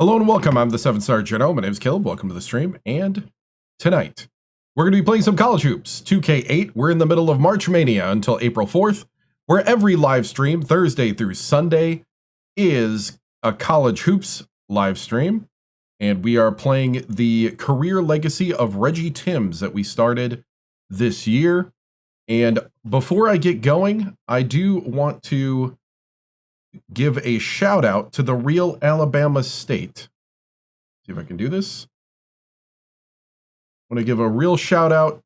Hello and welcome, I'm the 7-Star General, my name's Caleb, welcome to the stream, and tonight, we're going to be playing some college hoops, 2K8, we're in the middle of March Mania until April 4th, where every live stream, Thursday through Sunday, is a college hoops live stream, and we are playing the career legacy of Reggie Timms that we started this year, and before I get going, I do want to give a shout out to the real Alabama State. See if I can do this. I want to give a real shout out. I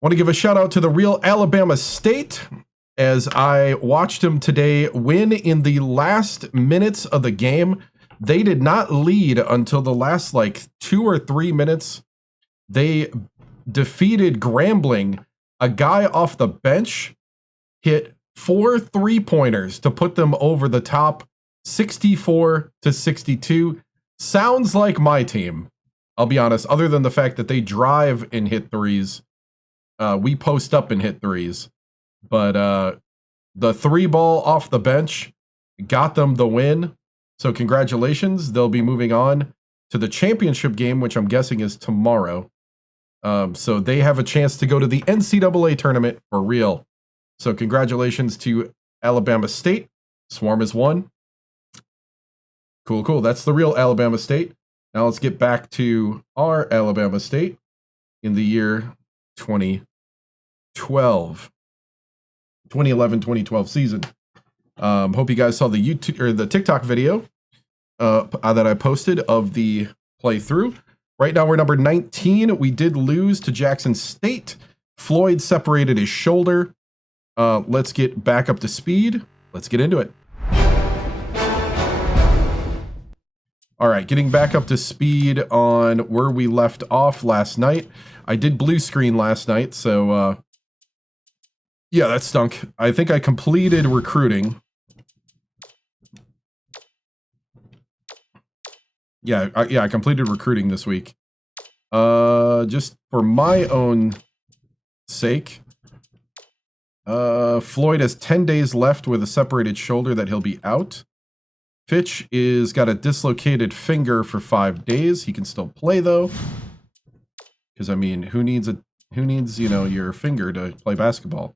want to give a shout out to the real Alabama State as I watched them today win in the last minutes of the game. They did not lead until the last like 2 or 3 minutes. They defeated Grambling. A guy off the bench hit 4 3-pointers to put them over the top, 64-62. Sounds like my team. I'll be honest, other than the fact that they drive and hit threes. We post up and hit threes. But the 3-ball off the bench got them the win. So congratulations. They'll be moving on to the championship game, which I'm guessing is tomorrow. So they have a chance to go to the NCAA tournament for real. So congratulations to Alabama State. Swarm has won. Cool, cool. That's the real Alabama State. Now let's get back to our Alabama State in the year 2012. 2011-2012 season. Hope you guys saw the YouTube or the TikTok video that I posted of the playthrough. Right now we're number 19. We did lose to Jackson State. Floyd separated his shoulder. Let's get back up to speed. Let's get into it. All right, getting back up to speed on where we left off last night. I did blue screen last night, so yeah, that stunk. I think I completed recruiting. Yeah, I completed recruiting this week. Just for my own sake. Floyd has 10 days left with a separated shoulder that he'll be out. Fitch is got a dislocated finger for 5 days. He can still play though. Because I mean, who needs, you know, your finger to play basketball?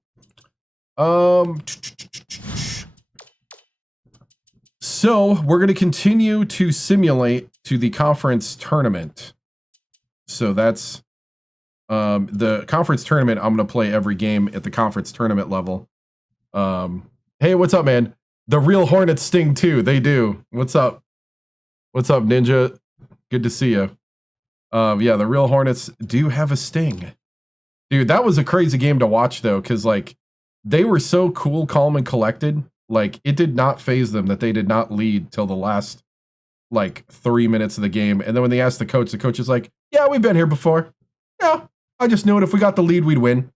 So we're going to continue to simulate to the conference tournament. So that's the conference tournament. I'm going to play every game at the conference tournament level. Hey, what's up, man? The real Hornets sting too. They do. What's up? What's up, Ninja? Good to see you. Yeah, the real Hornets do have a sting. Dude, that was a crazy game to watch though, because like they were so cool, calm, and collected. Like it did not faze them that they did not lead till the last like 3 minutes of the game. And then when they asked the coach is like, yeah, we've been here before. Yeah, I just knew it. If we got the lead, we'd win.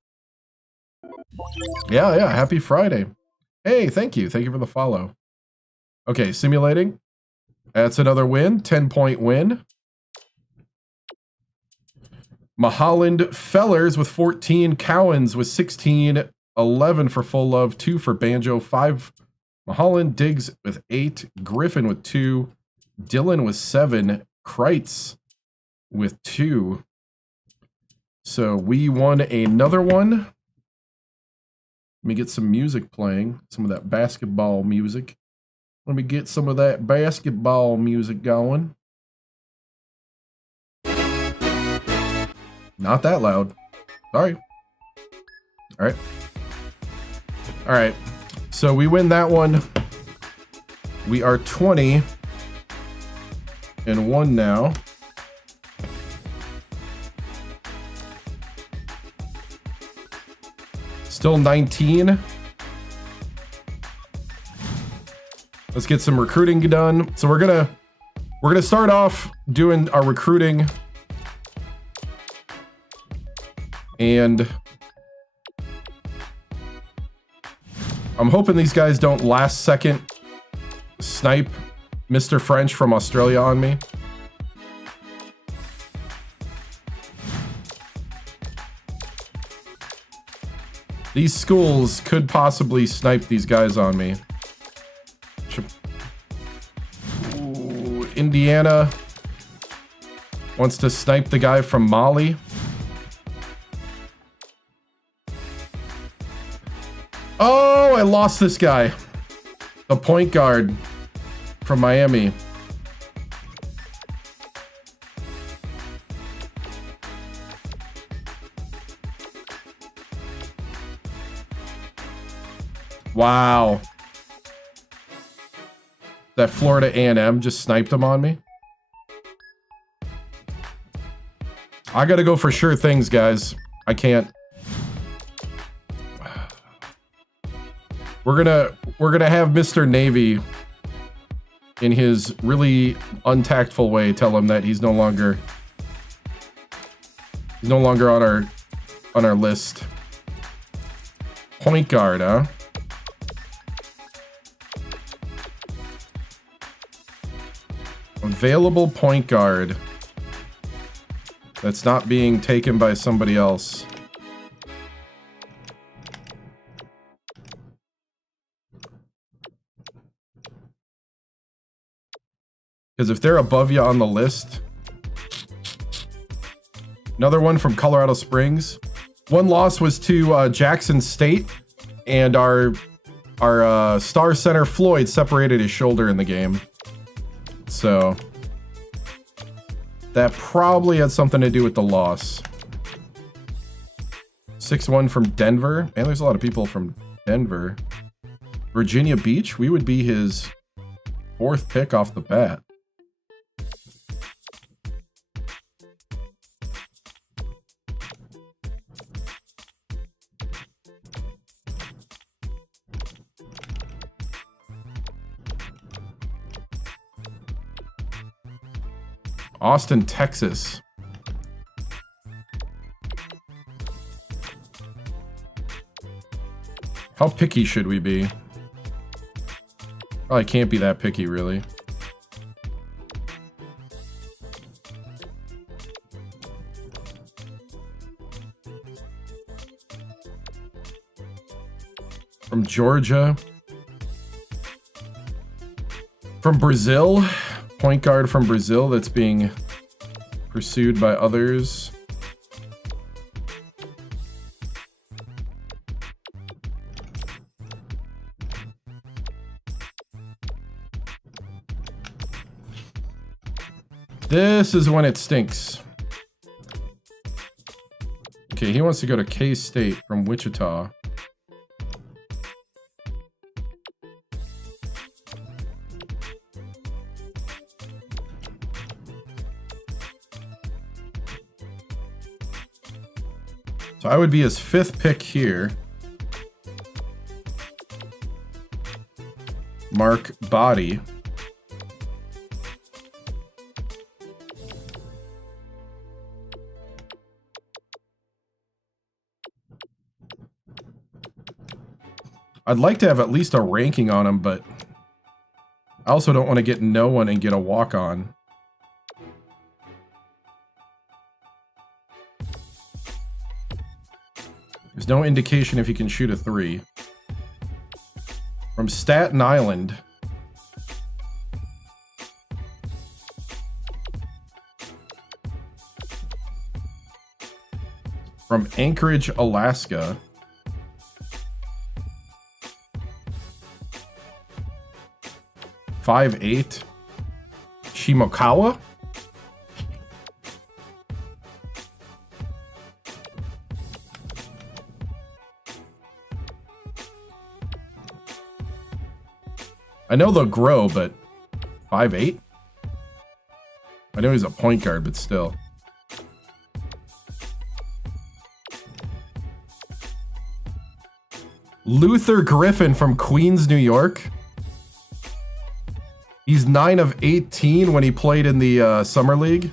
Yeah, yeah. Happy Friday. Hey, thank you. Thank you for the follow. Okay, simulating. That's another win. 10-point win. Maholland Fellers with 14. Cowens with 16. 11 for Full Love. 2 for Banjo. 5. Maholland. Diggs with 8. Griffin with 2. Dylan with 7. Kreitz with 2. So we won another one. Let me get some music playing. Some of that basketball music. Let me get some of that basketball music going. Not that loud. Sorry. All right. All right. So we win that one. We are 20-1 now. Still 19. Let's get some recruiting done. So we're gonna start off doing our recruiting, and I'm hoping these guys don't last second snipe Mr. French from Australia on me. These schools could possibly snipe these guys on me. Ooh, Indiana wants to snipe the guy from Mali. Oh, I lost this guy. The point guard from Miami. Wow. That Florida A&M just sniped him on me. I gotta go for sure things, guys. I can't. We're gonna have Mr. Navy in his really untactful way tell him that he's no longer on our list. Point guard, huh? Available point guard that's not being taken by somebody else. Because if they're above you on the list. Another one from Colorado Springs. One loss was to Jackson State, and our star center Floyd separated his shoulder in the game. So that probably had something to do with the loss. 6-1 from Denver. Man, there's a lot of people from Denver. Virginia Beach, we would be his 4th pick off the bat. Austin, Texas. How picky should we be? Probably can't be that picky, really. From Georgia. From Brazil. Point guard from Brazil that's being pursued by others. This is when it stinks. Okay, he wants to go to K-State from Wichita. So I would be his 5th pick here. Mark Body. I'd like to have at least a ranking on him, but I also don't want to get no one and get a walk-on. There's no indication if he can shoot a 3. From Staten Island. From Anchorage, Alaska. .58. Shimokawa? I know they'll grow, but 5'8"? I know he's a point guard, but still. Luther Griffin from Queens, New York. He's 9 of 18 when he played in the Summer League.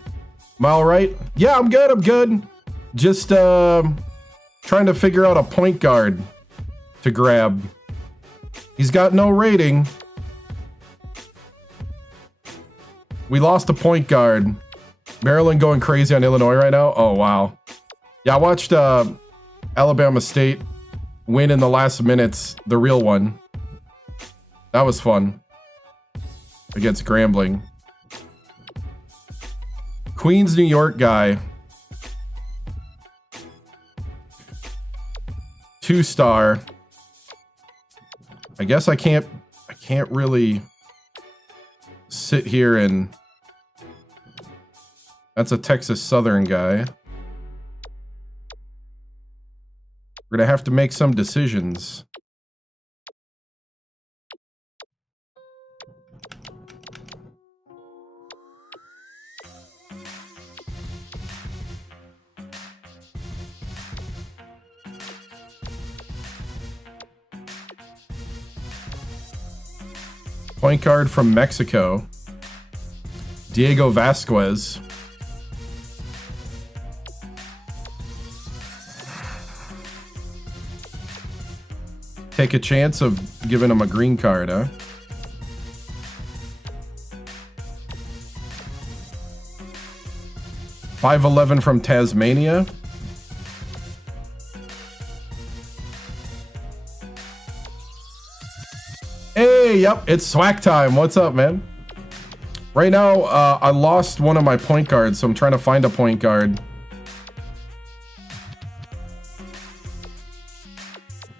Am I all right? Yeah, I'm good. I'm good. Just trying to figure out a point guard to grab. He's got no rating. We lost a point guard. Maryland going crazy on Illinois right now. Oh, wow. Yeah, I watched Alabama State win in the last minutes, the real one. That was fun. Against Grambling. Queens, New York guy. 2-star. I guess I can't really sit here and... That's a Texas Southern guy. We're gonna have to make some decisions. Point guard from Mexico, Diego Vasquez. Take a chance of giving him a green card, huh? .5'11" from Tasmania. Hey, yep, it's Swack time. What's up, man? Right now, I lost one of my point guards, so I'm trying to find a point guard.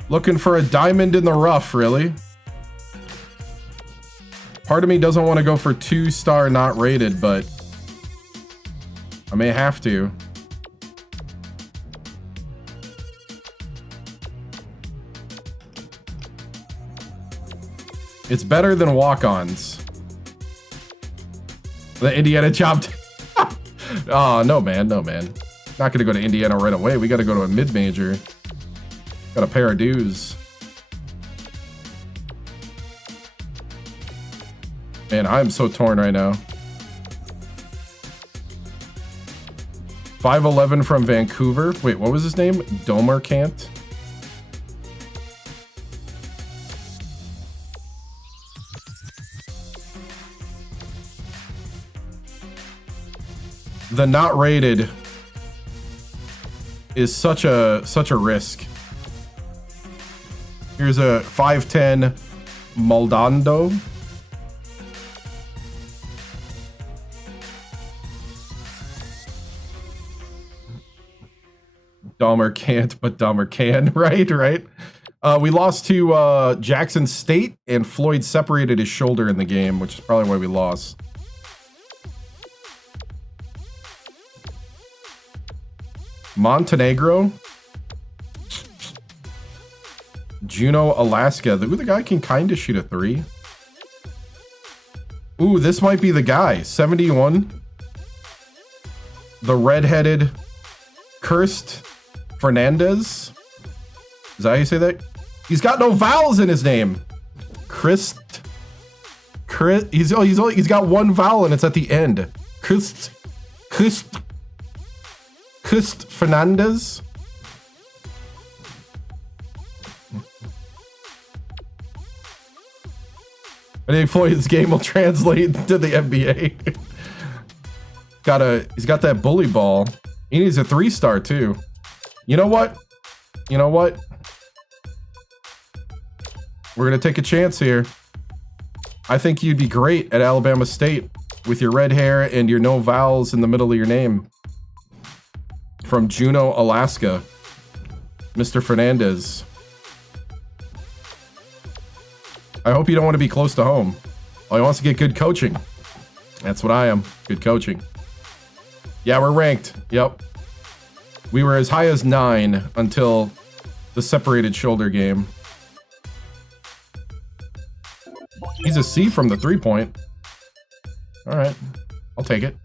Looking for a diamond in the rough, really. Part of me doesn't want to go for 2-star not rated, but I may have to. It's better than walk-ons. The Indiana chopped. Oh, no, man. No, man. Not going to go to Indiana right away. We got to go to a mid-major. Got to pay our dues. Man, I'm so torn right now. 5'11" from Vancouver. Wait, what was his name? Domerkant? The not rated is such a risk. Here's a 5'10" Maldonado. Dahmer can't, but Dahmer can, right? We lost to Jackson State, and Floyd separated his shoulder in the game, which is probably why we lost. Montenegro. Juneau, Alaska. Ooh, the guy can kind of shoot a 3. Ooh, this might be the guy. 71. The redheaded Kirst Fernandez. Is that how you say that? He's got no vowels in his name. Chris. He's got one vowel and it's at the end. Kirst Fernandez. I think Floyd's game will translate to the NBA. He's got that bully ball. He needs a 3-star too. You know what? We're gonna take a chance here. I think you'd be great at Alabama State with your red hair and your no vowels in the middle of your name. From Juneau, Alaska, Mr. Fernandez. I hope you don't want to be close to home. Oh, he wants to get good coaching. That's what I am. Good coaching. Yeah, we're ranked. Yep. We were as high as 9 until the separated shoulder game. He's a C from the 3-point. All right. I'll take it.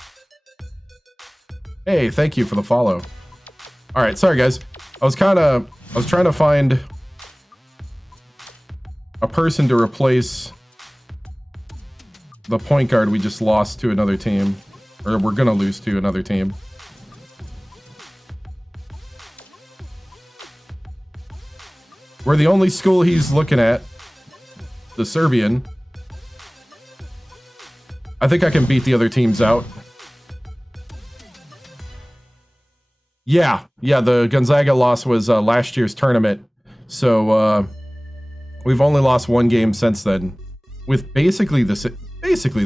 Hey, thank you for the follow. All right, sorry guys. I was trying to find a person to replace the point guard we just lost to another team, or we're gonna lose to another team. We're the only school he's looking at, the Serbian. I think I can beat the other teams out. Yeah, the Gonzaga loss was last year's tournament. So we've only lost 1 game since then, with basically the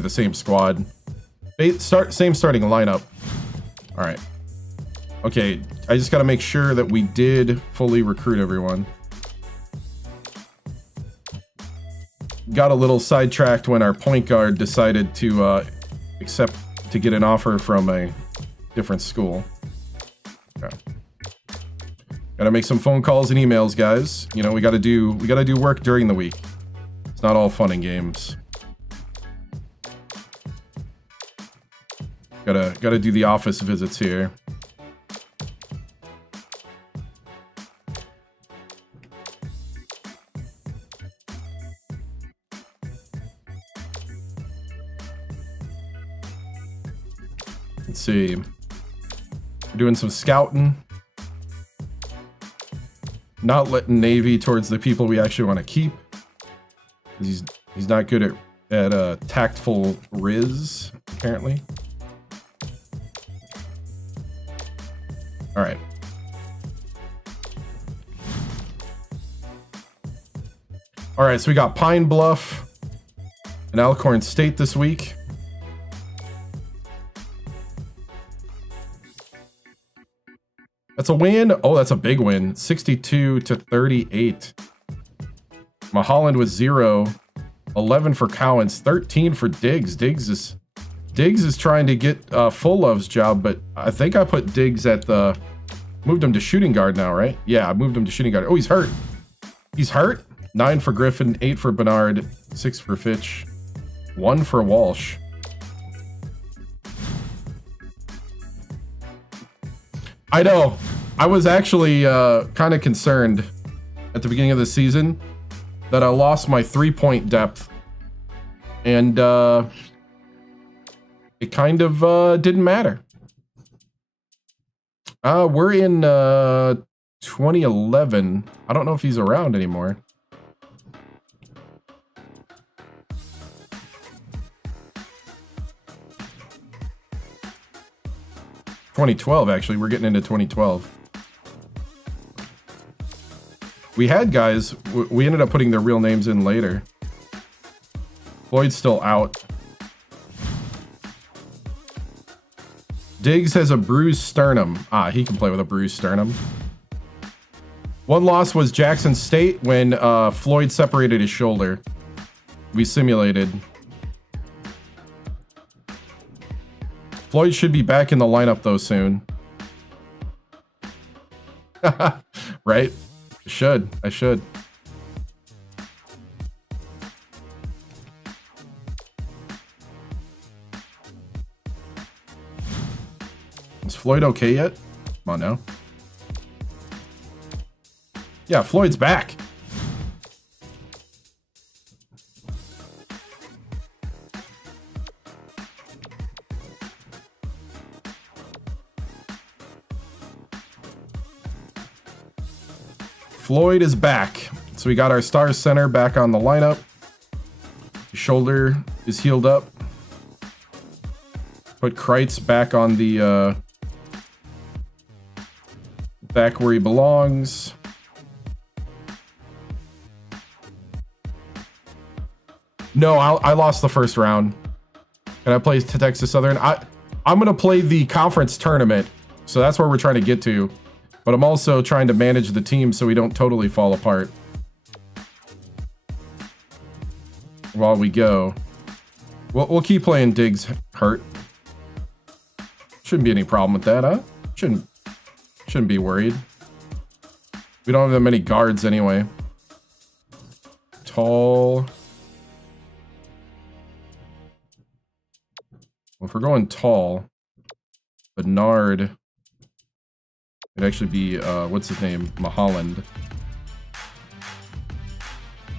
same squad, same starting lineup. All right. Okay, I just got to make sure that we did fully recruit everyone. Got a little sidetracked when our point guard decided to get an offer from a different school. Okay. Gotta make some phone calls and emails, guys. You know, we gotta do work during the week. It's not all fun and games. Gotta do the office visits here. Let's see. We're doing some scouting. Not letting Navy towards the people we actually want to keep. He's not good at tactful riz, apparently. All right. All right, so we got Pine Bluff and Alcorn State this week. That's a win. Oh, that's a big win. 62-38. Mulholland was 0. 11 for Cowens. 13 for Diggs. Diggs is trying to get Full Love's job, but I think I put Diggs at the... Moved him to shooting guard now, right? Yeah, I moved him to shooting guard. Oh, he's hurt. He's hurt? 9 for Griffin. 8 for Bernard. 6 for Fitch. 1 for Walsh. I know. I was actually kind of concerned at the beginning of the season that I lost my 3-point depth. And it kind of didn't matter. We're in 2011. I don't know if he's around anymore. '12, actually. We're getting into 2012. We had guys, we ended up putting their real names in later. Floyd's still out. Diggs has a bruised sternum. He can play with a bruised sternum. One loss was Jackson State when Floyd separated his shoulder. We simulated. Floyd should be back in the lineup though soon. Right? I should. Is Floyd okay yet? Come on now. Yeah, Floyd's back. Floyd is back. So we got our star center back on the lineup. His shoulder is healed up. Put Kreitz back on the back where he belongs. No, I lost the first round. And I played to Texas Southern. I'm gonna play the conference tournament. So that's where we're trying to get to. But I'm also trying to manage the team so we don't totally fall apart while we go. We'll keep playing Diggs hurt. Shouldn't be any problem with that, huh? Shouldn't be worried. We don't have that many guards anyway. Tall. Well, if we're going tall, Bernard. It'd actually be, what's his name? Mulholland.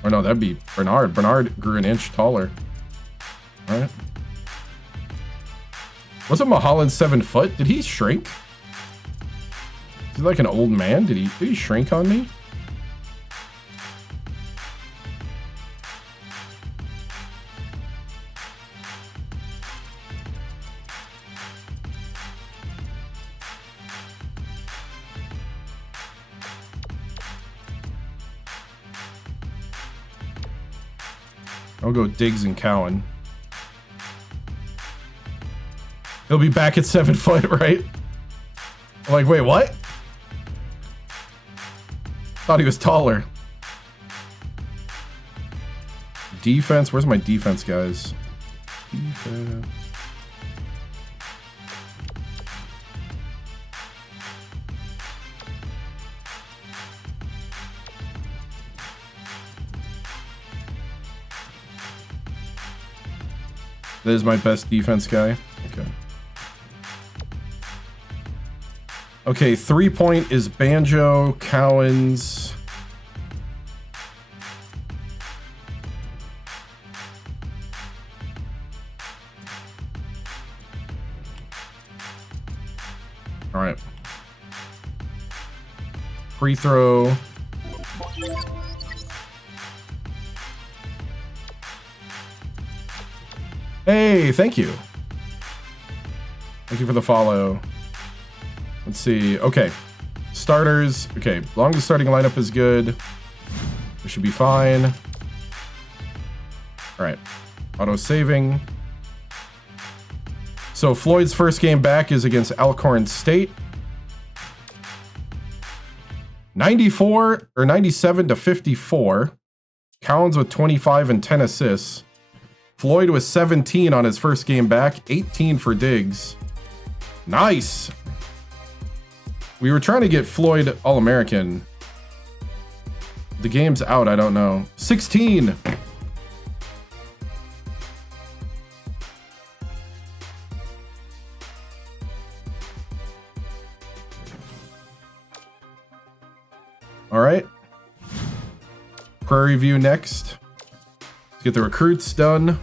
Or no, that'd be Bernard. Bernard grew an inch taller. All right. Wasn't Mulholland 7 foot? Did he shrink? Is he like an old man? Did he shrink on me? I'll go Diggs and Cowan. He'll be back at 7 foot, right? I'm like, wait, what? Thought he was taller. Defense, where's my defense, guys? Defense. That is my best defense guy. Okay. Okay, 3-point is Banjo, Cowens. All right. Free throw. Hey, thank you. Thank you for the follow. Let's see. Okay. Starters. Okay. Long as the starting lineup is good, we should be fine. All right. Auto saving. So Floyd's first game back is against Alcorn State. 94 or 97 to 54. Cowens with 25 and 10 assists. Floyd was 17 on his first game back, 18 for Diggs. Nice. We were trying to get Floyd All-American. The game's out, I don't know. 16. All right. Prairie View next. Let's get the recruits done.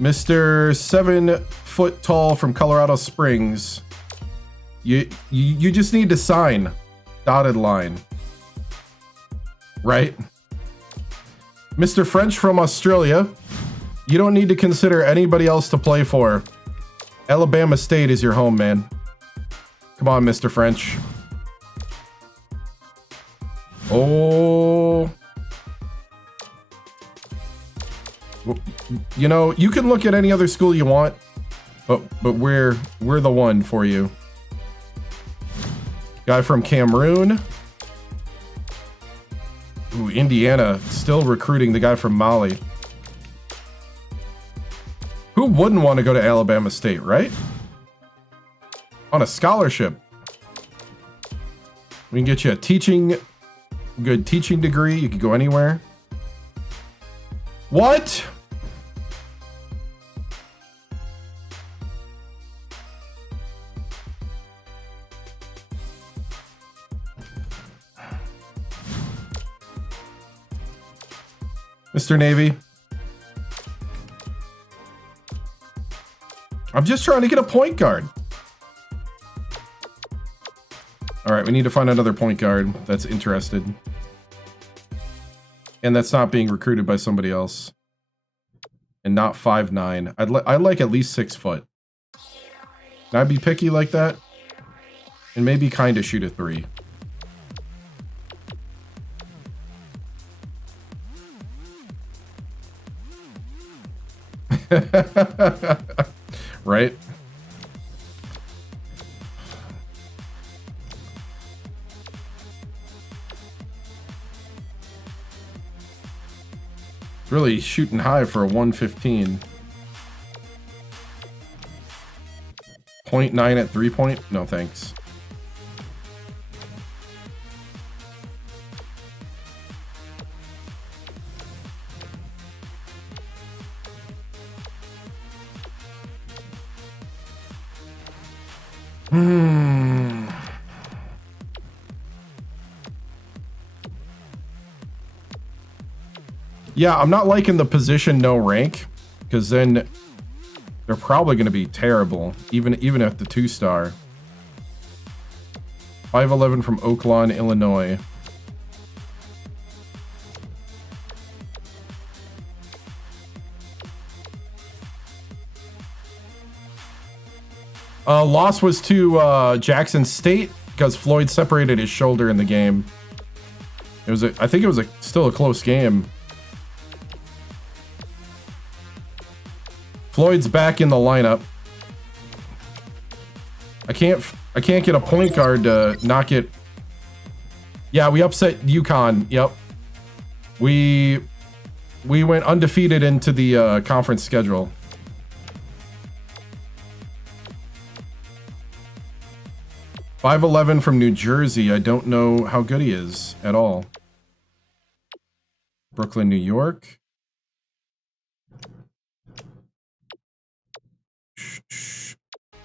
Mr. 7 foot tall from Colorado Springs. You just need to sign. Dotted line. Right? Mr. French from Australia. You don't need to consider anybody else to play for. Alabama State is your home, man. Come on, Mr. French. Oh. You know, you can look at any other school you want, but we're the one for you. Guy from Cameroon. Ooh, Indiana still recruiting the guy from Mali. Who wouldn't want to go to Alabama State, right? On a scholarship. We can get you a good teaching degree. You could go anywhere. What? Mr. Navy. I'm just trying to get a point guard. All right, we need to find another point guard that's interested. And that's not being recruited by somebody else. And not 5'9". I'd like at least 6 foot. Can I be picky like that? And maybe kind of shoot a 3. Right? Really shooting high for a 115. 0.9 at 3-point? No thanks. Yeah, I'm not liking the position no rank, because then they're probably going to be terrible, even at the 2-star. 5'11" from Oaklawn, Illinois. Loss was to Jackson State because Floyd separated his shoulder in the game. I think it was still a close game. Floyd's back in the lineup. I can't get a point guard to not get. Yeah, we upset UConn. Yep. We went undefeated into the conference schedule. .5'11" from New Jersey. I don't know how good he is at all. Brooklyn, New York.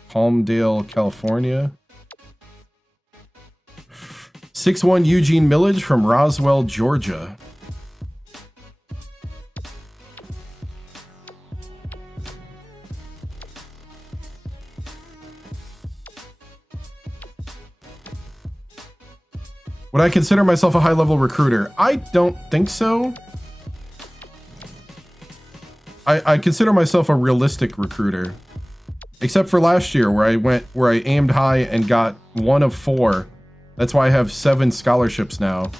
Palmdale, California. 6'1" Eugene Millage from Roswell, Georgia. Would I consider myself a high-level recruiter? I don't think so. I consider myself a realistic recruiter. Except for last year where I aimed high and got 1 of 4. That's why I have 7 scholarships now.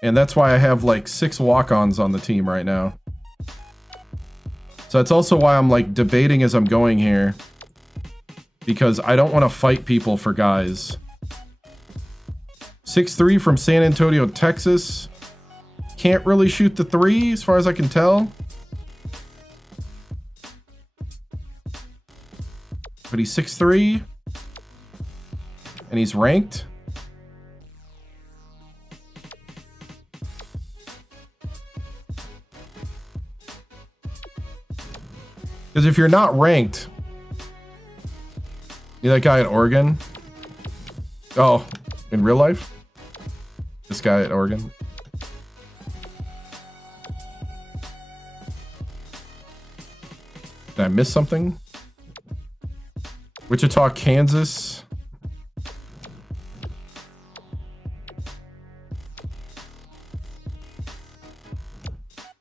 And that's why I have like 6 walk-ons on the team right now. So that's also why I'm like debating as I'm going here. Because I don't want to fight people for guys. 6'3" from San Antonio, Texas. Can't really shoot the 3 as far as I can tell. But he's 6'3". And he's ranked. Because if you're not ranked, you that guy at Oregon? Oh, in real life? This guy at Oregon? Did I miss something? Wichita, Kansas.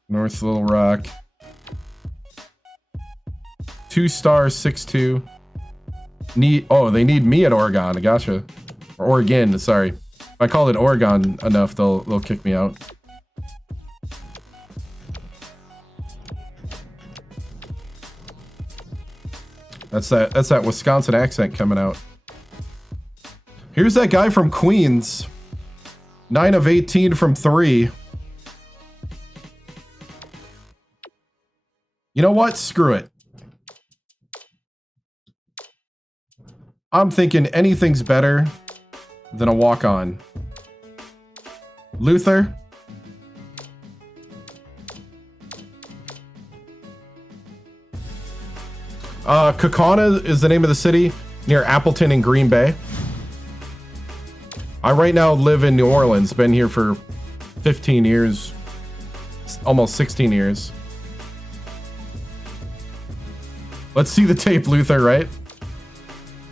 North Little Rock. 2-star, 6'2". They need me at Oregon. I gotcha. Or Oregon, sorry. If I call it Oregon enough, they'll kick me out. That's that Wisconsin accent coming out. Here's that guy from Queens. 9 of 18 from 3. You know what? Screw it. I'm thinking anything's better than a walk-on. Luther. Kaukauna is the name of the city near Appleton and Green Bay. I right now live in New Orleans. Been here for 15 years. Almost 16 years. Let's see the tape, Luther, right?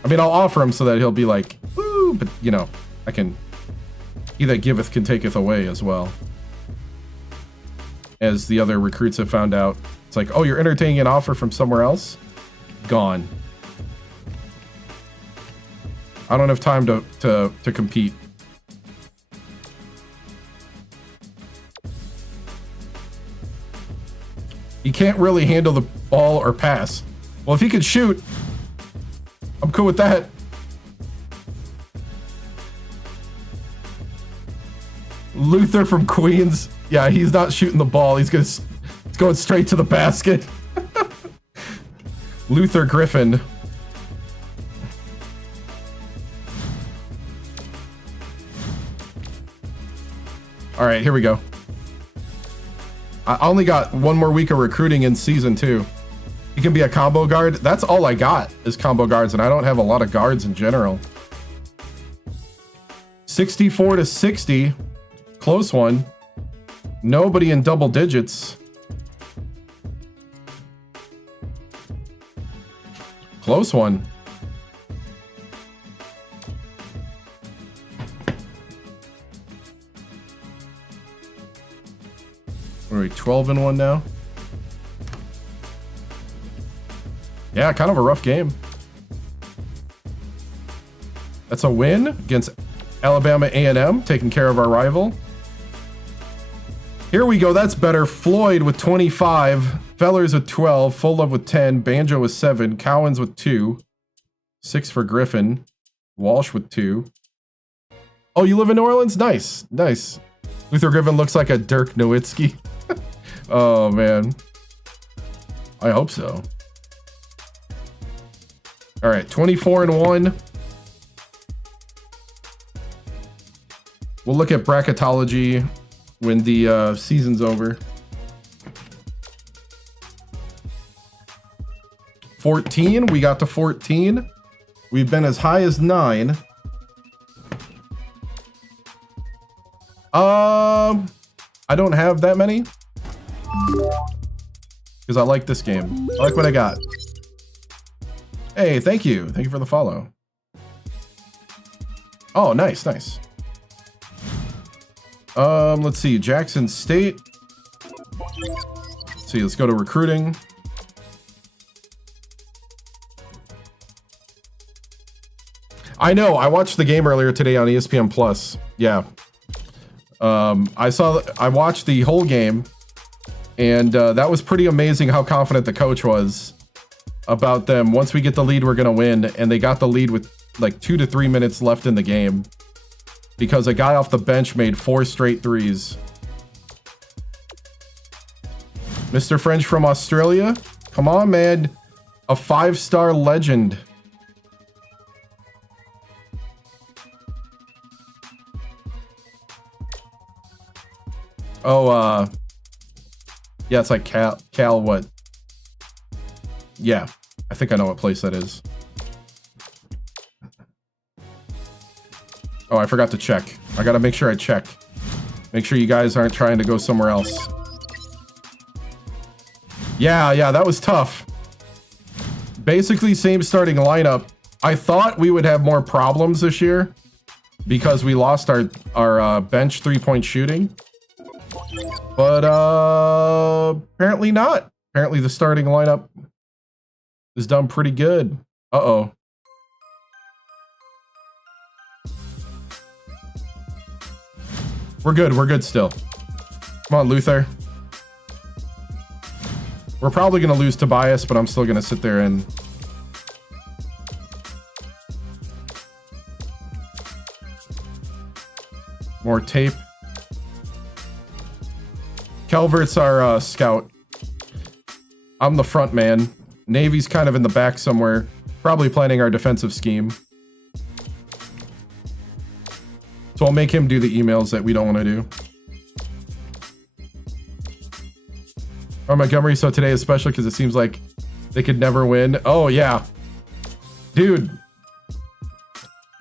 I mean, I'll offer him so that he'll be like, woo, but, you know, I can... He that giveth can taketh away as well. As the other recruits have found out. It's like, oh, you're entertaining an offer from somewhere else? Gone. I don't have time to compete. He can't really handle the ball or pass. Well, if he could shoot, I'm cool with that. Luther from Queens. Yeah, he's not shooting the ball. He's going straight to the basket. Luther Griffin. All right, here we go. I only got 1 more week of recruiting in season 2. He can be a combo guard. That's all I got is combo guards, and I don't have a lot of guards in general. 64 to 60. Close one. Nobody in double digits. Close one. What are we, 12-1 now? Yeah, kind of a rough game. That's a win against Alabama A&M, taking care of our rival. Here we go, that's better. Floyd with 25, Fellers with 12, Full Love with 10, Banjo with 7, Cowens with 2. 6 for Griffin. Walsh with 2. Oh, you live in New Orleans? Nice. Nice. Luther Griffin looks like a Dirk Nowitzki. Oh, man. I hope so. All right, 24-1. We'll look at bracketology when the season's over. 14, we got to 14. We've been as high as 9. I don't have that many. Because I like this game. I like what I got. Hey, thank you. Thank you for the follow. Oh, nice, nice. Let's see. Jackson State. Let's see, let's go to recruiting. I know. I watched the game earlier today on ESPN Plus. Yeah. I watched the whole game, and that was pretty amazing how confident the coach was about them. Once we get the lead, we're going to win. And they got the lead with like 2 to 3 minutes left in the game because a guy off the bench made 4 straight threes. Mr. French from Australia. Come on, man. A 5-star legend. Oh, yeah, it's like Cal what? Yeah, I think I know what place that is. Oh, I forgot to check. I gotta make sure I check. Make sure you guys aren't trying to go somewhere else. Yeah, that was tough. Basically, same starting lineup. I thought we would have more problems this year because we lost our bench 3-point shooting. But apparently not. Apparently the starting lineup is done pretty good. Uh-oh. We're good still. Come on, Luther. We're probably going to lose Tobias, but I'm still going to sit there and... More tape. Calvert's our scout. I'm the front man. Navy's kind of in the back somewhere, probably planning our defensive scheme. So I'll make him do the emails that we don't want to do. Oh, Montgomery, so today is special because it seems like they could never win. Oh, yeah. Dude,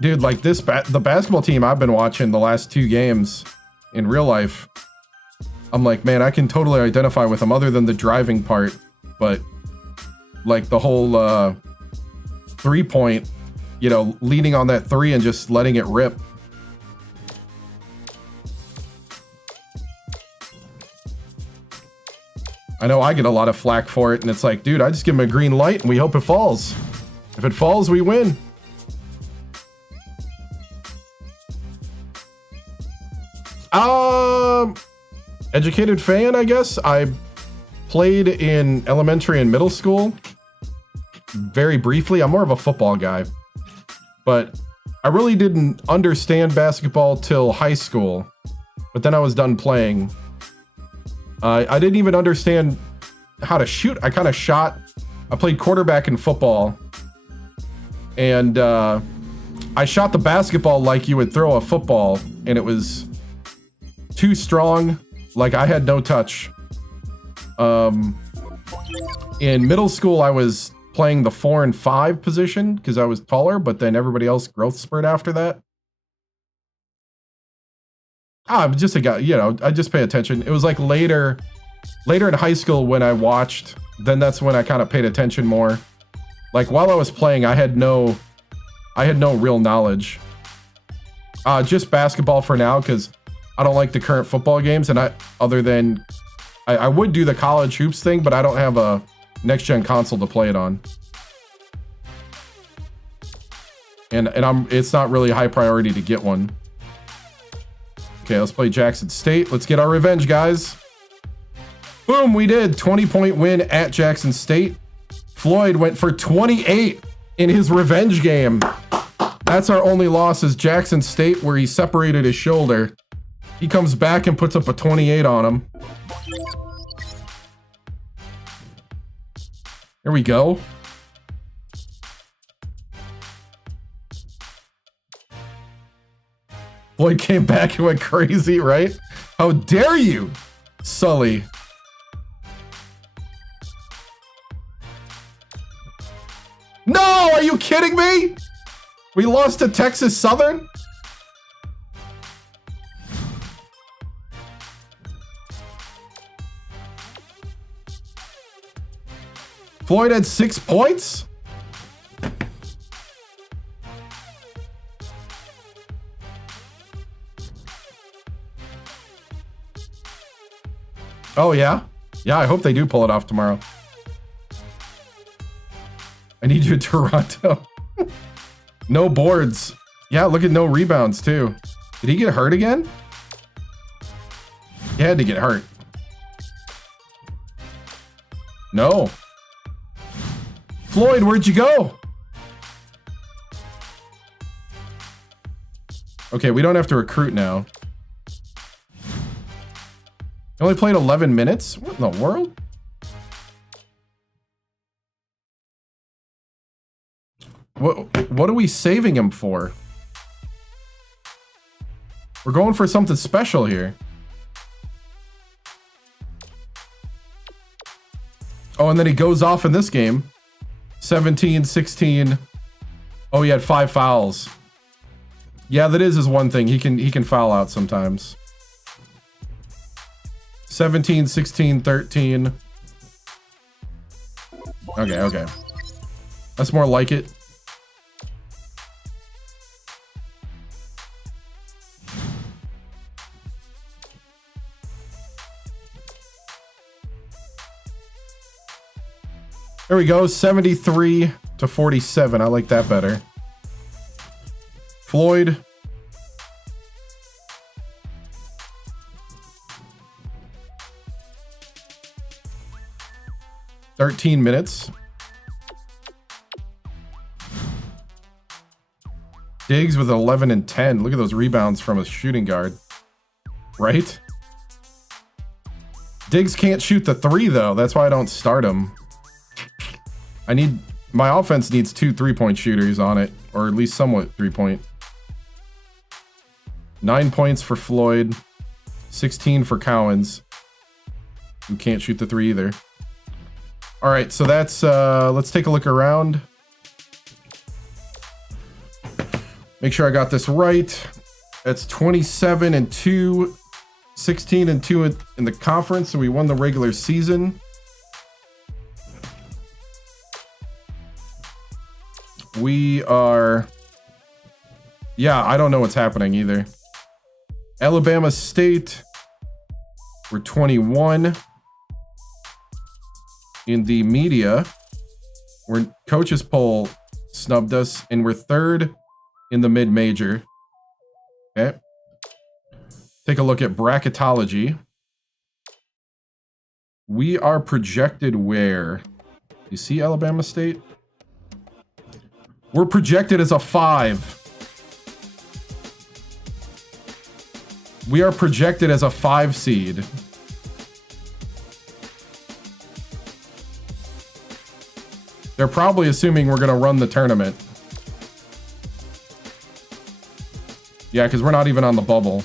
like this, the basketball team I've been watching the last 2 games in real life, I'm like, man, I can totally identify with them other than the driving part. But like the whole 3-point, you know, leading on that 3 and just letting it rip. I know I get a lot of flack for it, and it's like, dude, I just give him a green light and we hope it falls. If it falls, we win. Educated fan, I guess. I played in elementary and middle school. Very briefly. I'm more of a football guy. But I really didn't understand basketball till high school. But then I was done playing. I didn't even understand how to shoot. I kind of shot. I played quarterback in football. And I shot the basketball like you would throw a football. And it was too strong. Like I had no touch. In middle school, I was playing the 4 and 5 position because I was taller, but then everybody else growth spurt after that. I'm just a guy, you know, I just pay attention. It was like later in high school when I watched, then that's when I kind of paid attention more. Like while I was playing, I had no real knowledge. Just basketball for now because I don't like the current football games, and I would do the college hoops thing, but I don't have a next gen console to play it on. And it's not really a high priority to get one. Okay, let's play Jackson State. Let's get our revenge, guys. Boom, we did. 20-point win at Jackson State. Floyd went for 28. in his revenge game. That's our only loss is Jackson State, where he separated his shoulder. He comes back and puts up a 28 on him. Here we go. Floyd came back and went crazy, right? How dare you, Sully? No, are you kidding me? We lost to Texas Southern? Floyd had 6 points? Oh, yeah? Yeah, I hope they do pull it off tomorrow. I need you, Toronto. No boards. Yeah, look at no rebounds, too. Did he get hurt again? He had to get hurt. No. Floyd, where'd you go? Okay, we don't have to recruit now. He only played 11 minutes? What in the world? What are we saving him for? We're going for something special here. Oh, and then he goes off in this game. 17, 16. Oh, he had 5 fouls. Yeah, that is his one thing. He can foul out sometimes. 17, 16, 13. Okay. That's more like it. There we go, 73 to 47. I like that better. Floyd. $13 minutes. Diggs with 11 and 10. Look at those rebounds from a shooting guard. Right? Diggs can't shoot the 3 though. That's why I don't start him. My offense needs 2 3-point shooters on it, or at least somewhat 3-point. 9 points for Floyd, 16 for Cowens, who can't shoot the 3 either. All right, so that's let's take a look around. Make sure I got this right. That's 27 and 2, 16 and 2 in the conference, so we won the regular season. We are, yeah, I don't know what's happening either. Alabama State, we're 21. In the media, coaches poll snubbed us, and we're 3rd in the mid-major. Okay. Take a look at bracketology. We are projected where? You see Alabama State? We're projected as a 5. We are projected as a 5 seed. They're probably assuming we're going to run the tournament. Yeah, because we're not even on the bubble.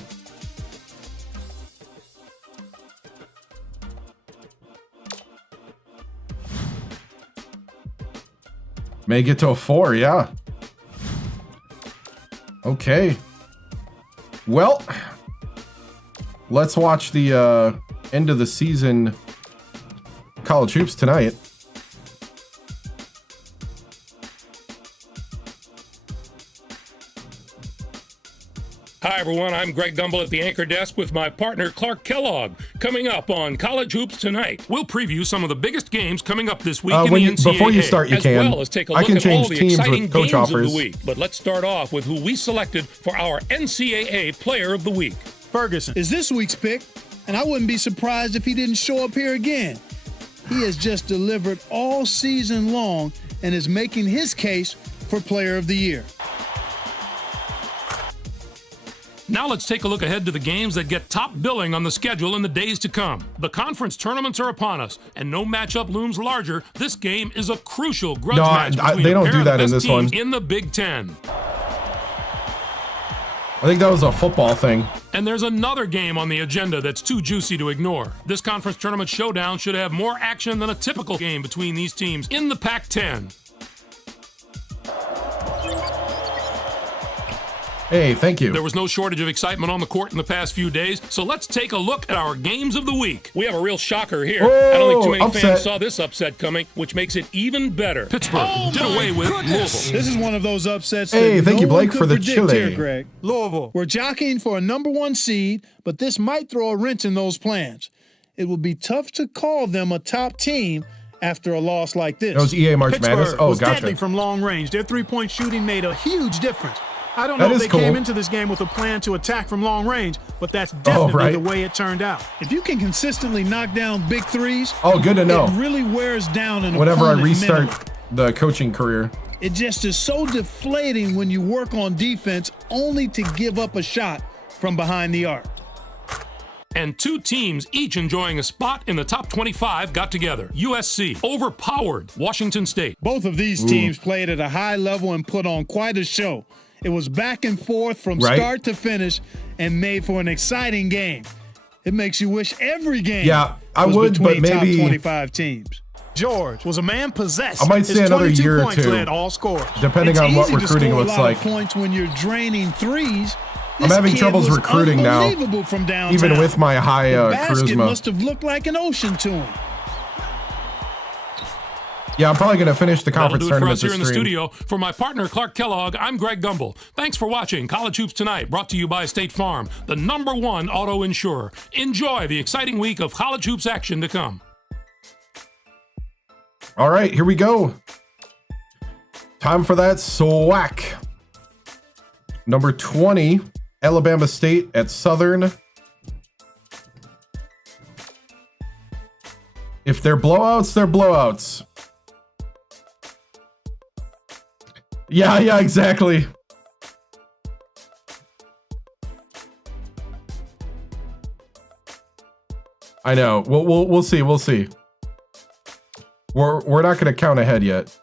May get to a 4, yeah. Okay. Well, let's watch the end of the season college hoops tonight. Hi, everyone. I'm Greg Gumbel at the anchor desk with my partner, Clark Kellogg. Coming up on College Hoops Tonight, we'll preview some of the biggest games coming up this week in the NCAA. Before you start, as well as take a look at all the exciting games offers of the week. But let's start off with who we selected for our NCAA Player of the Week. Ferguson is this week's pick, and I wouldn't be surprised if he didn't show up here again. He has just delivered all season long and is making his case for Player of the Year. Now let's take a look ahead to the games that get top billing on the schedule in the days to come. The conference tournaments are upon us, and no matchup looms larger. This game is a crucial grudge match between they a don't pair do of the that in best this teams one. in the Big Ten. I think that was a football thing. And there's another game on the agenda that's too juicy to ignore. This conference tournament showdown should have more action than a typical game between these teams in the Pac-10. Hey, thank you. There was no shortage of excitement on the court in the past few days, so let's take a look at our games of the week. We have a real shocker here. I don't think too many fans saw this upset coming, which makes it even better. Pittsburgh did away with Louisville. This is one of those upsets Hey, that thank no you, Blake, one for could the predict chili. here, Greg. Louisville. We're jockeying for a #1 seed, but this might throw a wrench in those plans. It will be tough to call them a top team after a loss like this. That was EA March Madness. Pittsburgh Oh, was gotcha. deadly from long range. Their three-point shooting made a huge difference. I don't That know if is they came cool. into this game with a plan to attack from long range, but that's definitely right. the way it turned out. If you can consistently knock down big threes, Oh, good to know. it really wears down an Whenever I opponent restart mentally. the coaching career. It just is so deflating when you work on defense only to give up a shot from behind the arc. And two teams, each enjoying a spot in the top 25, got together. USC overpowered Washington State. Both of these teams played at a high level and put on quite a show. It was back and forth from Right. start to finish and made for an exciting game. It makes you wish every game Yeah, I was would, but between top maybe 25 teams. George was a man possessed. I might say His another 22 year or points two. led all scores. Depending It's on what easy to recruiting score looks a lot like. of points when you're draining threes. I'm This having kid troubles was recruiting now, unbelievable from downtown. even with my high The basket charisma. must have looked like an ocean to him. Yeah, I'm probably going to finish the That'll conference do it for tournament us here this in the stream. studio. For my partner, Clark Kellogg, I'm Greg Gumbel. Thanks for watching College Hoops Tonight, brought to you by State Farm, the #1 auto insurer. Enjoy the exciting week of college hoops action to come. All right, here we go. Time for that Swack. Number 20, Alabama State at Southern. If they're blowouts, they're blowouts. Yeah, exactly. I know. We'll see. We'll see. We're not going to count ahead yet.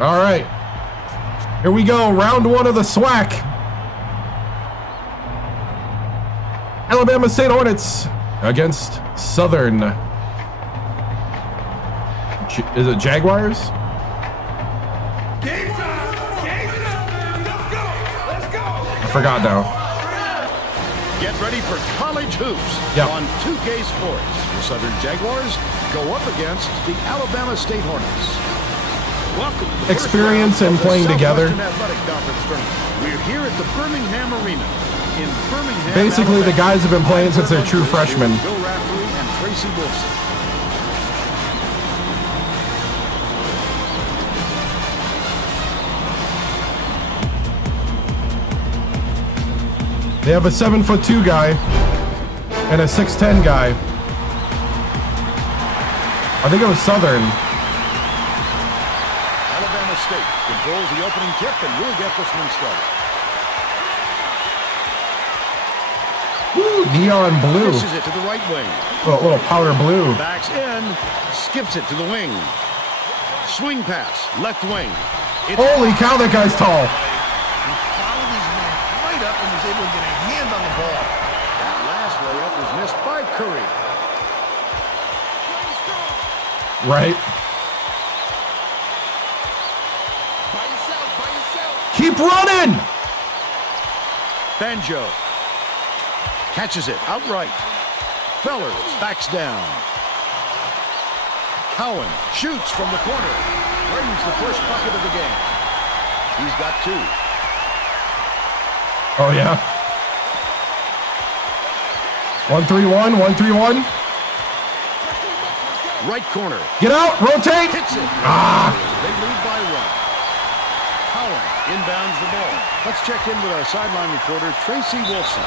All right. Here we go. Round 1 of the Swack. Alabama State Hornets against Southern. Is it Jaguars? Game time! Game time! Let's go! Let's go! I forgot now. Get ready for college hoops Yep. on 2K Sports. The Southern Jaguars go up against the Alabama State Hornets. Welcome to the first Experience round and of the playing together. Southwestern Athletic Conference Tournament. We're here at the Birmingham Arena in Birmingham. Basically, the Alabama. guys have been playing since they're true freshmen. Bill Raftery and Tracy Wilson. They have a 7'2" guy and a 6'10" guy. I think it was Southern. Alabama State controls the opening tip and will get this one started. Woo, neon blue. Dishes it to the right wing. Little powder blue. Backs in, skips it to the wing. Swing pass, left wing. It's Holy cow, that guy's tall. He followed his man right up and was able to get a hand on the ball. That last layup was missed by Curry. Right? By yourself. Keep running! Banjo catches it outright. Fellers backs down. Cowan shoots from the corner. Brings the first bucket of the game. He's got 2. Oh, yeah. 1-3-1, 1-3-1. Right corner. Get out, rotate. Hits it. They lead by 1. Cowan inbounds the ball. Let's check in with our sideline reporter, Tracy Wilson,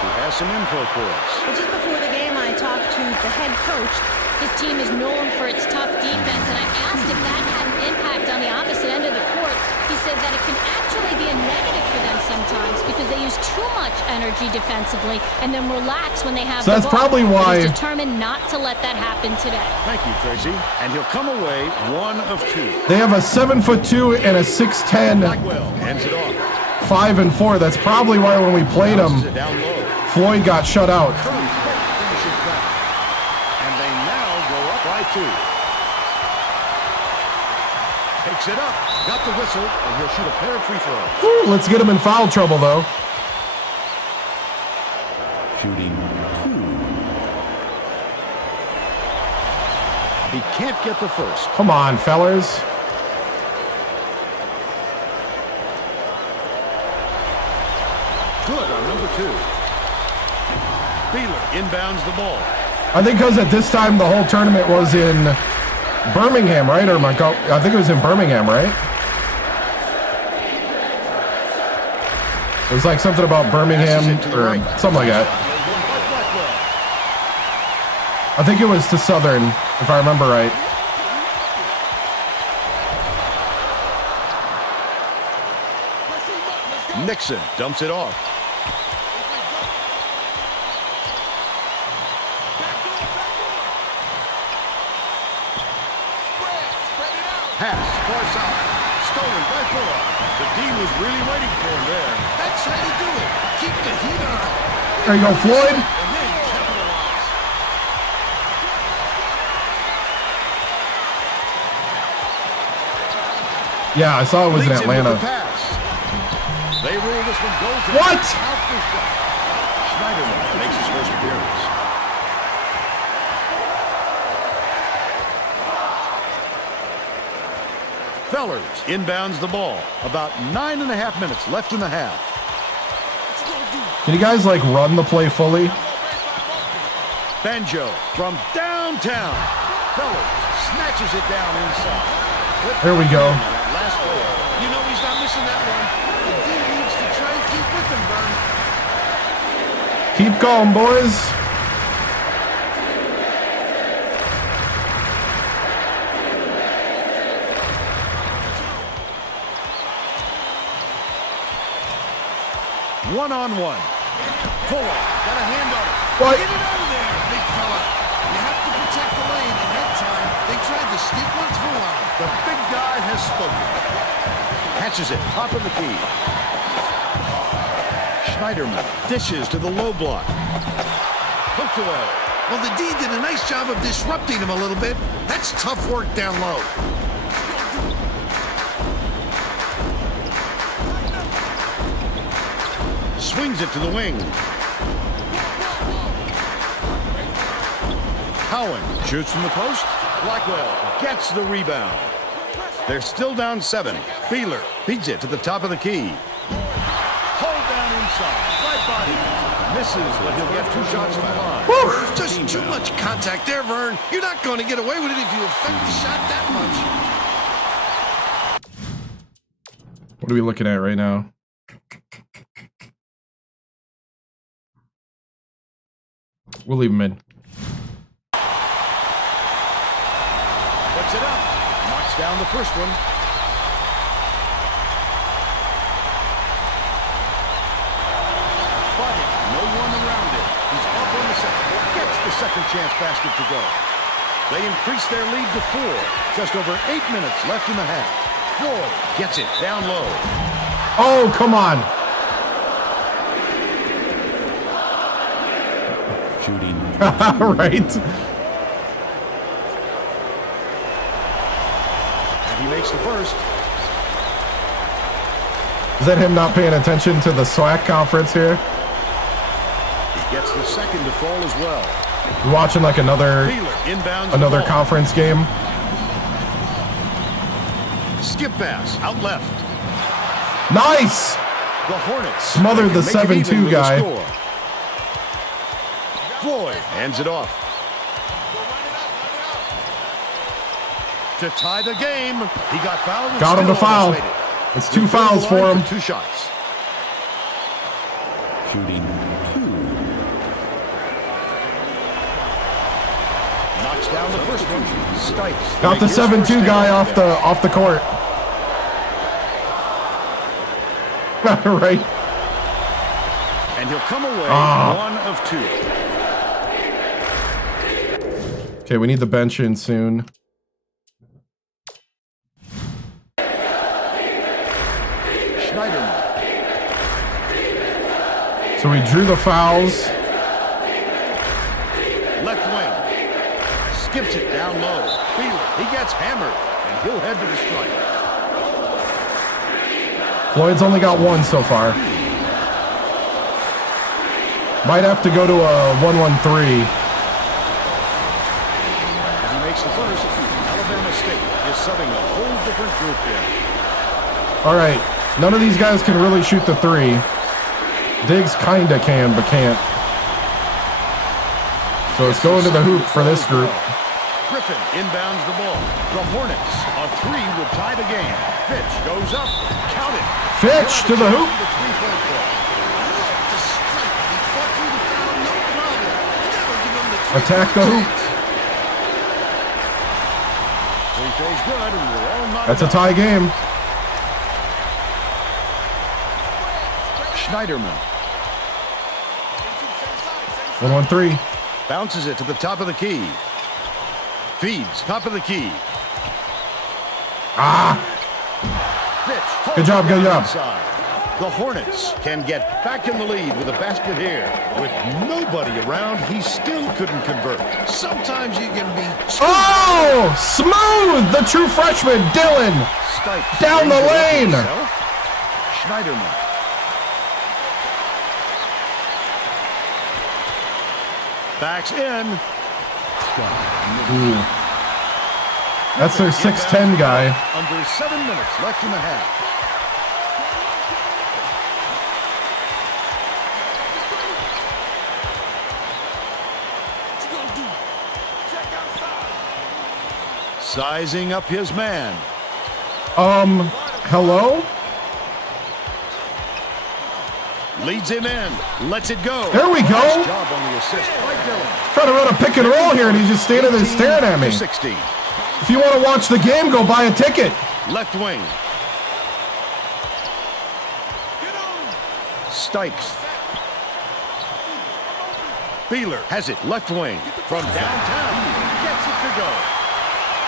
who has some info for us. Well, just before the game, I talked to the head coach, His team is known for its tough defense, and I asked if that had an impact on the opposite end of the court. He said that it can actually be a negative for them sometimes because they use too much energy defensively and then relax when they have the ball. So that's probably why he's determined not to let that happen today. Thank you, Tracy. And he'll come away 1 of 2. they have a 7'2" and a 6'10", Blackwell ends it off. 5 and 4. That's probably why when we played Bounces them, it down low. Floyd got shut out. Curry finishes back. And they now go up by 2. Takes it up. Got the whistle, and he'll shoot a pair of free throws. Woo, let's get him in foul trouble, though. Shooting 2. He can't get the first. Come on, fellas. Good on number 2. Beeler inbounds the ball. I think because at this time the whole tournament was in Birmingham, right? Or I think it was in Birmingham, right? It was like something about Birmingham or something like that. I think it was to Southern, if I remember right. Nixon dumps it off. Pass, far side. Stolen by Fuller. The D was really waiting for him there. That's how you do it. Keep the heat on. There you go, Floyd. And then capitalize. Yeah, I saw it was in Leads him with Atlanta. the pass. They rule this one goes in. What? Schneiderman makes his first appearance. Fellers inbounds the ball. About 9.5 minutes left in the half. Can you guys like run the play fully? Banjo from downtown. Fellers snatches it down inside. There we go. Last play. You know he's not missing that one. The D needs to try and keep with him, Vern. Keep going, boys. One-on-one. Fuller got a hand on it. What? Get it out of there, big fella. You have to protect the lane, and that time they tried to sneak one through on him. The big guy has spoken. Catches it, top of the key. Schneiderman dishes to the low block. Hooks away. Well, the D did a nice job of disrupting him a little bit. That's tough work down low. Swings it to the wing. Cowan shoots from the post. Blackwell gets the rebound. They're still down 7. Beeler beats it to the top of the key. Hold down inside. Right body. Misses, but he'll get 2 shots from the line. Just too much contact there, Vern. You're not going to get away with it if you affect the shot that much. What are we looking at right now? We'll leave him in. Puts it up. Knocks down the first one. Body. No one around it. He's off on the second. Gets the second chance basket to go. They increase their lead to 4. Just over 8 minutes left in the half. Floyd gets it down low. Oh, come on. Shooting. Right. And he makes the first. Is that him not paying attention to the Swack conference here? He gets the second to fall as well. You watching like another conference game? Skip pass out left. Nice. The Hornets Smothered the 7-2 guy. Floyd hands it off. To tie the game. He got fouled. Got him to foul. It's 2 fouls for him. 2 shots. Shooting 2. Knocks down the first one. Stipes. Got the 7-2 guy off the court. Right. And he'll come away 1 of 2. Okay, we need the bench in soon. Schneiderman. So we drew the fouls. Left wing. Skips it down low. Feeler. He gets hammered. And he'll head to the strike. Floyd's only got 1 so far. Might have to go to a 1-1-3. As he makes the first, Alabama State is subbing a whole different group in. All right. None of these guys can really shoot the 3. Diggs kinda can, but can't. So it's going to the hoop for this group. Griffin inbounds the ball. The Hornets, a 3 would tie the game. Fitch goes up. Count it. Fitch to the hoop. Attack the hoop. That's a tie game. Schneiderman 1-1-3. bounces it to the top of the key. Feeds top of the key. Fitch. Good job, good job. Inside. The Hornets can get back in the lead with a basket here. With nobody around, he still couldn't convert. Sometimes you can be Oh! Smooth! The true freshman, Dylan! Stipes Down the brings it up lane. himself. Schneiderman. Backs in. That's their 6'10 guy. Under 7 minutes left in the half. Sizing up his man. Hello? Leads him in. Lets it go. There we go. Nice job on the assist by Dylan. Trying to run a pick and roll here, and he's just standing there staring at me. 16. If you want to watch the game, go buy a ticket. Left wing. Stipes. Feeler has it. Left wing. From downtown. Gets it to go.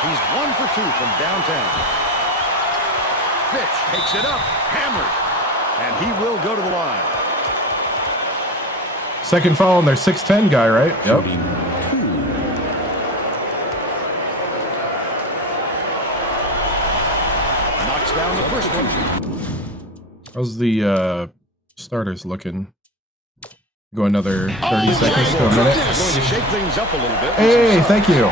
He's 1 for 2 from downtown. Fitch takes it up. Hammered. And he will go to the line. Second foul on their 6'10 guy, right? Yep. Knocks down the first one. How's the starters looking? Go another 30 seconds to a minute. Going to shake things up a little bit. Hey, thank you.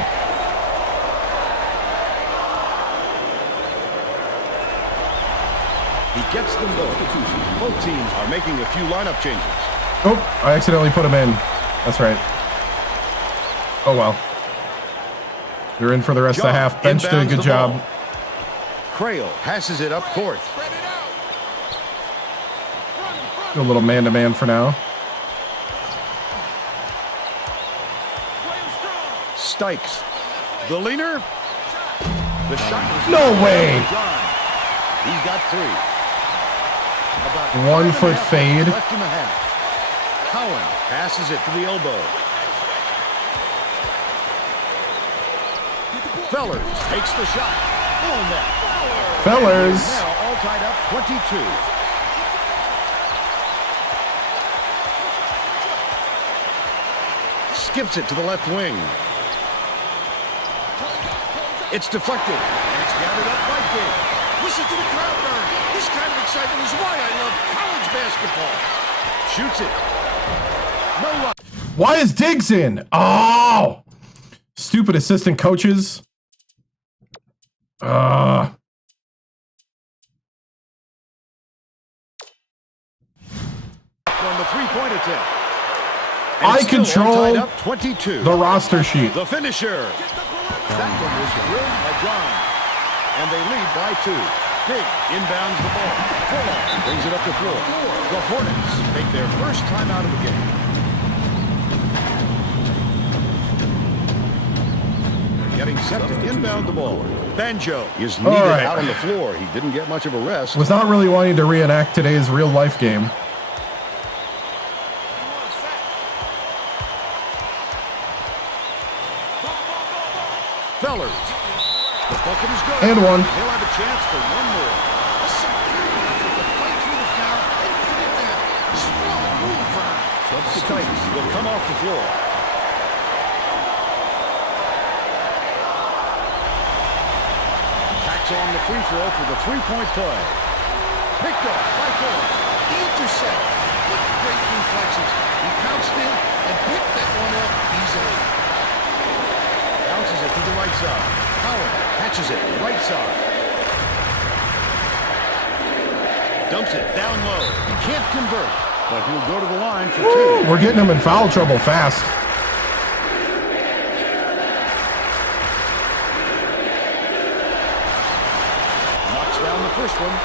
He gets them both. Both teams are making a few lineup changes. Oh, I accidentally put him in. That's right. Oh, well. You're in for the rest of the half. Bench did a good job. Crail passes it up court. Do a little man-to-man for now. Stipes. The leaner. The shot was No way. He's got 3. About 1 foot fade. left in the half. Cowan passes it to the elbow. Fellers takes the shot. Full net. Fellers. Now all tied up 22. Skips it to the left wing. It's deflected. And it's gathered up by Diggs. Listen to the crowd, Barry. This kind of excitement is why I love college basketball. Shoots it. No luck. Why is Diggs in? Oh! Stupid assistant coaches. On the three-point attempt. And I still all control tied up 22. the roster sheet. The finisher. That one was drilled by John. And they lead by 2. Big inbounds the ball. Fuller brings it up to 4. The Hornets take their first time out of the game. getting set to inbound the ball. Banjo is needed out on the floor. He didn't get much of a rest. Was not really wanting to reenact today's real-life game. Fellers. The bucket is good. And one. He'll have a chance for one more. A superior effort to fight through the foul and put it down. Strong move, Vern. Stites will come off the floor. Tacks on the free throw for the three-point play. Picked up by Ford. The intercept. What great reflexes. He pounced in and picked that one up easily. Bounces it to the right side. Howard catches it right side. Dumps it down low. He can't convert, but he'll go to the line for two. We're getting him in foul trouble fast. Knocks down the first one.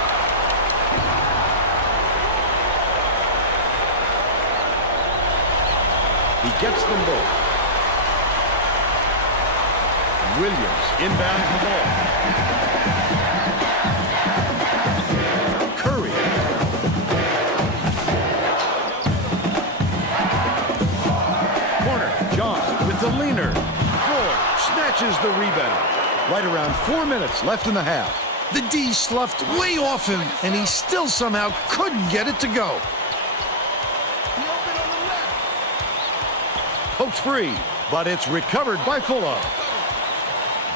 He gets them both. Williams inbounds the ball. Curry. Corner. John with the leaner. Ford snatches the rebound. Right around 4 minutes left in the half. The D sloughed way off him, and he still somehow couldn't get it to go. Pokes free, but it's recovered by Fuller.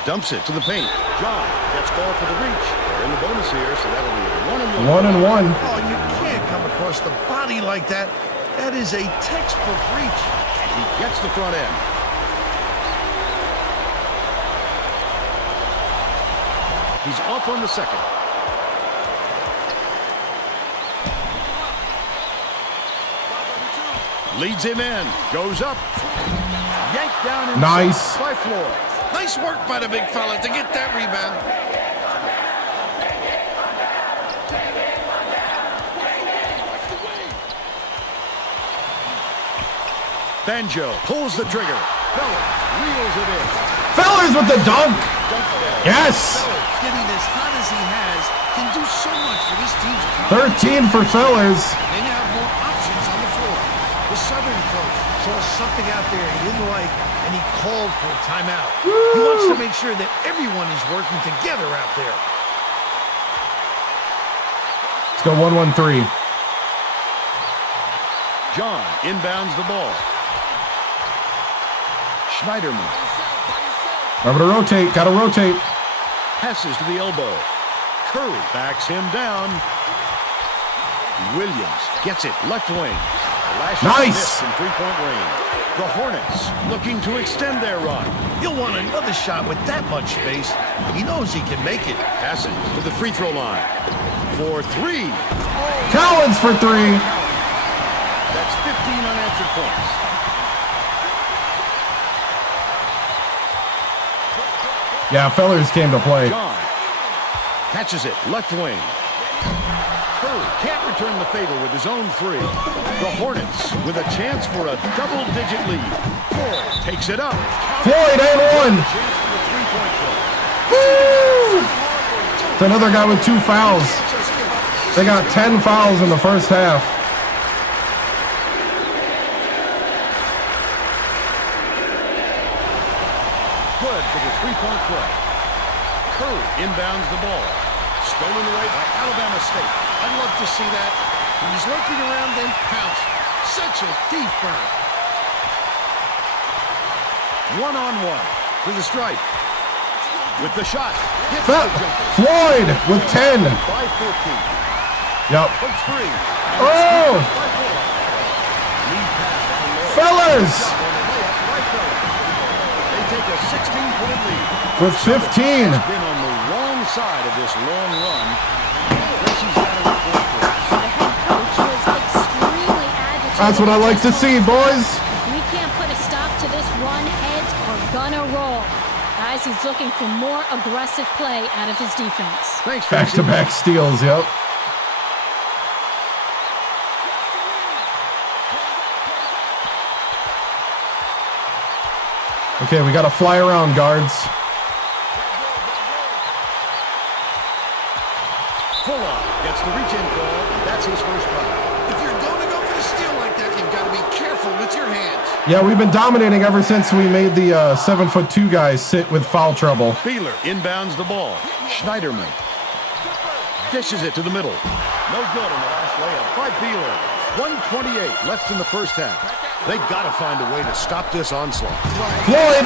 Dumps it to the paint. John gets called for the reach. They're in the bonus here, so that'll be a 1-and-1. 1-and-1. Oh, you can't come across the body like that. That is a textbook reach. He gets the front end. He's off on the second. Leads him in. Goes up. Yanked down inside. Nice. By Floyd. Nice work by the big fella to get that rebound. Banjo pulls the trigger. Feller reels it in. Fellers with the dunk. Yes. Getting as hot as he has can do so much for this team's 13 for Fellers. They now have more options on the floor. The Southern coach saw something out there he didn't like, and he called for a timeout. He wants to make sure that everyone is working together out there. Let's go 1-1-3. John inbounds the ball. Schneiderman Remember to rotate. Got to rotate. passes to the elbow. Curry backs him down. Williams gets it left wing. Last shot Nice. missed from three-point range. The Hornets looking to extend their run. He'll want another shot with that much space. He knows he can make it. Passes to the free throw line. For three. Collins for 3. That's 15 unanswered points. Yeah, Fellers came to play. John catches it left wing. Curry can't return the favor with his own three. The Hornets with a chance for a double-digit lead. Floyd takes it up. Floyd and one. Chance for the three-point play. Woo! It's another guy with 2 fouls. They got 10 fouls in the first half. Good for the three-point play. Curry inbounds the ball. Stolen away by Alabama State. I'd love to see that. He was lurking around, then pounced. Such a thief burn. One-on-one to the stripe. With the shot. Hits Fe- the jumper. Floyd with 10. By 14. Yep. Hooks free. Oh! By four. Lead pass down low. Fellers On the layup by Fellers. They take a 16-point lead. with 15. Been on the wrong side of this long run. Gracie's got a report for us. The head coach was extremely agitated. That's what I like to see, boys. We can't put a stop to this run. Heads are gonna roll. Guys, he's looking for more aggressive play out of his defense. Thanks, Gracie. Back-to-back steals, yep. Okay, we got to fly around, guards. Full on. Gets the reach-in call, and that's his first foul. If you're going to go for the steal like that, you've got to be careful with your hands. Yeah, we've been dominating ever since we made the 7'2" guys sit with foul trouble. Beeler inbounds the ball. Schneiderman dishes it to the middle. No good on the last layup by Beeler. 1:28 left in the first half. They've got to find a way to stop this onslaught. Floyd.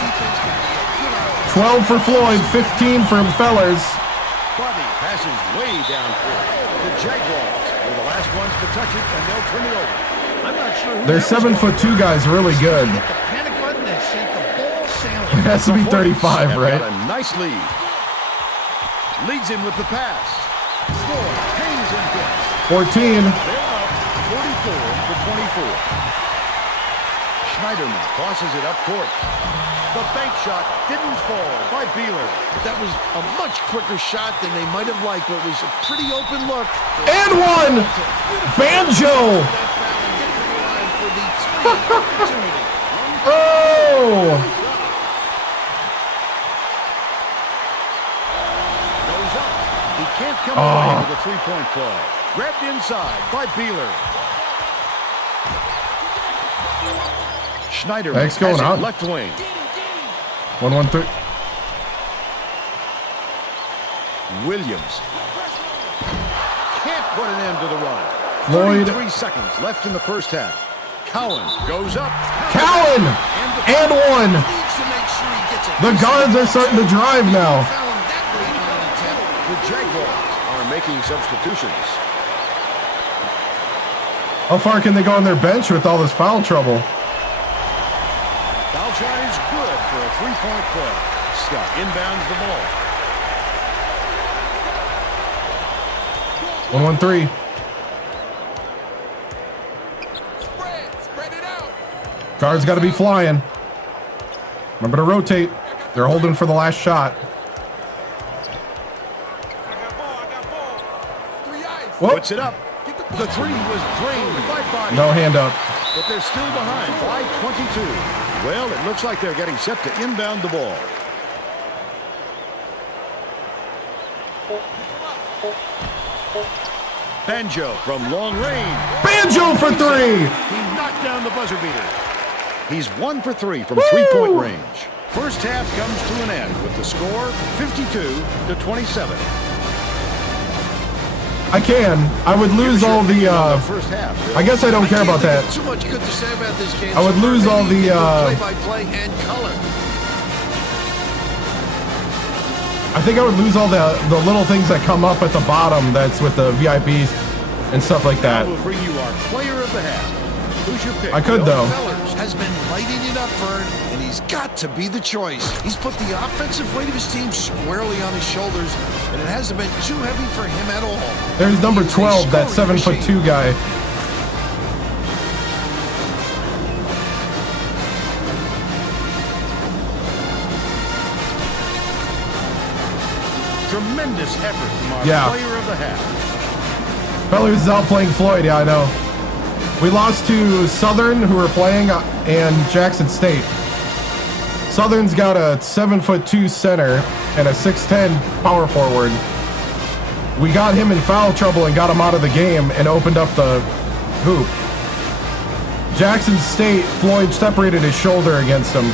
12 for Floyd, 15 for Fellers. Bobby passes way downfield. The Jaguars were the last ones to touch it, and they'll turn it over. I'm not sure. Their 7'2" guys really good. Hit the panic button and sent the ball sailing. It has to be 35, right? Got a nice lead. Leads him with the pass. Floyd hangs in place. 14. They're up 44-24. Schneiderman tosses it up court. The bank shot didn't fall by Beeler. That was a much quicker shot than they might have liked, but it was a pretty open look. And one! Banjo! Oh! Goes up. He can't come away with a three-point play. Grabbed inside by Beeler. Schneiderman Thanks going has it on. left wing. 1-1-3. Williams can't put an end to the run. Floyd. 33 seconds left in the first half. Cowan goes up. Cowan! And one! The guards are starting to drive now. The Jaguars are making substitutions. How far can they go on their bench with all this foul trouble? Foul shot is good for a three-point play. Scott inbounds the ball. 1-1-3. Spread it out. Guards got to be flying. Remember to rotate. They're holding for the last shot. Whoop. Puts it up. The three was drained by Body. No hand up. But they're still behind by 22. Well, it looks like they're getting set to inbound the ball. Banjo from long range. Banjo for three! He knocked down the buzzer beater. He's 1 for 3 from three-point range. First half comes to an end with the score 52-27. I can. I would lose all the, First half. I guess I don't care about that. Too much good to say about this game. I would lose all the, play-by-play and color. I think I would lose all the little things that come up at the bottom that's with the VIPs and stuff like that. We'll bring you our player of the half. Who's your pick? I could, though. Fellers has been lighting it up, Vern, and he's got to be the choice. He's put the offensive weight of his team squarely on his shoulders, and it hasn't been too heavy for him at all. There's number 12, that 7'2" guy. Tremendous effort from our player of the half. Fellers is out playing Floyd, yeah, I know. We lost to Southern, who were playing, and Jackson State. Southern's got a 7'2" center and a 6'10" power forward. We got him in foul trouble and got him out of the game and opened up the hoop. Jackson State, Floyd separated his shoulder against him.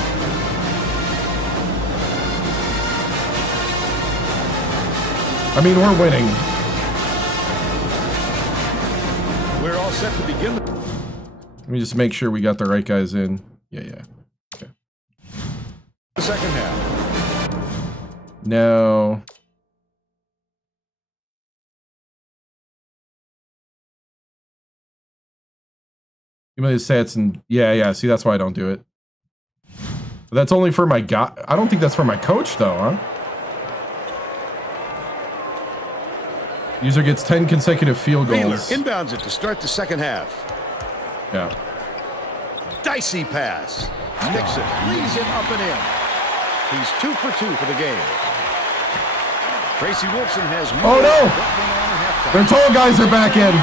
I mean, we're winning. We're all set to begin. Let me just make sure we got the right guys in. Yeah. Okay. The second half. No. You might say it's in. Yeah. See, that's why I don't do it. But that's only for my guy. I don't think that's for my coach, though, huh? User gets 10 consecutive field goals. Baylor inbounds it to start the second half. Yeah. Dicey pass. Nixon leads him up and in. He's 2 for 2 for the game. Tracy Wolfson has Oh no! Their tall guys are back in.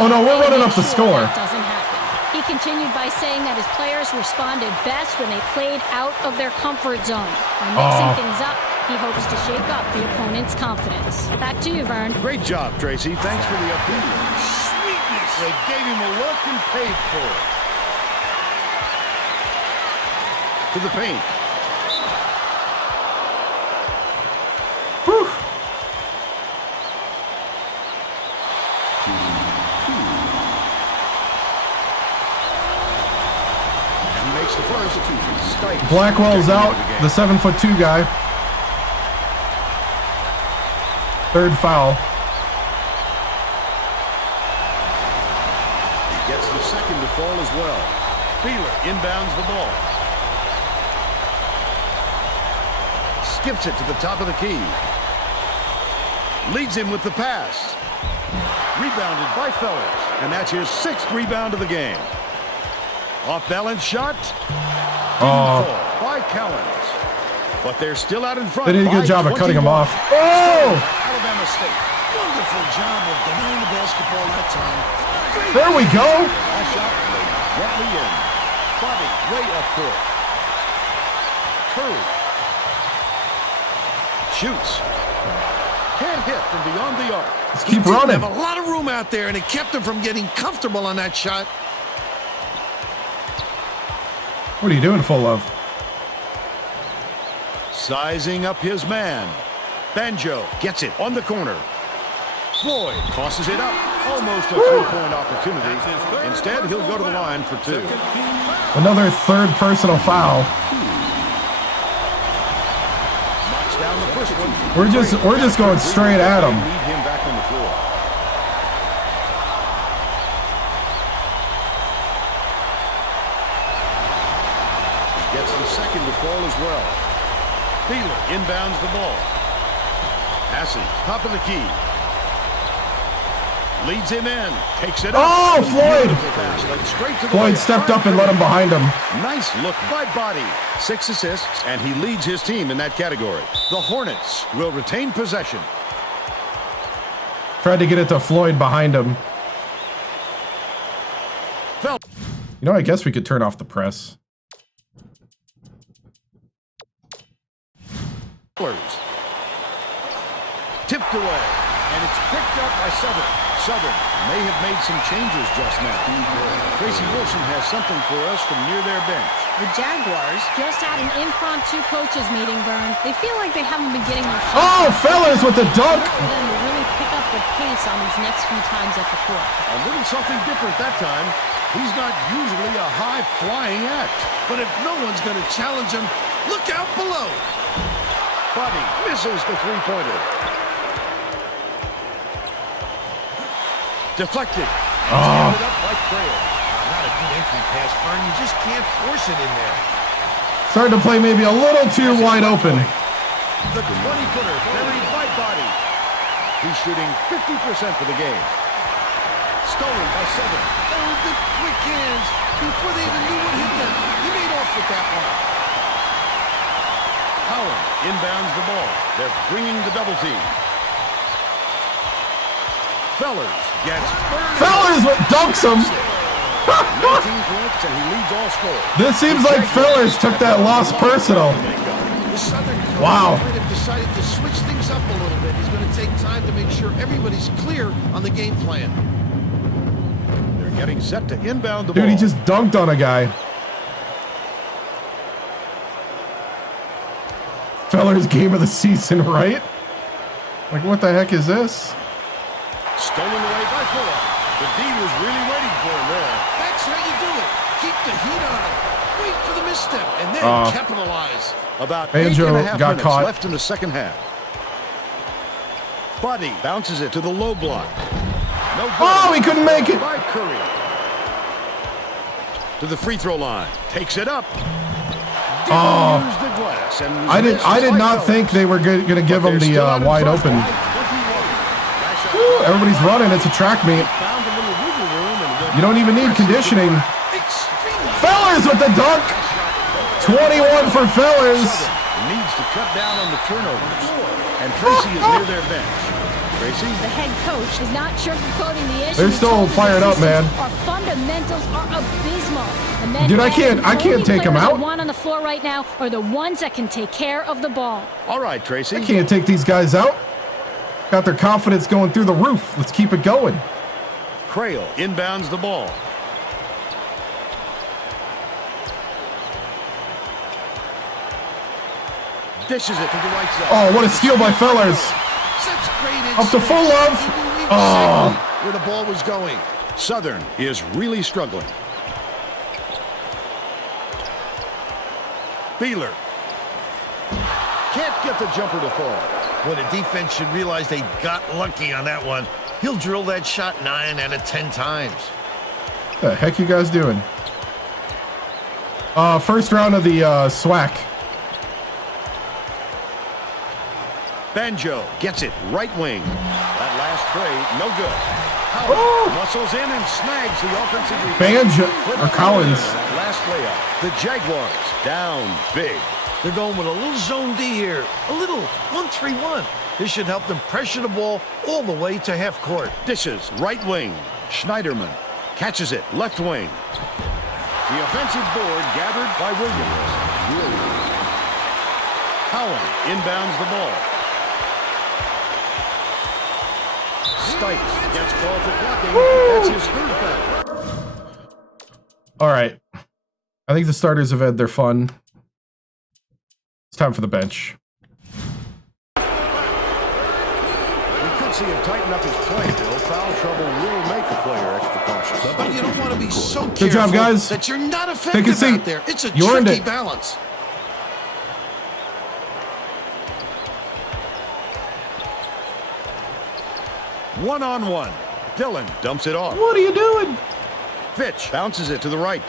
Oh no, we're running up the score. He continued by saying that his players responded best when they played out of their comfort zone. By mixing things up, he hopes to shake up the opponent's confidence. Back to you, Vern. Great job, Tracy. Thanks for the update. Sweetness. They gave him a look and paid for it. To the paint. Whew. And he makes the first. Stipes. Blackwell's out, the 7'2" guy. Third foul. He gets the second to fall as well. Feeler inbounds the ball. Skips it to the top of the key. Leads him with the pass. Rebounded by Fellers. And that's his 6th rebound of the game. Off-balance shot. Fall by Callens. But they're still out in front. They did a good job of cutting him off. Oh! Alabama State. Wonderful job of denying the basketball that time. There we go. Last shot laid gently in. Bobby way up court. Curry. Shoots. Can't hit from beyond the arc. Let's keep He running. have a lot of room out there, and it kept him from getting comfortable on that shot. What are you doing, full of? Sizing up his man. Banjo gets it on the corner. Floyd tosses it up. Almost a three-point opportunity. Instead, he'll go to the line for 2. Another third personal foul. Knocks down the first one. We're just going straight at him. Need him back on the floor. He gets the second to fall as well. Feeler inbounds the ball. Passing, top of the key. Leads him in. Takes it up. Oh, Floyd! Pass, led straight to the Floyd layup. stepped up and let him behind him. Nice look by Body. 6 assists, and he leads his team in that category. The Hornets will retain possession. Tried to get it to Floyd behind him. Felt. You know, I guess we could turn off the press. Tipped away, and it's picked up by Southern. Southern may have made some changes just now. Tracy Wilson has something for us from near their bench. The Jaguars just had an impromptu coaches meeting, Vern. They feel like they haven't been getting their Oh, Fellers with the dunk! for them to really pick up the pace on these next few times at the court. A little something different that time. He's not usually a high-flying act. But if no one's going to challenge him, look out below. Body misses the three-pointer. Deflected. Handed up by Craig. Not a good entry pass, Fern. You just can't force it in there. Starting to play maybe a little too wide open. The 20-footer buried by Body. He's shooting 50% for the game. Stolen by Southern. Oh, the quick hands. Before they even knew what hit them. He made off with that one. Howard inbounds the ball. They're bringing the double team. Fellers gets burned. Fellers dunks him! 19 points and he leads all scorers. This seems like Fellers took that loss personal. The Southern coach Wow. might have decided to switch things up a little bit. He's going to take time to make sure everybody's clear on the game plan. They're getting set to inbound the ball. Dude, he just dunked on a guy. Fellers game of the season, right? Like, what the heck is this? Stolen away by Fuller. The D was really waiting for him there. That's how you do it. Keep the heat on him. Wait for the misstep and then capitalize. About Banjo 8.5 got minutes caught. left in the second half. Buddy bounces it to the low block. No good. Oh, he couldn't make it. By Curry. To the free throw line. Takes it up. Oh. Use the glass and I did not think they were going to give him the wide open. Woo, everybody's running. It's a track meet. You don't even need conditioning. Fellers with the dunk. 21 for Fellers. Needs to cut down on the turnovers. And Tracy is near their bench. Tracy. The head coach is not sugarcoating the issue. They're still fired up, man. Our fundamentals are abysmal. And then Dude, I can't take them out. The one on the floor right now are the ones that can take care of the ball. All right, Tracy. I can't take these guys out. Got their confidence going through the roof. Let's keep it going. Crail inbounds the ball. Dishes it to the right side. Oh, what a steal by Fellers. Such great Up to full love. Oh. Where the ball was going. Southern is really struggling. Beeler can't get the jumper to fall. Well, the defense should realize they got lucky on that one. He'll drill that shot 9 out of 10 times. What the heck you guys doing? First round of the Swack. Banjo gets it right wing. That last trade, no good. Howard muscles in and snags the offensive rebound. Banjo or Collins. Last layup. The Jaguars down big. They're going with a little zone D here. A little 1-3-1. This should help them pressure the ball all the way to half court. Dishes right wing. Schneiderman catches it left wing. The offensive board gathered by Williams. Howard inbounds the ball. Stipes gets called for blocking. That's his third foul. All right. I think the starters have had their fun. It's time for the bench. We could see him tighten up his play, Bill. Foul trouble will make the player extra cautious. But you don't want to be so careful Good job, guys. that you're not Take a effective seat. out there. It's a You earned tricky it. balance. One-on-one. Dillon dumps it off. What are you doing? Fitch bounces it to the right.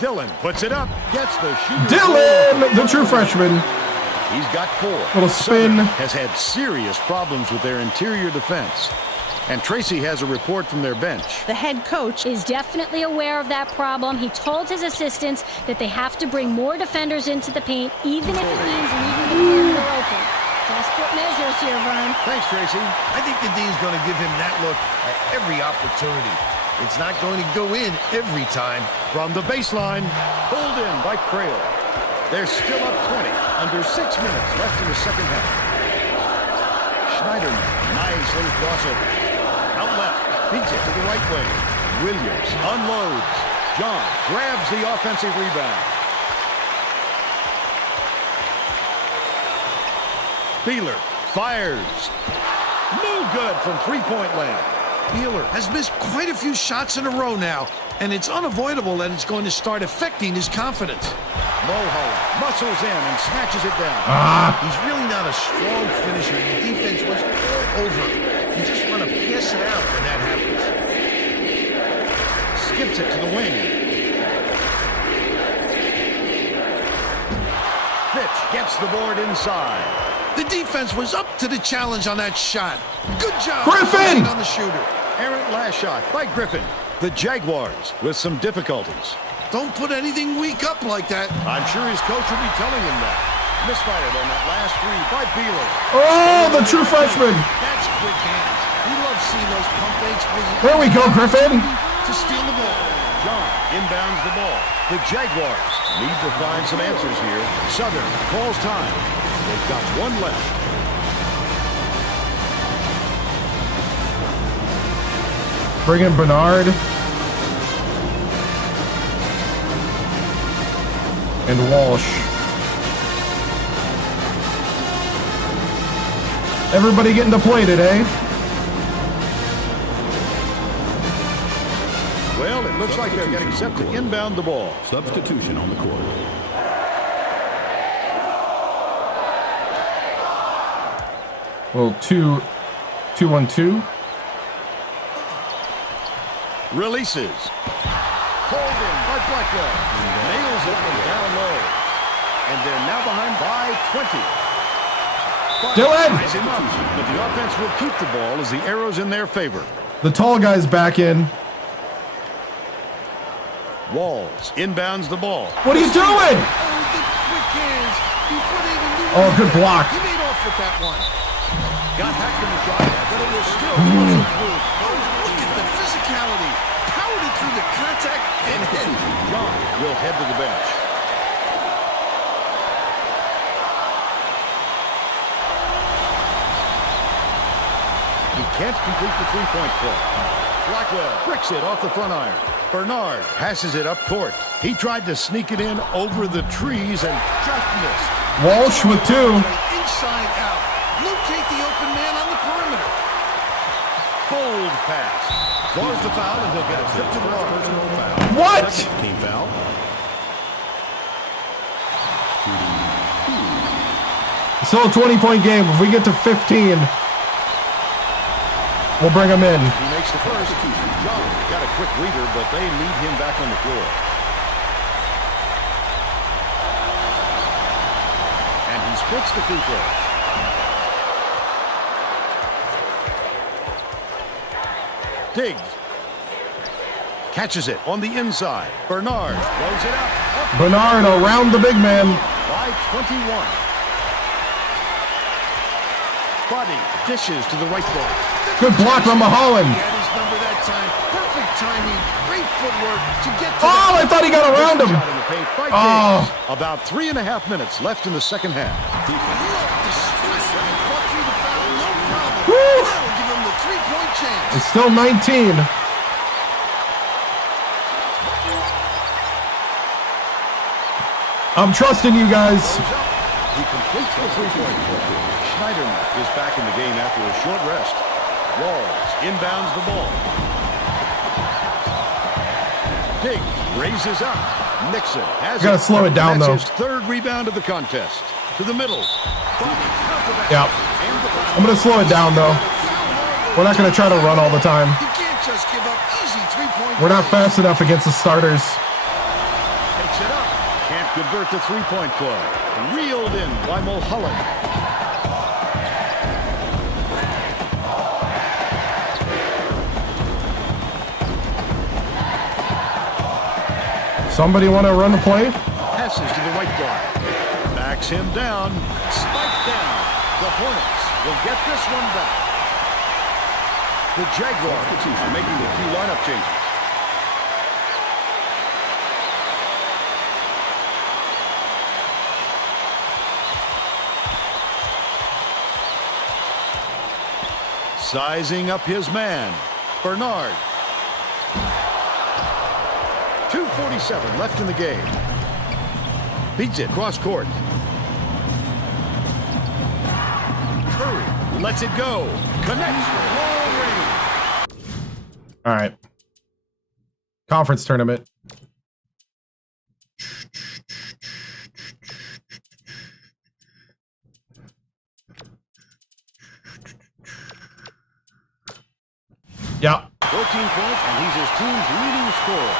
Dillon puts it up. Gets the shooter. Dillon, the true freshman. He's got 4. Little spin. Southern has had serious problems with their interior defense. And Tracy has a report from their bench. The head coach is definitely aware of that problem. He told his assistants that they have to bring more defenders into the paint, even if it means leaving the perimeter open. Desperate measures here, Vern. Thanks, Tracy. I think the D is going to give him that look at every opportunity. It's not going to go in every time. From the baseline, pulled in by Crail. They're still up 20, under 6 minutes left in the second half. Schneiderman, nicely crossover. Out left, beats it to the right wing. Williams unloads. John grabs the offensive rebound. Beeler fires. No good from three-point land. Beeler has missed quite a few shots in a row now, and it's unavoidable that it's going to start affecting his confidence. Mulholland muscles in and snatches it down. He's really not a strong finisher. The defense was all over. You just want to pass it out when that happens. Skips it to the wing. Fitch gets the board inside. The defense was up to the challenge on that shot. Good job Griffin! on the shooter. Errant last shot by Griffin. The Jaguars with some difficulties. Don't put anything weak up like that. I'm sure his coach will be telling him that. Misfired on that last three by Beeler. Oh, the true freshman. That's quick hands. We love seeing those pump fakes. There we go, Griffin. To steal the ball. John inbounds the ball. The Jaguars need to find some answers here. Southern calls time. They've got one left. Bring in Bernard. And Walsh. Everybody getting to play today. Well, it looks like they're getting set to inbound the ball. Substitution on the court. Well, 2-1-2. Releases. Called in by Blackwell. Nails it from down low. And they're now behind by 20. Dillon! Ties him up, but the offense will keep the ball as the arrow's in their favor. The tall guy's back in. Walls inbounds the ball. What are you doing? Oh, the quick hands before they even knew Oh, good block. He made off with that one. Got hacked in the shot, but it was still wasn't good. Look at the physicality. Powered it through the contact and hit. John will head to the bench. He can't complete the three-point play. Blackwell bricks it off the front iron. Bernard passes it up court. He tried to sneak it in over the trees and just missed. Walsh with 2. Inside out. Locate the open man on the perimeter. Bold pass. Draws the foul and he'll get a 5th personal foul. What? Team foul. Still a 20-point game. If we get to 15, we'll bring him in. He makes the first. John got a quick breather, but they need him back on the floor. And he splits the free throws. Diggs catches it on the inside. Bernard throws it out. Bernard around the big man. By 21. Body dishes to the right block. Good block from Mulholland. He had his number that time. Perfect timing. Great footwork to get to Oh, I thought he got around him. Shot in the paint by Oh. Diggs. About 3.5 minutes left in the second half. Look, the stress when he fought through the foul, no problem. Woo. That'll give him the three-point chance. It's still 19. I'm trusting you guys. He completes the three-point play. Schneiderman is back in the game after a short rest. Walls inbounds the ball. Diggs raises up. Nixon has Gotta slow it down, That's though. his 3rd rebound of the contest. To the middle. Yep. I'm going to slow it down, though. We're not going to try to run all the time. You can't just give up easy three-point We're not plays. fast enough against the starters. Takes it up. Can't convert the three-point play. Reeled in by Mulholland. Somebody want to run the play? Passes to the right block. Backs him down. Spike down. The Hornets will get this one back. The Jaguars are making a few lineup changes. Sizing up his man. Bernard. 2:47 left in the game. Beats it cross court. Curry lets it go. Connects with long range. All right. Conference tournament. Yeah. 14 points, and he's his team's leading scorer.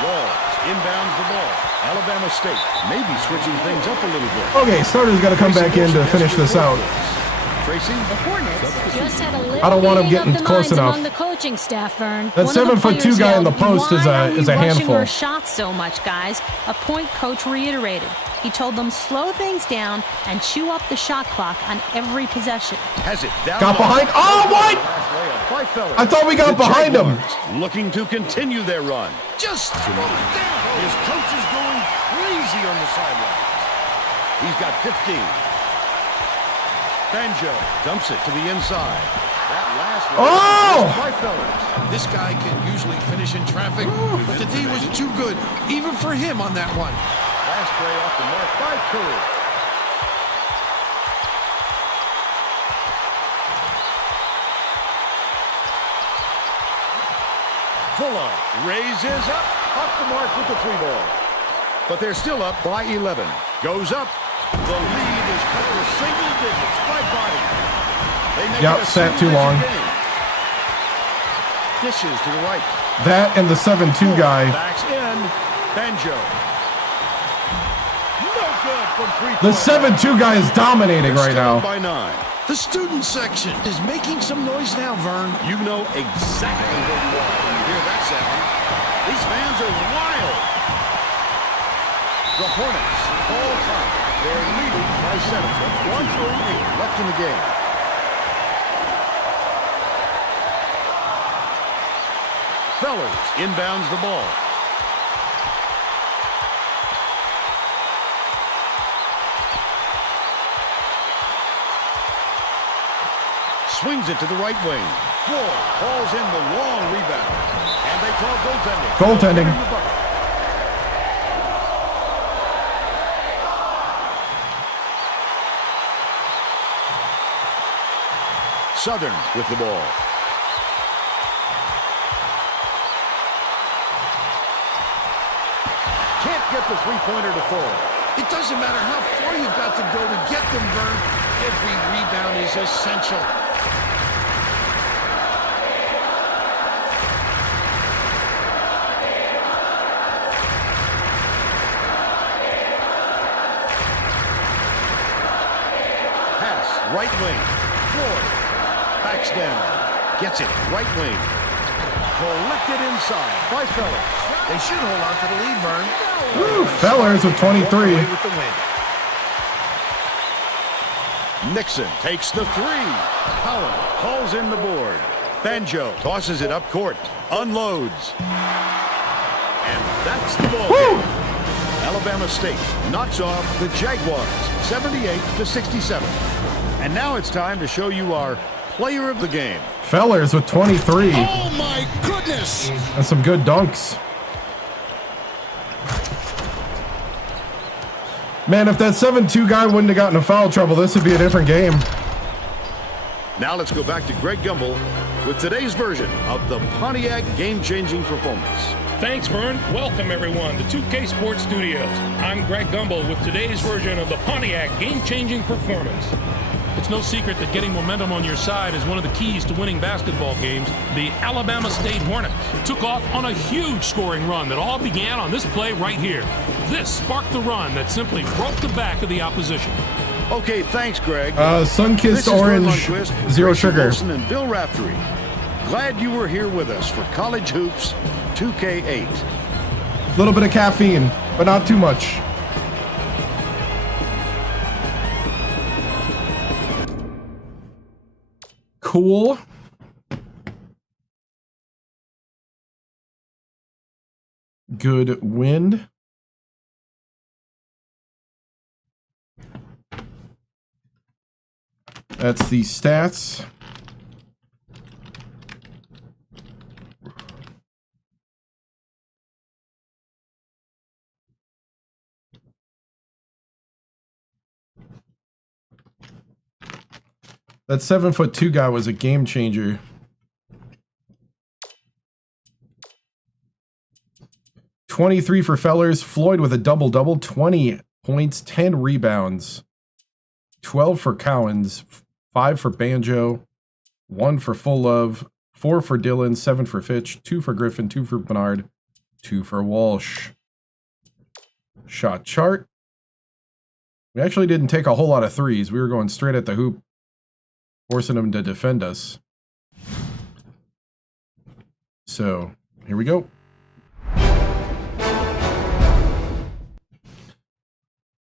Walls inbounds the ball. Alabama State maybe switching things up a little bit. Okay, starters got to come back in to finish this out. Tracy? The Hornets just had a little I don't want him meeting of getting the close minds enough. among the coaching staff, Vern. That One of the 7'2" players guy in the yelled, post is "Why a are we handful." rushing our shots so much, guys? A point coach reiterated. He told them slow things down and chew up the shot clock on every possession. Has it down. Got behind. Oh, what? By Feller. I thought we got The behind him. Jaguars looking to continue their run. Just throw it down. His coach is going crazy on the sidelines. He's got 15. Banjo dumps it to the inside. That last one Oh! by Feller. This guy can usually finish in traffic, but the D was too good, even for him on that one. Last play off the mark by Curry. Fuller raises up, off the mark with the three ball. But they're still up by 11. Goes up. The lead is cut to single digits by Body. They make Yep, it a sat too single-digit long. game. Dishes to the right. That and the 7'2" guy. Backs in. Banjo. No good from The three-point. 7'2" guy is dominating They're right still now. by 9. The student section is making some noise now, Vern. You know exactly where you are when you hear that sound. These fans are wild. The Hornets all time They're leading by 7. 1:08 left in the game. Fellers inbounds the ball. Swings it to the right wing. Floor falls in the long rebound. And they call goaltending. Goaltending. Southern with the ball. Can't get the three-pointer to fall. It doesn't matter how far you've got to go to get them, Vern. Every rebound is essential. Pass, right wing. Floyd backs down. Gets it, right wing. Collected inside by Fellers. They should hold on to the lead, Vern. Woo, Fellers with 23. With the win. Nixon takes the three. Howard calls in the board. Banjo tosses it up court. Unloads. And that's the ball game. Alabama State knocks off the Jaguars 78-67. And now it's time to show you our player of the game. Fellers with 23. Oh my goodness! And some good dunks. Man, if that 7-2 guy wouldn't have gotten in foul trouble, this would be a different game. Now let's go back to Greg Gumbel with today's version of the Pontiac game-changing performance. Thanks, Vern. Welcome, everyone, to 2K Sports Studios. I'm Greg Gumbel with today's version of the Pontiac game-changing performance. It's no secret that getting momentum on your side is one of the keys to winning basketball games. The Alabama State Hornets took off on a huge scoring run that all began on this play right here. This sparked the run that simply broke the back of the opposition. Okay, thanks, Greg. Sun-kissed orange, zero sugar. Wilson and Bill Raftery. Glad you were here with us for College Hoops 2K8. A little bit of caffeine, but not too much. Cool. Good wind. That's the stats. That 7'2" guy was a game changer. $23 for Fellers. Floyd with a double-double. 20 points, 10 rebounds. 12 for Cowens. 5 for Banjo. 1 for Full Love. 4 for Dillon. 7 for Fitch. 2 for Griffin. 2 for Bernard. 2 for Walsh. Shot chart. We actually didn't take a whole lot of threes. We were going straight at the hoop, forcing them to defend us. So, here we go.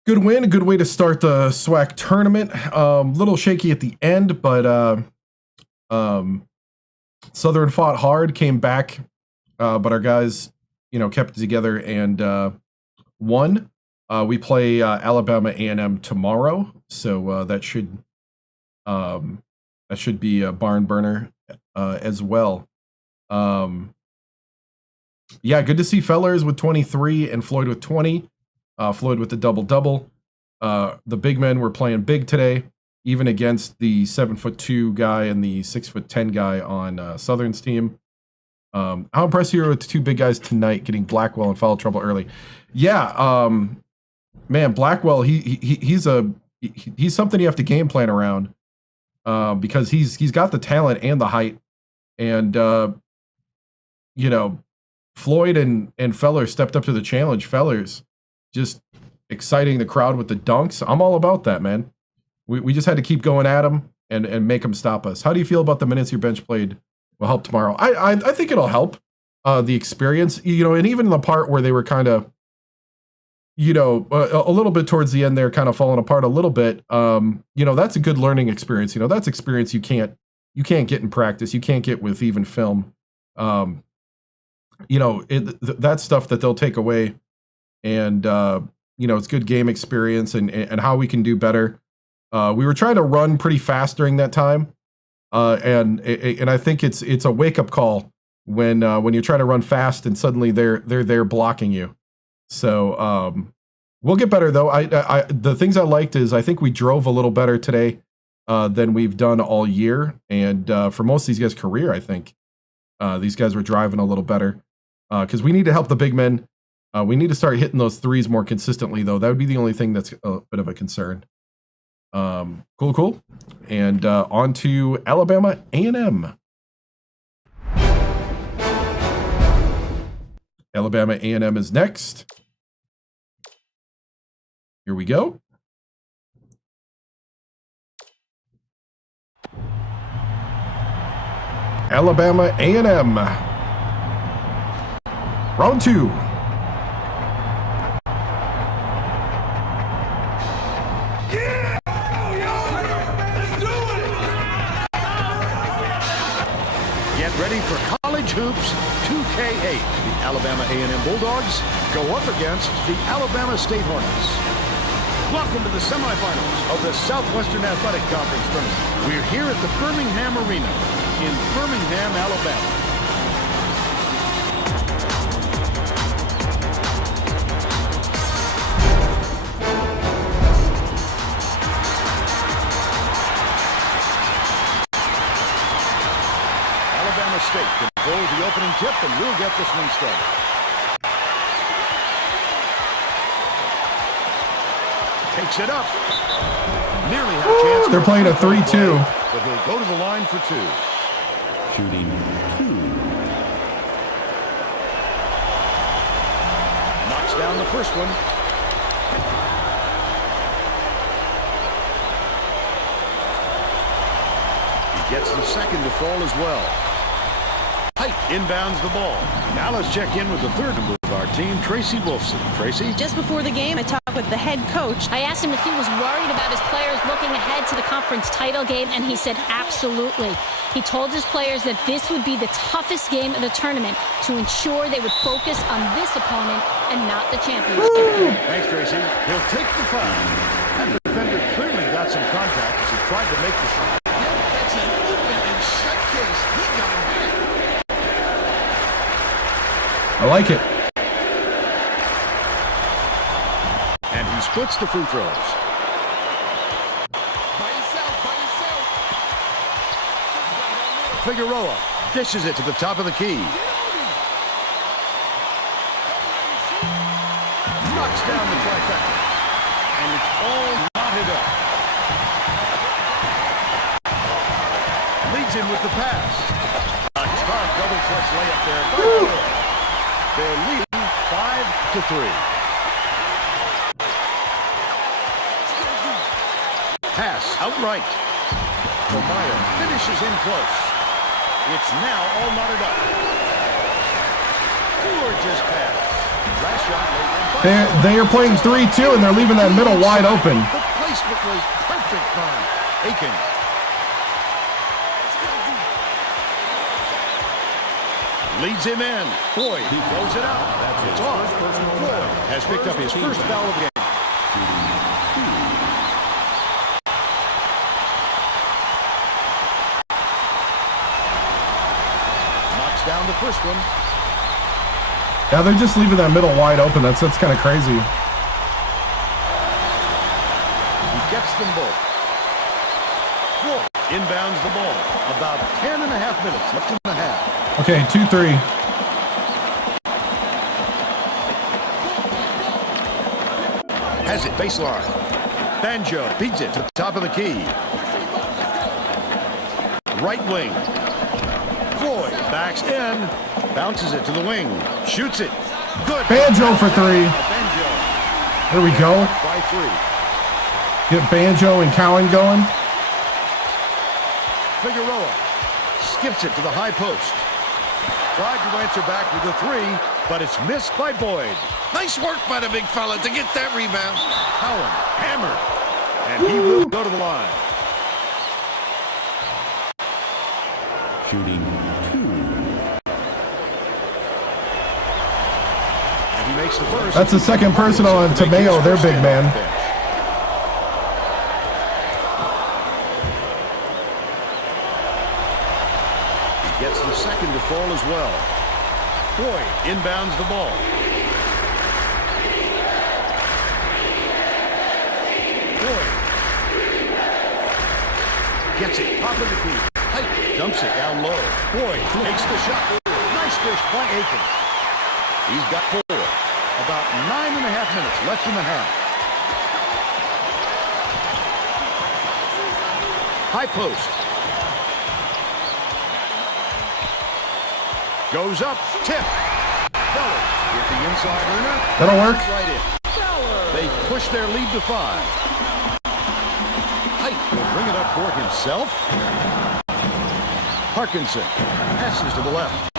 Good win, a good way to start the Swack tournament. Little shaky at the end, but Southern fought hard, came back, but our guys, kept it together and won. We play Alabama A&M tomorrow, so that should be a barn burner as well. Yeah, good to see Fellers with 23 and Floyd with 20. Floyd with the double-double. The big men were playing big today, even against the 7'2" guy and the 6'10" guy on Southern's team. How impressed you were with the two big guys tonight getting Blackwell in foul trouble early? Yeah, man, Blackwell, he's something you have to game plan around. Because he's got the talent and the height, and Floyd and Fellers stepped up to the challenge. Fellers just exciting the crowd with the dunks. I'm all about that, man. We just had to keep going at him and make him stop us. How do you feel about the minutes your bench played will help tomorrow? I think it'll help the experience, and even the part where they were kind of you know, a little bit towards the end there, kind of falling apart a little bit. You know, that's a good learning experience. You know, that's experience you can't get in practice. You can't get with even film. You know, that's stuff that they'll take away, and you know, it's good game experience and how we can do better. We were trying to run pretty fast during that time, and I think it's a wake up call when you try to run fast and suddenly they're there blocking you. So we'll get better though. I the things I liked is I think we drove a little better today than we've done all year, and for most of these guys' career, I think these guys were driving a little better because we need to help the big men. We need to start hitting those threes more consistently, though. That would be the only thing that's a bit of a concern. Cool. And on to Alabama A&M. Alabama A&M is next. Here we go. Alabama A&M. Round 2. Ready for college hoops 2K8. The Alabama A&M Bulldogs go up against the Alabama State Hornets. Welcome to the semifinals of the Southwestern Athletic Conference Tournament. We're here at the Birmingham Arena in Birmingham, Alabama. State controls the opening tip, and we'll get this one started. Takes it up. Nearly had a chance. They're playing a 3-2. But he'll go to the line for 2. Shooting 2. Knocks down the first one. He gets the second to fall as well. Inbounds the ball. Now let's check in with the third member of our team, Tracy Wolfson. Tracy? Just before the game, I talked with the head coach. I asked him if he was worried about his players looking ahead to the conference title game, and he said absolutely. He told his players that this would be the toughest game of the tournament to ensure they would focus on this opponent and not the championship game. Thanks, Tracy. He'll take the foul. That defender clearly got some contact as he tried to make the shot. That's his movement in shot case. He got him back. I like it. And he splits the free throws. By yourself. Figueroa dishes it to the top of the key. Knocks down the trifecta. And it's all knotted up. Leads him with the pass. A tough double clutch layup there. They're leading 5-3. Pass outright. Meyer finishes in close. It's now all knotted up. Gorgeous pass. Last shot. They are playing 3-2 and they're leaving that middle wide open. The placement was perfect from Aiken. Leads him in. Boyd, he throws it out. It's off. Boyd has picked up his first foul of the game. Knocks down the first one. Yeah, they're just leaving that middle wide open. That's kind of crazy. He gets them both. Boyd inbounds the ball. About 10.5 minutes left in the half. Okay, 2-3. Has it baseline. Banjo beats it to the top of the key. Right wing. Floyd backs in. Bounces it to the wing. Shoots it. Good. Banjo for 3. Banjo. There we go. By 3. Get Banjo and Cowan going. Figueroa skips it to the high post. Tried to answer back with a three, but it's missed by Boyd. Nice work by the big fella to get that rebound. Cowan hammered, and he will go to the line. Shooting 2. And he makes the first. That's the second personal on Tomeo, their big man. Gets the second to fall as well. Boyd inbounds the ball. Boyd gets it, top of the key. Height dumps it down low. Boyd takes the shot. Nice dish by Aiken. He's got 4. About 9.5 minutes left in the half. High post. Goes up, tip. Fellas with the inside runner. That'll work. Right in. They push their lead to 5. Height will bring it up for himself. Parkinson passes to the left.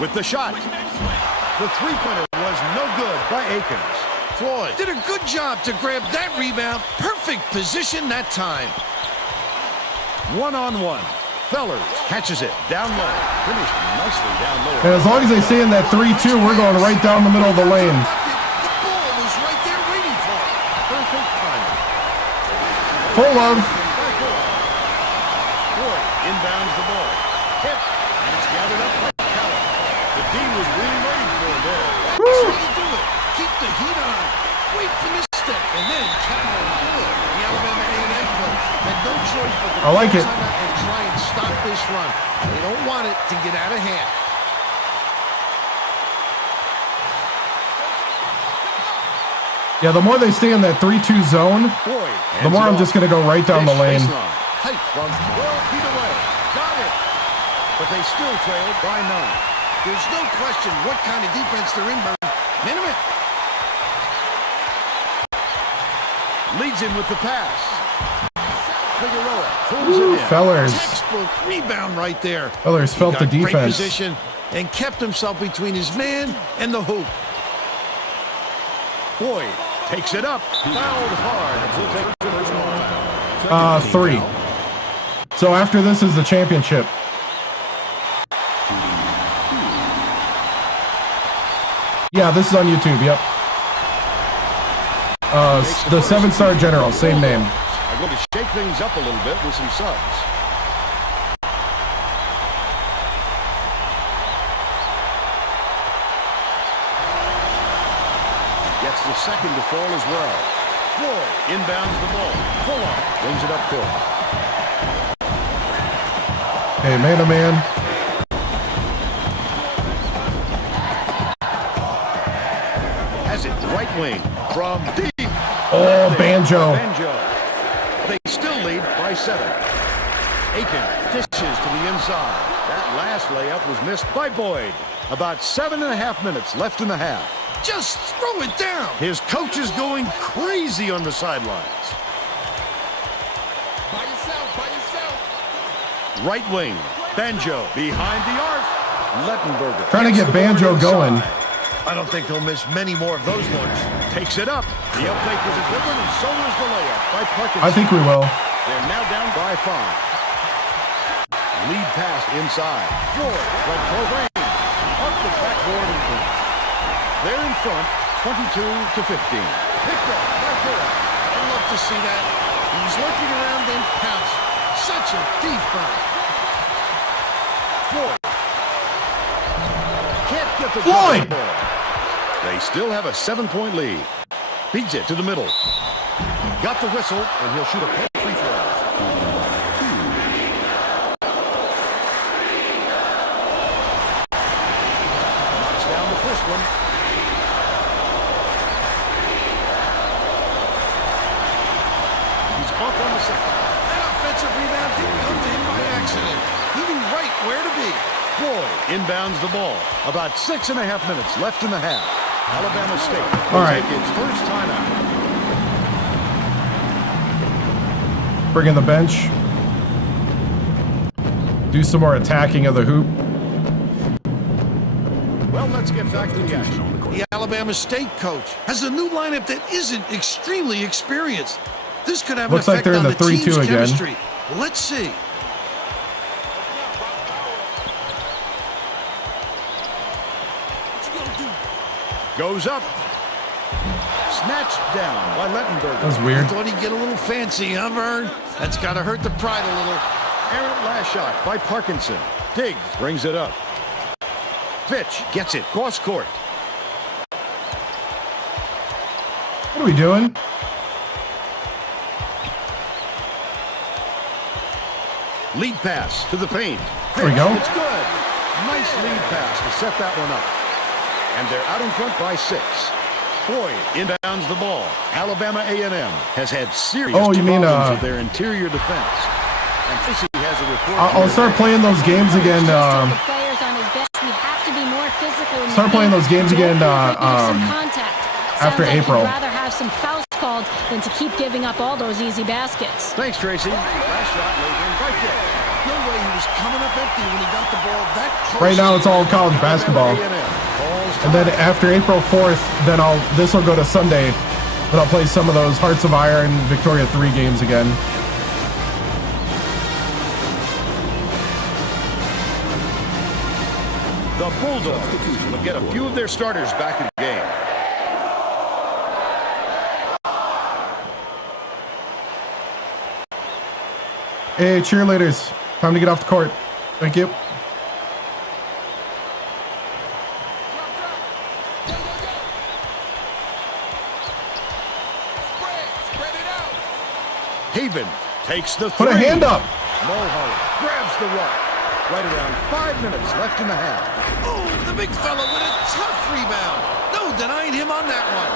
With the shot. The three-pointer was no good by Akins. Floyd did a good job to grab that rebound. Perfect position that time. 1-on-1. Fellers catches it down low. Finished nicely down low. And as long as they stay in that 3-2, we're going right down the middle of the lane. The ball was right there waiting for him. Perfect timing. Full of. Boyd inbounds the ball. Tip. And it's gathered up by Cowan. The D was really waiting for him there. That's how you do it. Keep the heat on. Wait for the step. And then Cowan. The Alabama A&M coach had no choice but to I like it. and try and stop this run. They don't want it to get out of hand. Yeah, the more they stay in that 3-2 zone, the more I'm just going to go right down the lane. Height from 12 feet away. Got it. But they still trailed by 9. There's no question what kind of defense they're in. Minimum. Leads him with the pass. Figueroa pulls it in. Fellers. Textbook rebound right there. Fellers felt the Got great defense. position and kept himself between his man and the hoop. Boyd takes it up. Fouled hard. He'll take the personal foul. 3. So after this is the championship. Yeah, this is on YouTube. Yep. The 7-Star General, same name. I'm going to shake things up a little bit with some subs. Gets the second to fall as well. Floyd inbounds the ball. Fuller brings it up court. Hey, man-to-man. Has it right wing from deep. Oh, Banjo. They still lead by 7. Aiken dishes to the inside. That last layup was missed by Boyd. About 7.5 minutes left in the half. Just throw it down. His coach is going crazy on the sidelines. By yourself. Right wing. Banjo behind the arc. Lettenberger. Trying to get Banjo going. I don't think they'll miss many more of those ones. Takes it up. The up fake was a good one, and so was the layup by Parkinson. I think we will. They're now down by 5. Lead pass inside. Floyd, right for Rain. Off the backboard and in. They're in front, 22-15. Picked up by Floyd. I'd love to see that. He was looking around, then pounced. Such a defense. Floyd. Can't get the Floyd! ball. They still have a 7-point lead. Feeds it to the middle. Got the whistle, and he'll shoot a pair of free throws. Knocks down the first one. He's off on the second. That offensive rebound didn't come to him by accident. He knew right where to be. Floyd inbounds the ball. About 6.5 minutes left in the half. Alabama State All will right. take its first timeout. Bring in the bench. Do some more attacking of the hoop. Well, let's get back to the action. The Alabama State coach has a new lineup that isn't extremely experienced. This could have Looks an like effect they're in on the the 3-2 team's again. chemistry. Let's see. Goes up. Snatched down by Lettenberger. That was weird. Thought he'd get a little fancy, huh, Vern? That's got to hurt the pride a little. Errant last shot by Parkinson. Diggs brings it up. Fitch gets it cross court. What are we doing? Lead pass to the paint. There we go. It's good. Nice lead pass to set that one up. And they're out in front by 6. Boyd inbounds the ball. Alabama A&M has had serious problems with their interior defense. And Tracy has a report. I'll start playing those games again. Start playing those games again after April. I'd rather have some fouls called than to keep giving up all those easy baskets. Thanks, Tracy. Last shot laid in by Dick. No way he was coming up empty when he got the ball that close. Right now it's all college basketball. And then after April 4th, then this will go to Sunday. Then I'll play some of those Hearts of Iron, Victoria 3 games again. The Bulldogs will get a few of their starters back in the game. Hey, cheerleaders. Time to get off the court. Thank you. Haven takes the 3. Put a hand up. Mulholland grabs the rock. Right around 5 minutes left in the half. Oh, the big fella with a tough rebound. No denying him on that one.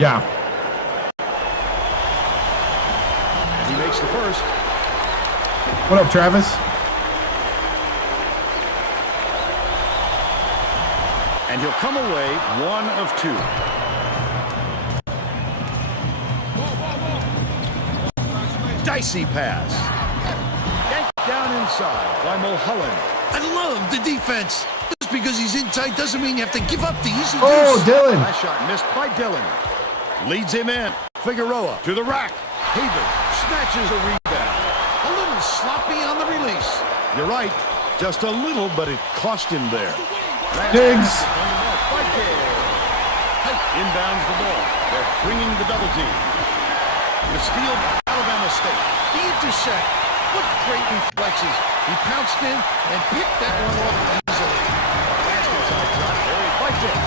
Yeah. He makes the first. What up, Travis? And he'll come away 1 of 2. Dicey pass. Yanked down inside by Mulholland. I love the defense. Just because he's in tight doesn't mean you have to give up the easy Oh, deuce. Dylan. Last shot missed by Dylan. Leads him in. Figueroa to the rack. Haven snatches a rebound. A little sloppy on the release. You're right. Just a little, but it cost him there. Diggs. Inbounds the ball. They're bringing the double team. The steal by Alabama State. The intercept. What great reflexes. He pounced in and picked that one off easily. Basket side shot carried by Dick.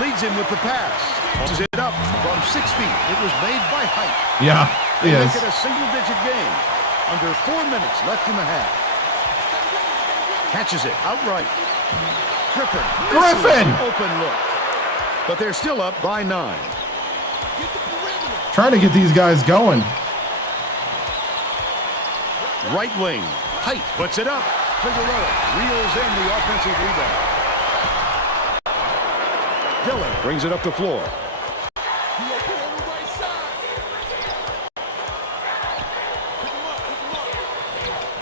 Leads him with the pass. Tosses it up from 6 feet. It was made by Height. Yeah, They he make is. it a single-digit game. Under 4 minutes left in the half. Catches it outright. Griffin! Open look. But they're still up by 9. Trying to get these guys going. Right wing. Height puts it up. Figueroa reels in the offensive rebound. Dylan brings it up the floor.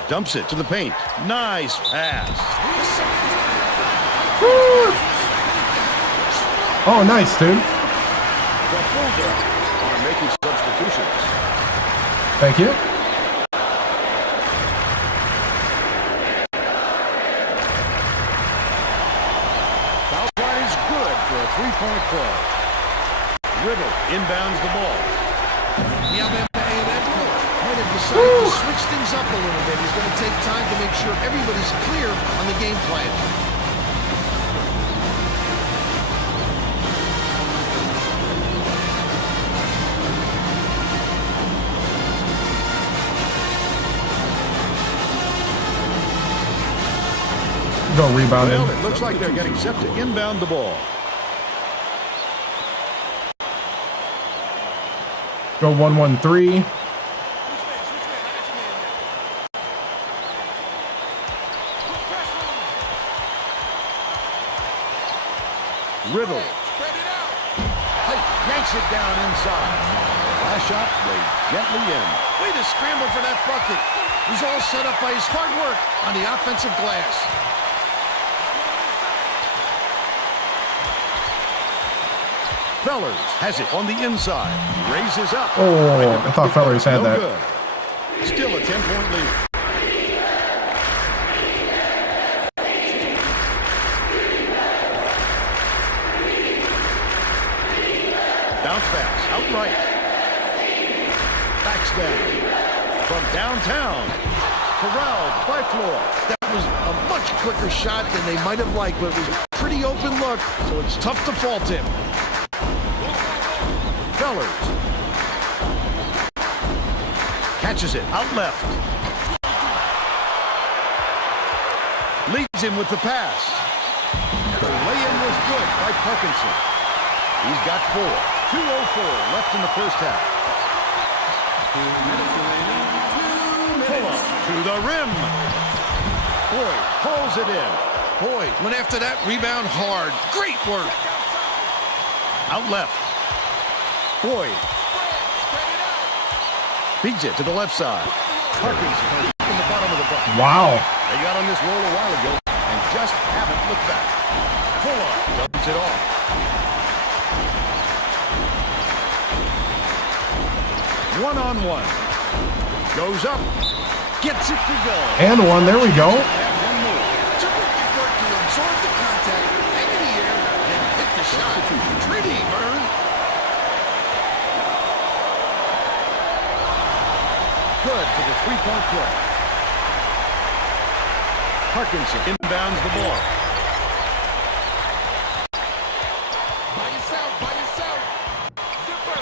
Dumps it to the paint. Nice pass. Oh, nice, dude. The Bulldogs are making substitutions. Thank you. Foul line is good for a 3-point play. Riddle inbounds the ball. The Alabama A&M coach might have decided to switch things up a little bit. He's going to take time to make sure everybody's clear on the game plan. Go rebounding. Well, it looks like they're getting set to inbound the ball. Go 1-1-3. Riddle. Yanks it down inside. Last shot laid gently in. Way to scramble for that bucket. It was all set up by his hard work on the offensive glass. Fellers has it on the inside. Raises up. Oh, I thought Fellers had that. Good. Still a 10-point lead. Bounce pass, outright. Backs down. From downtown. Corralled by Floor. That was a much quicker shot than they might have liked, but it was a pretty open look, so it's tough to fault him. Fellers. Catches it out left. Leads him with the pass. The lay-in was good by Parkinson. He's got 4. 2:04 left in the first half. Fuller to the rim. Boyd pulls it in. Boyd went after that rebound hard. Great work. Out left. Boyd. Feeds it to the left side. Parkinson in the bottom of the bucket. Wow. They got on this roll a while ago and just haven't looked back. Fuller dumps it off. One-on-one. Goes up. Gets it to go. And one. There we go. One more. Terrific work to absorb the contact, hang in the air, and hit the shot. Pretty, Vern. Good for the three-point play. Parkinson inbounds the ball.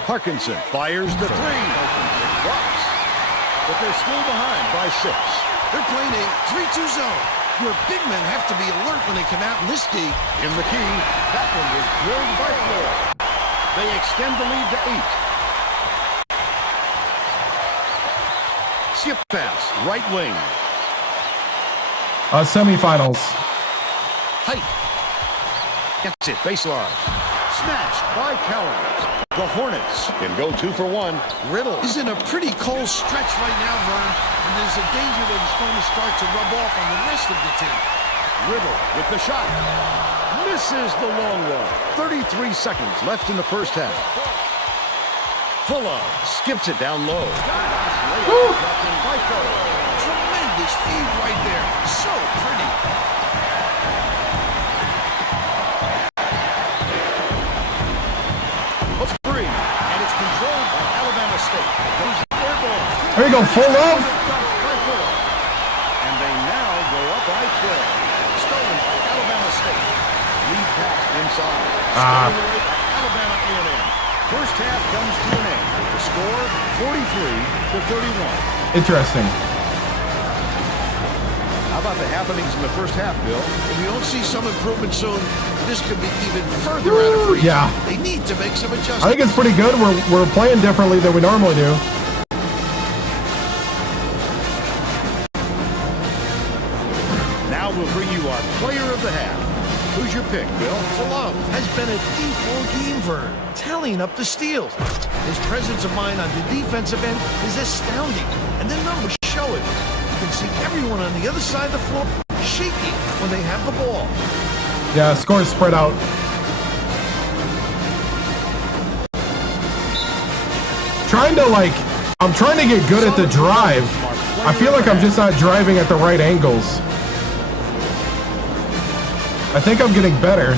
Parkinson fires the three. It drops. But they're still behind by 6. They're playing a 3-2 zone. Your big men have to be alert when they come out in this deep. In the key, that one was drilled by Floor. They extend the lead to 8. Skip pass, right wing. Semifinals. Height. Gets it, baseline. Snatched by Callens. The Hornets can go 2 for 1. Riddle is in a pretty cold stretch right now, Vern, and there's a danger that it's going to start to rub off on the rest of the team. Riddle with the shot. Misses the long one. 33 seconds left in the first half. Fuller skips it down low. Tremendous feed right there. So pretty. A free, and it's controlled by Alabama State. Goes airball. There you go. Full love. And they now go up by 12. Stolen by Alabama State. Lead pass inside. Stolen away by Alabama A&M. First half comes to an end with the score 43-31. Interesting. How about the happenings in the first half, Bill? If you don't see some improvement soon, this could be even further out of reach. Yeah. They need to make some adjustments. I think it's pretty good. We're playing differently than we normally do. Now we'll bring you our player of the half. Who's your pick, Bill? Love has been a default game, Vern, tallying up the steals. His presence of mind on the defensive end is astounding, and the numbers show it. You can see everyone on the other side of the floor shaking when they have the ball. Yeah, scores spread out. I'm trying to get good at the drive. I feel like I'm just not driving at the right angles. I think I'm getting better.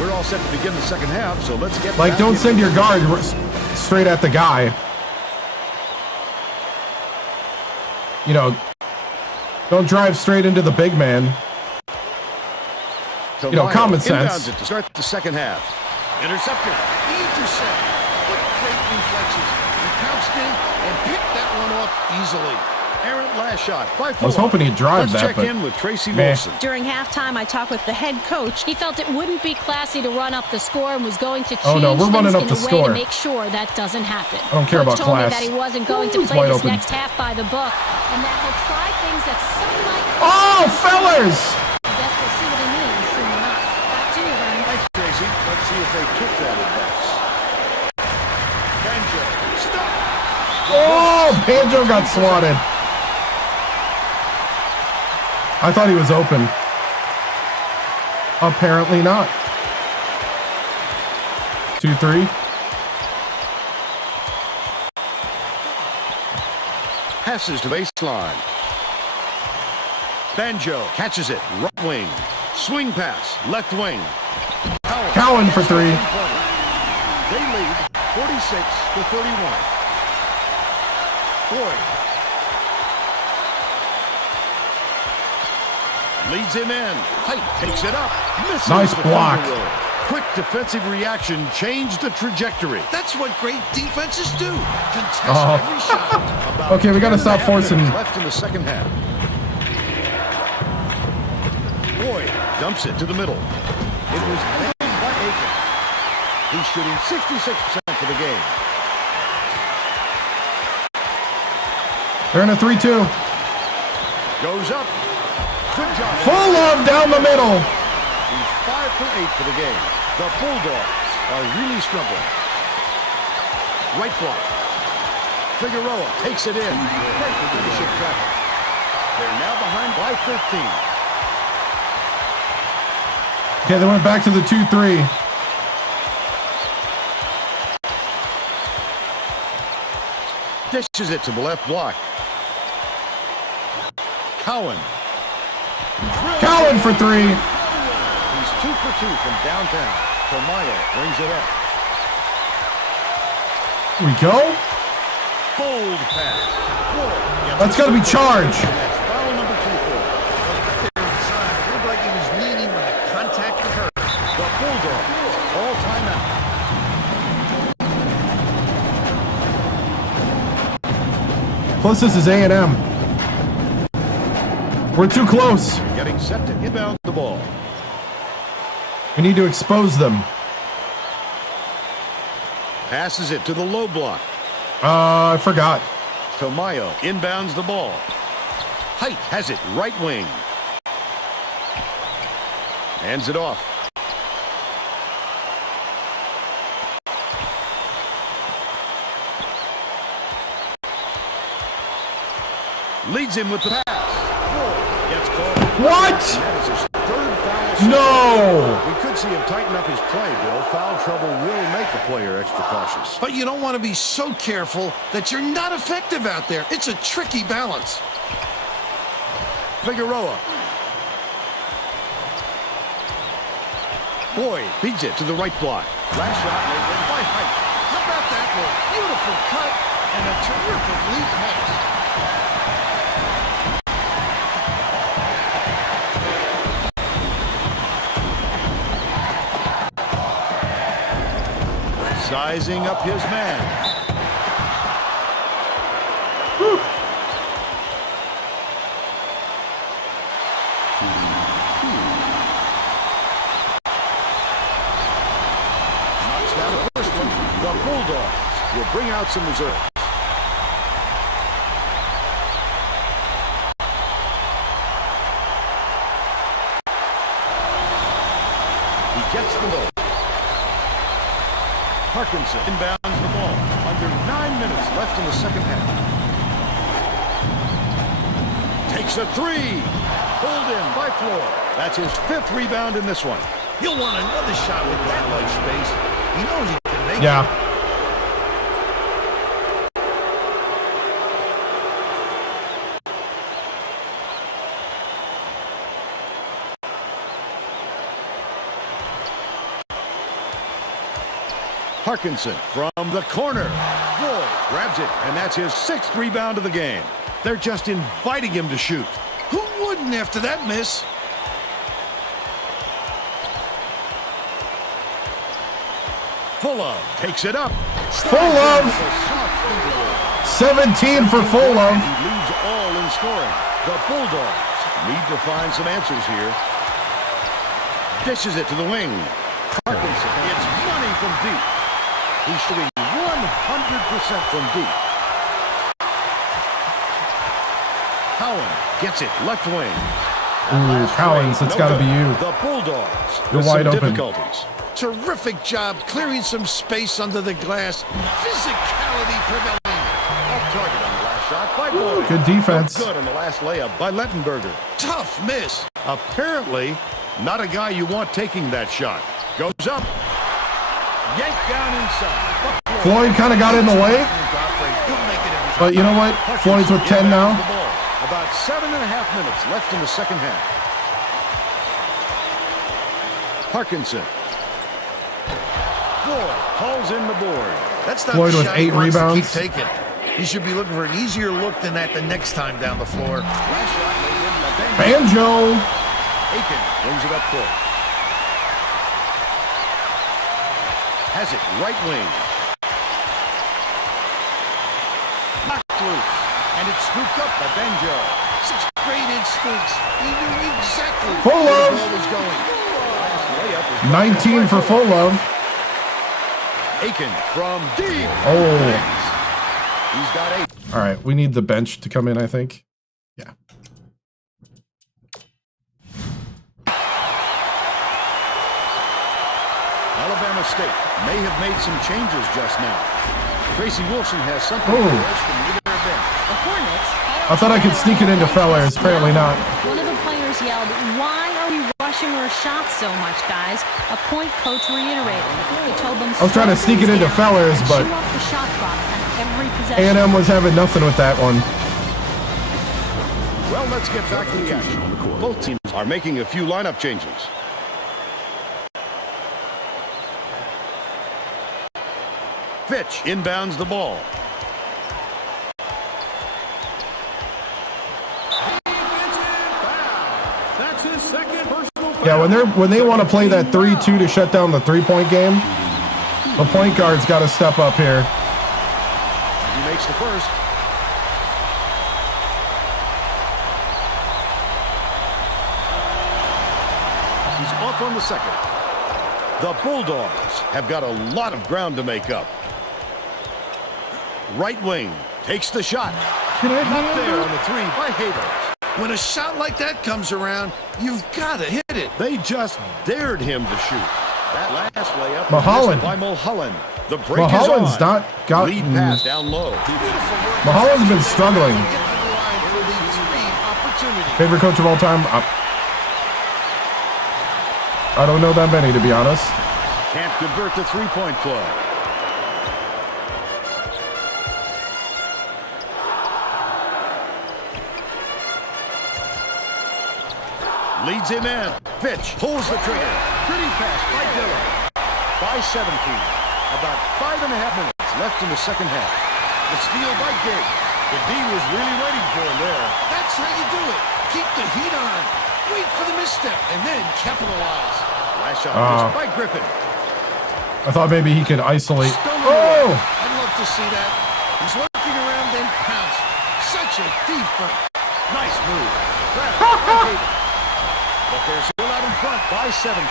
We're all set to begin the second half, so let's get Like, don't send your guard straight at the guy. You know, don't drive straight into the big man. You know, common sense. It to start the second half. Intercepted. Intercept. What great reflexes. He pounced in and picked that one off easily. Errant last shot by Fuller. I was hoping he'd drive Let's that, check but in with Tracy meh. Wilson. During halftime, I talked with the head coach. He felt it wouldn't be classy to run up the score and was going to change Oh, no, we're running things up in the a way score. to make sure that doesn't happen. I don't care Coach about told class. me that he wasn't going to He's play wide this open. next half by the book, and that he'll try things that some might. Oh, Fellers! I guess we'll see what he means soon enough. Back to you, Vern. Thanks, Tracy. Let's see if they took that advice. Banjo. Stop! Oh, Banjo got swatted. I thought he was open. Apparently not. 2-3. Passes to baseline. Banjo catches it. Right wing. Swing pass. Left wing. Cowan for 3. They lead 46-31. Boyd. Leads him in. Height takes it up. Misses Nice the block. finger roll. Quick defensive reaction changed the trajectory. That's what great defenses do. Contest Oh. every shot. About Okay, we gotta 10 stop and a half forcing- minutes left in the second half. Boyd dumps it to the middle. It was made by Aiken. He's shooting 66% for the game. They're in a 3-2. Goes up. Good job. Full love down the middle. He's 5 for 8 for the game. The Bulldogs are really struggling. Right block. Figueroa takes it in. Great leadership traffic. They're now behind by 13. Okay, they went back to the 2-3. Dishes it to the left block. Cowan. Cowan for 3. He's 2 for 2 from downtown. Tomayo brings it up. We go. Bold pass. That's got to be charge. That's foul number 2 for him. It looked like he was leaning when the contact occurred. The Bulldogs all timeout. Plus, this is A&M. We're too close. Getting set to inbound the ball. We need to expose them. Passes it to the low block. I forgot. Tomayo inbounds the ball. Height has it right wing. Hands it off. Leads him with the pass. Gets caught. What? That is his third foul. No. We could see him tighten up his play, Bill. Foul trouble will make a player extra cautious. But you don't want to be so careful that you're not effective out there. It's a tricky balance. Figueroa. Boyd beats it to the right block. Last shot laid in by Height. How about that one? Beautiful cut and a terrific lead pass. Sizing up his man. Whew. Knocks down the first one. The Bulldogs will bring out some reserves. He gets the ball. Parkinson inbounds the ball. Under 9 minutes left in the second half. Takes a 3. Pulled in by Floor. That's his 5th rebound in this one. He'll want another shot with that much space. He knows he can make it. Yeah. Parkinson from the corner. Floyd grabs it, and that's his 6th rebound of the game. They're just inviting him to shoot. Who wouldn't after that miss? Fuller takes it up. Full love. 17 for Full love. He leads all in scoring. The Bulldogs need to find some answers here. Dishes it to the wing. Parkinson, it's money from deep. He's shooting 100% from deep. Cowan gets it left wing. Ooh, Collins, it's got to be you. The Bulldogs. You're wide open. Difficulties. Terrific job clearing some space under the glass. Physicality prevailing. Off target on the last shot by Boyd. Good defense. Good on the last layup by Lettenberger. Tough miss. Apparently, not a guy you want taking that shot. Goes up. Yanked down inside. Floyd kind of got in the way. But you know what? Floyd's with 10 now. About 7.5 minutes left in the second half. Parkinson. Floyd hauls in the board. That's not Floyd the with shot he 8 wants to rebounds. keep taking. He should be looking for an easier look than that the next time down the floor. Banjo. Aiken brings it up court. Has it right wing. Knocked loose. And it's scooped up by Banjo. Such great instincts. He knew exactly Full where love. the ball was going. Last layup is 19 for full love. Aiken from deep. Oh. He's got 8. All right, we need the bench to come in, I think. Yeah. Alabama State may have made some changes just now. Tracy Wilson has something Oh. for us from near their bench. The Hornets. I thought I could sneak it into Fellers. Apparently not. One of the players yelled, "Why are we rushing our shots so much, guys?" A point coach reiterated. He told them, I was trying to sneak it into Fellers, but chew up the shot clock on every possession. A&M was having nothing with that one. Well, let's get back to the action. Both teams are making a few lineup changes. Fitch inbounds the ball. That's his second personal foul. Yeah, when they want to play that 3-2 to shut down the three-point game, the point guard's got to step up here. He makes the first. He's off on the second. The Bulldogs have got a lot of ground to make up. Right wing takes the shot. Not there on the three by Havers. When a shot like that comes around, you've got to hit it. They just dared him to shoot. That last layup Mulholland. was missed by Mulholland. The break Mulholland's is on. not got. Lead pass down low. Mulholland's been struggling. Get to the line for the three opportunity. Favorite coach of all time? I don't know that many, to be honest. Can't convert the three-point play. Leads him in. Fitch pulls the trigger. Pretty pass by Dillon. By 17. About 5.5 minutes left in the second half. The steal by Giggs. The D was really waiting for him there. That's how you do it. Keep the heat on. Wait for the misstep and then capitalize. Last shot missed by Griffin. I thought maybe he could isolate. Stolen Oh! away. I'd love to see that. He's looking around then pounce. Such a defense. Nice move. Grab by Hayden. But they're still out in front by 17.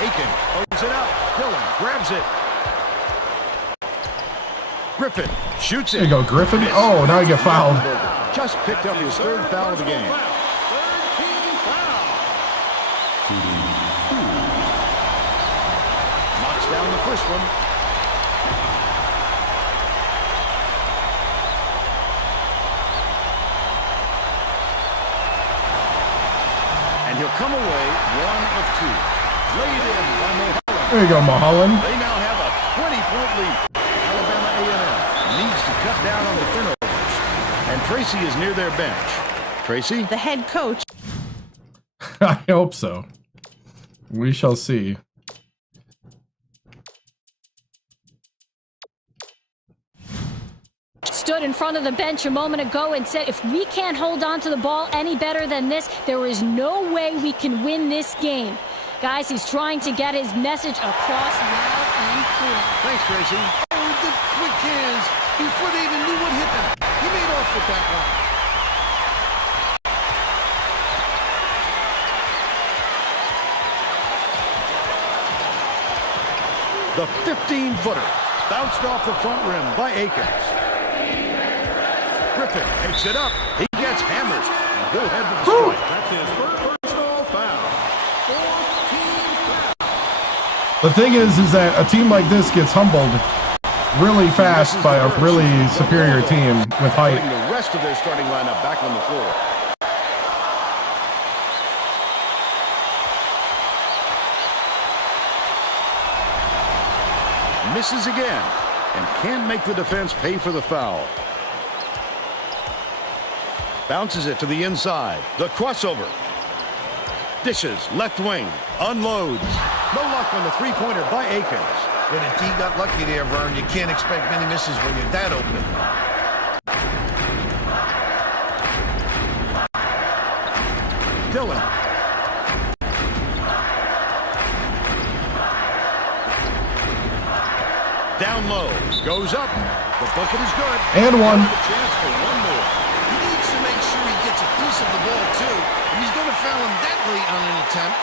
Aiken throws it out. Dillon grabs it. Griffin shoots it. There you go, Griffin. Oh, now you get fouled. Just picked up his third foul of the game. Knocks down the first one. And he'll come away 1 of 2. Laid in by Mulholland. There you go, Mulholland. They now have a 20-point lead. Alabama A&M needs to cut down on the turnovers. And Tracy is near their bench. Tracy? The head coach. I hope so. We shall see. Stood in front of the bench a moment ago and said, if we can't hold on to the ball any better than this, there is no way we can win this game. Guys, he's trying to get his message across loud and clear. Thanks, Tracy. Oh, the quick hands before they even knew what hit them. He made off with that one. The 15-footer. Bounced off the front rim by Akins. Griffin picks it up. He gets hammered. And he'll head to the strike. That's his first personal foul. 14 foul. The thing is that a team like this gets humbled really fast by a really superior team with height. Putting the rest of their starting lineup back on the floor. Misses again and can't make the defense pay for the foul. Bounces it to the inside. The crossover. Dishes left wing. Unloads. No luck on the three-pointer by Akins. When a team got lucky there, Vern, you can't expect many misses when you're that open. Dillon. Down low. Goes up. The bucket is good. And one. Chance for one more. He needs to make sure he gets a piece of the ball, too. If he's going to foul him that late on an attempt.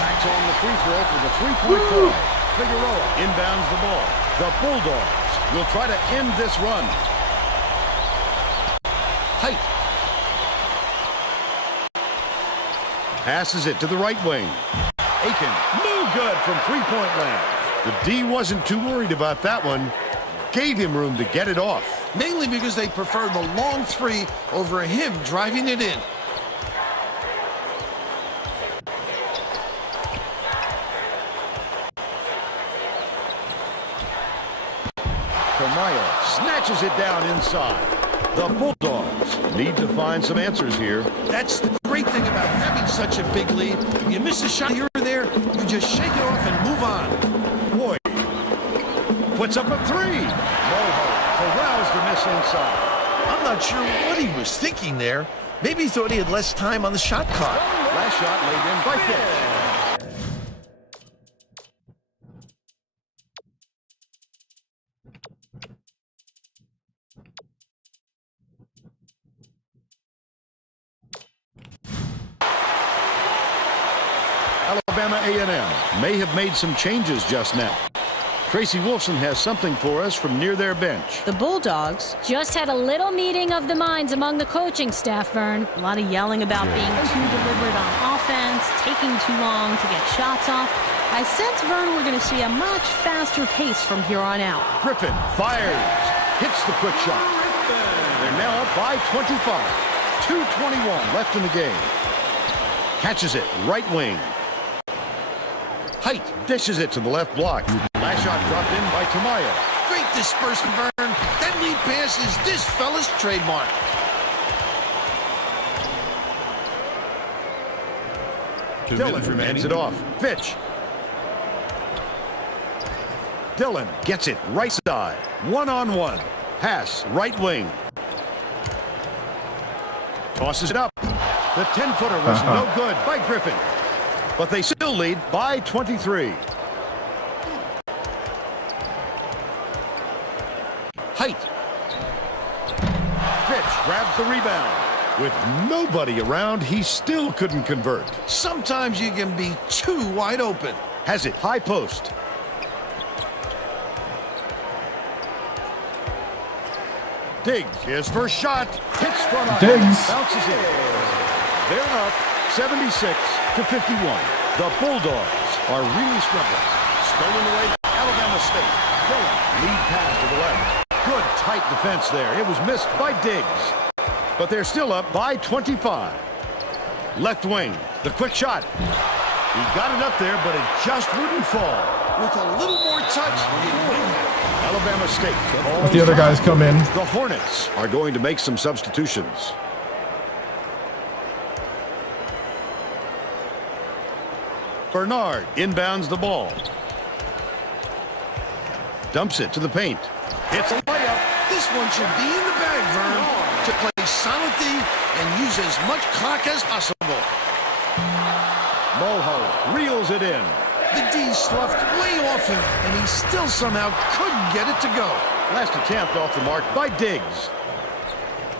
Backs on the free throw for the three-point try. Figueroa inbounds the ball. The Bulldogs will try to end this run. Height. Passes it to the right wing. Aiken, no good from three-point land. The D wasn't too worried about that one. Gave him room to get it off. Mainly because they prefer the long three over him driving it in. Tamayo snatches it down inside. The Bulldogs need to find some answers here. That's the great thing about having such a big lead. If you miss a shot here or there, you just shake it off and move on. Boyd puts up a three. Moho corrals the miss inside. I'm not sure what he was thinking there. Maybe he thought he had less time on the shot clock. Last shot laid in by Fitch. Alabama A&M may have made some changes just now. Tracy Wolfson has something for us from near their bench. The Bulldogs Just had a little meeting of the minds among the coaching staff, Vern. a lot of yelling about being too deliberate on offense, taking too long to get shots off. I sense, Vern, we're going to see a much faster pace from here on out. Griffin fires, hits the quick shot. They're now up by 25. 2:21 left in the game. Catches it, right wing. Height dishes it to the left block. Last shot dropped in by Tamayo. Great disbursement, Vern. That lead pass is this fella's trademark. Dillon hands it off. Fitch. Dillon gets it right side. One-on-one. Pass right wing. Tosses it up. The 10-footer was no good by Griffin. But they still lead by 23. Height. Fitch grabs the rebound. With nobody around, he still couldn't convert. Sometimes you can be too wide open. Has it high post. Diggs, his first shot. Hits front iron. Diggs. Bounces in. They're up 76-51. The Bulldogs are really struggling. Stolen away by Alabama State. Dillon, lead pass to the left. Good tight defense there. It was missed by Diggs. But they're still up by 25. Left wing, the quick shot. He got it up there, but it just wouldn't fall. With a little more touch, it would have. Alabama State. Let the other guys come in. The Hornets are going to make some substitutions. Bernard inbounds the ball. Dumps it to the paint. It's a layup. This one should be in the bag, Vern, to play solid D and use as much clock as possible. Moho reels it in. The D sloughed way off him, and he still somehow couldn't get it to go. Last attempt off the mark by Diggs.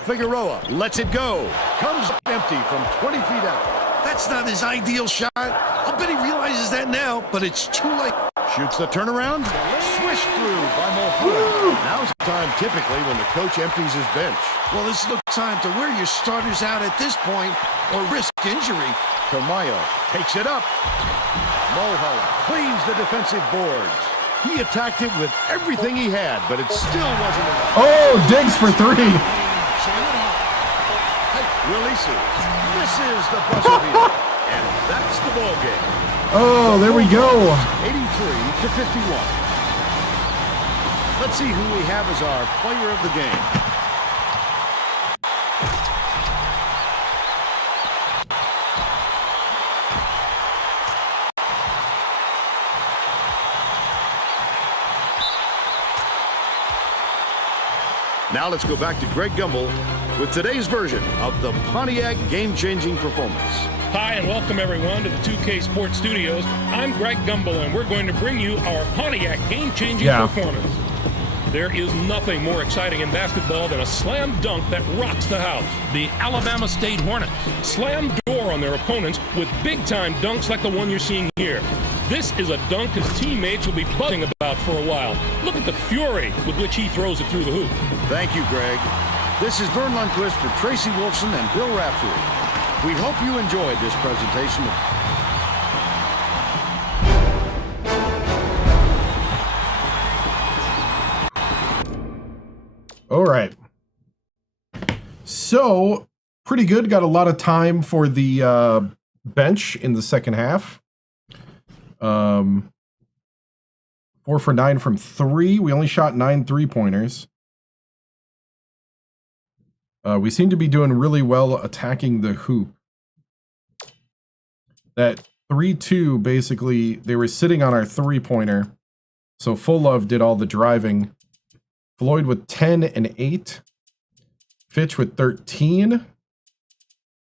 Figueroa lets it go. Comes up empty from 20 feet out. That's not his ideal shot. A bet he realizes that now, but it's too late. Shoots the turnaround. Swish through by Mulholland. Now's the time typically when the coach empties his bench. Well, this is the time to wear your starters out at this point or risk injury. Tamayo takes it up. Mulholland cleans the defensive boards. He attacked it with everything he had, but it still wasn't enough. Oh, Diggs for 3. Releases. Misses the buzzer beater. And that's the ball game. Oh, there we go. 83-51. Let's see who we have as our player of the game. Now let's go back to Greg Gumbel with today's version of the Pontiac game-changing performance. Hi, and welcome everyone to the 2K Sports Studios. I'm Greg Gumbel, and we're going to bring you our Pontiac game-changing performance. There is nothing more exciting in basketball than a slam dunk that rocks the house. The Alabama State Hornets slam door on their opponents with big-time dunks like the one you're seeing here. This is a dunk his teammates will be buzzing about for a while. Look at the fury with which he throws it through the hoop. Thank you, Greg. This is Vern Lundquist for Tracy Wolfson and Bill Raftery. We hope you enjoyed this presentation. All right. So, pretty good. Got a lot of time for the bench in the second half. 4 for 9 from 3. We only shot 9 3-pointers. We seem to be doing really well attacking the hoop. That 3-2, basically, they were sitting on our 3-pointer. So Full Love did all the driving. Floyd with 10 and 8. Fitch with 13.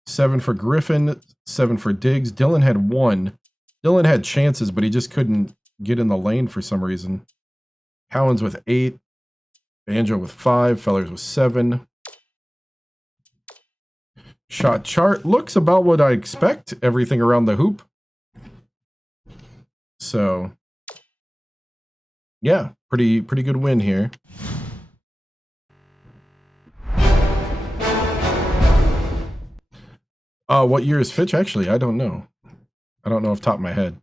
7 for Griffin. 7 for Diggs. Dylan had 1. Dylan had chances, but he just couldn't get in the lane for some reason. Howlands with 8. Banjo with 5. Fellers with 7. Shot chart looks about what I expect. Everything around the hoop. So, yeah, pretty good win here. What year is Fitch? Actually, I don't know. I don't know off the top of my head.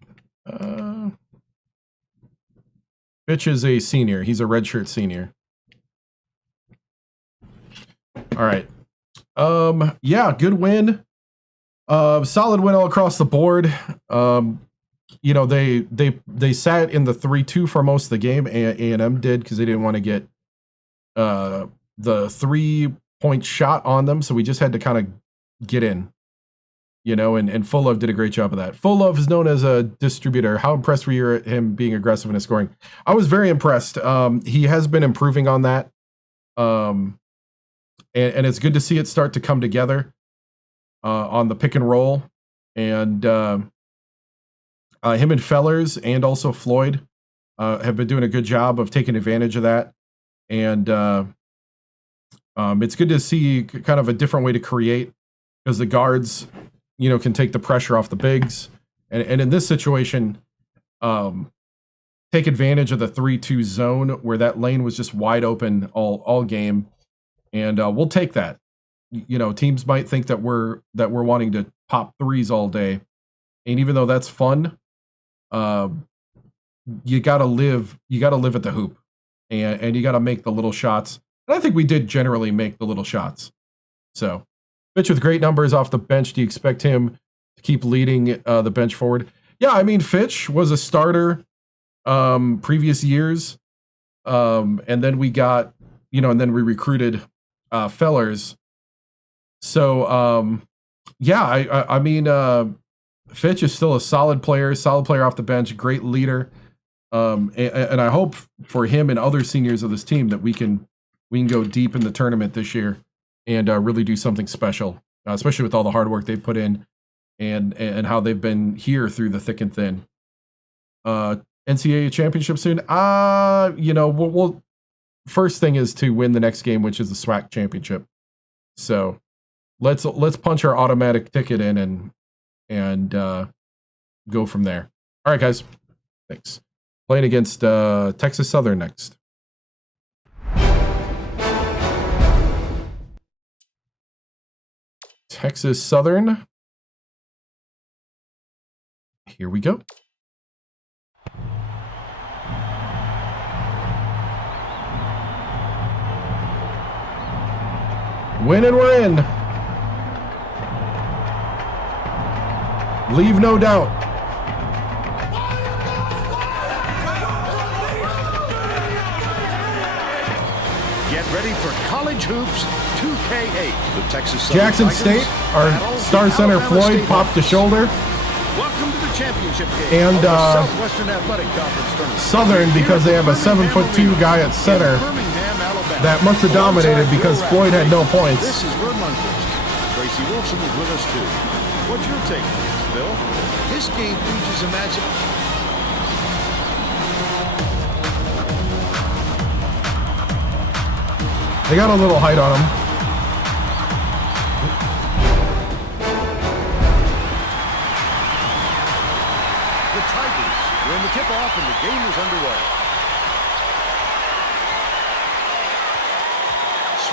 Fitch is a senior. He's a redshirt senior. All right. Yeah, good win. Solid win all across the board. You know, they sat in the 3-2 for most of the game. A&M did because they didn't want to get the 3-point shot on them. So we just had to kind of get in. You know, and Full Love did a great job of that. Full Love is known as a distributor. How impressed were you at him being aggressive in his scoring? I was very impressed. He has been improving on that. And it's good to see it start to come together on the pick and roll. And him and Fellers and also Floyd have been doing a good job of taking advantage of that. And it's good to see kind of a different way to create because the guards, you know, can take the pressure off the bigs. And in this situation, take advantage of the 3-2 zone where that lane was just wide open all game. And we'll take that. You know, teams might think that we're wanting to pop threes all day. And even though that's fun, you gotta live at the hoop. And you gotta make the little shots. And I think we did generally make the little shots. So Fitch with great numbers off the bench. Do you expect him to keep leading the bench forward? Yeah, I mean, Fitch was a starter previous years. And then we got, you know, and then we recruited Fellers. So, yeah, I mean, Fitch is still a solid player off the bench, great leader. And I hope for him and other seniors of this team that we can go deep in the tournament this year. And really do something special, especially with all the hard work they've put in and how they've been here through the thick and thin. NCAA championship soon? You know, we'll first thing is to win the next game, which is the Swack championship. So let's punch our automatic ticket in and go from there. All right, guys. Thanks. Playing against Texas Southern next. Texas Southern. Here we go. Win and we're in. Leave no doubt. Get ready for College Hoops 2K8 with Texas Southern Jackson Tigers. State, our star center Floyd popped a shoulder. Welcome to the championship game. And Southwestern Athletic Conference tournament. Southern, because they have a 7'2" guy at center that must have dominated because Floyd had no points. This is Vern Lundquist. Tracy Wilson is with us too. What's your take, Bill? This game features a matchup. They got a little height on him. The Tigers are in the tip-off and the game is underway.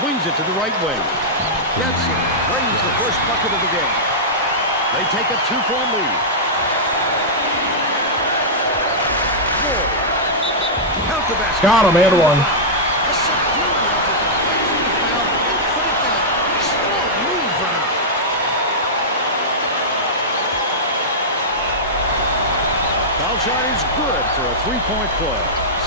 Swings it to the right wing. Gets it. Brings the first bucket of the game. They take a 2-point lead. Count the basket. Got him, and one. Foul shot is good for a 3-point play.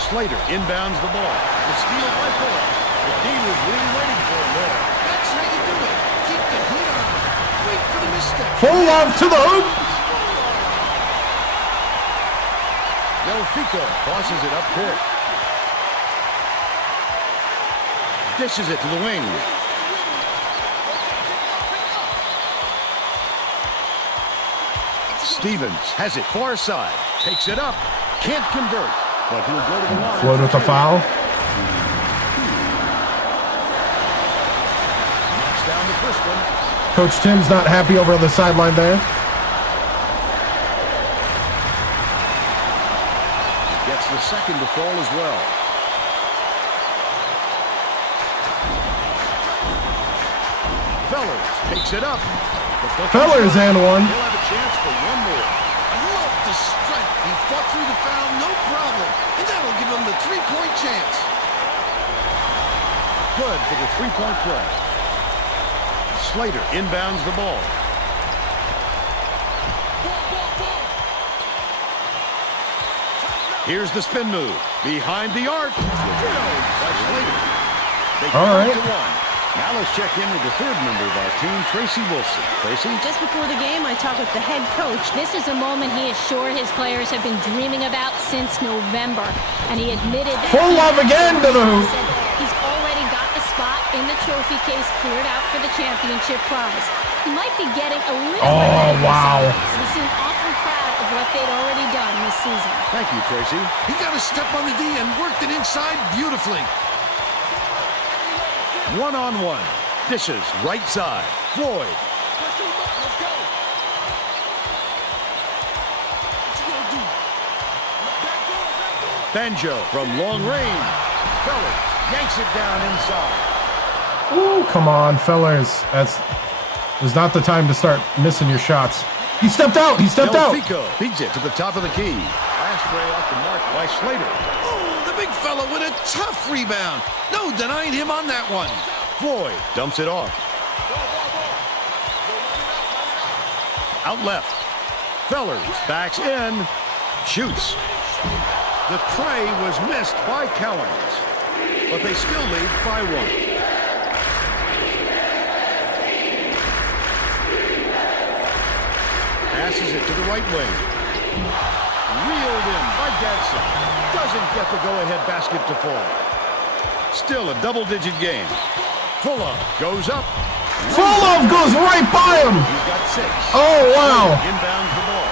Slater inbounds the ball. The steal by Fuller. The D was really waiting for him there. That's how you do it. Keep the heat on. Wait for the misstep. Full love to the hoop. Delfico tosses it up court. Dishes it to the wing. Stevens has it far side. Takes it up. Can't convert. But he'll go to the line. Floyd with the foul. Knocks down the first one. Coach Tim's not happy over on the sideline there. Gets the second to fall as well. Fellers takes it up. Fellers and one. He'll have a chance for one more. I love the strength. He fought through the foul, no problem. And that'll give him the 3-point chance. Good for the 3-point play. Slater inbounds the ball. Here's the spin move. Behind the arc. By Slater. They All right. to one. Now let's check in with the third member of our team, Tracy Wilson. Tracy? Just before the game, I talked with the head coach. This is a moment he is sure his players have been dreaming about since November, and he admitted that Full love again to the hoop. He said he's already got the spot in the trophy case cleared out for the championship prize. He might be getting a little ahead of wow. himself, but he seemed awfully proud of what they'd already done this season. Thank you, Tracy. He got a step on the D and worked it inside beautifully. One-on-one. Dishes right side. Floyd. Banjo from long range. Fellers yanks it down inside. Ooh, come on, Fellers. There's not the time to start missing your shots. He stepped out. He stepped out. Delfico beats it to the top of the key. Last way off the mark by Slater. Oh, the big fella with a tough rebound. No denying him on that one. Floyd dumps it off. Out left. Fellers backs in. Shoots. The tray was missed by Cowens, but they still lead by one. Passes it to the right wing. Reeled in by Gadsden. Doesn't get the go-ahead basket to fall. Still a double-digit game. Fuller goes up. Full love goes right by him. He's got 6. Oh, wow. Inbounds the ball.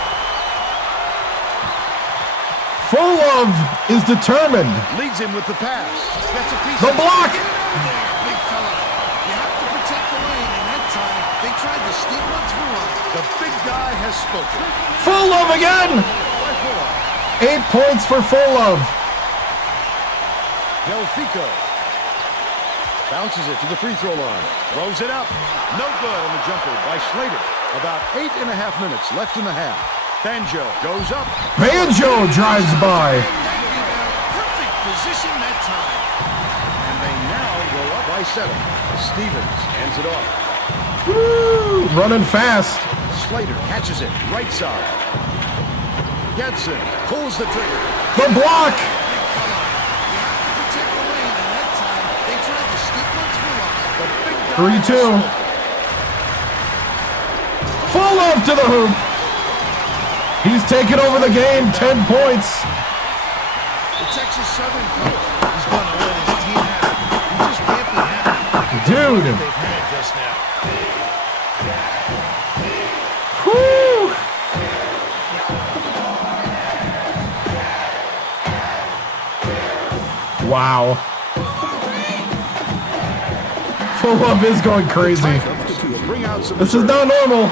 Full love is determined. Leads him with the pass. That's a piece The of block. big fella. You have to protect the lane, and that time they tried to sneak one through on him. The big guy has spoken. Full love again. 8 points for full love. Delfico bounces it to the free throw line. Throws it up. No good on the jumper by Slater. About 8.5 minutes left in the half. Banjo goes up. Banjo drives by. Perfect position that time. And they now go up by 7. Stevens hands it off. Woo, running fast. Slater catches it. Right side. Getson pulls the trigger. The block. Protect the lane, and that time they tried to sneak one through on him. The big guy 3-2. Full love to the hoop. He's taking over the game. 10 points. The Texas Southern coach is going to let his team have it. He just can't be happy. Dude. They've had just now. Whew. Wow. Full love is going crazy. This is not normal,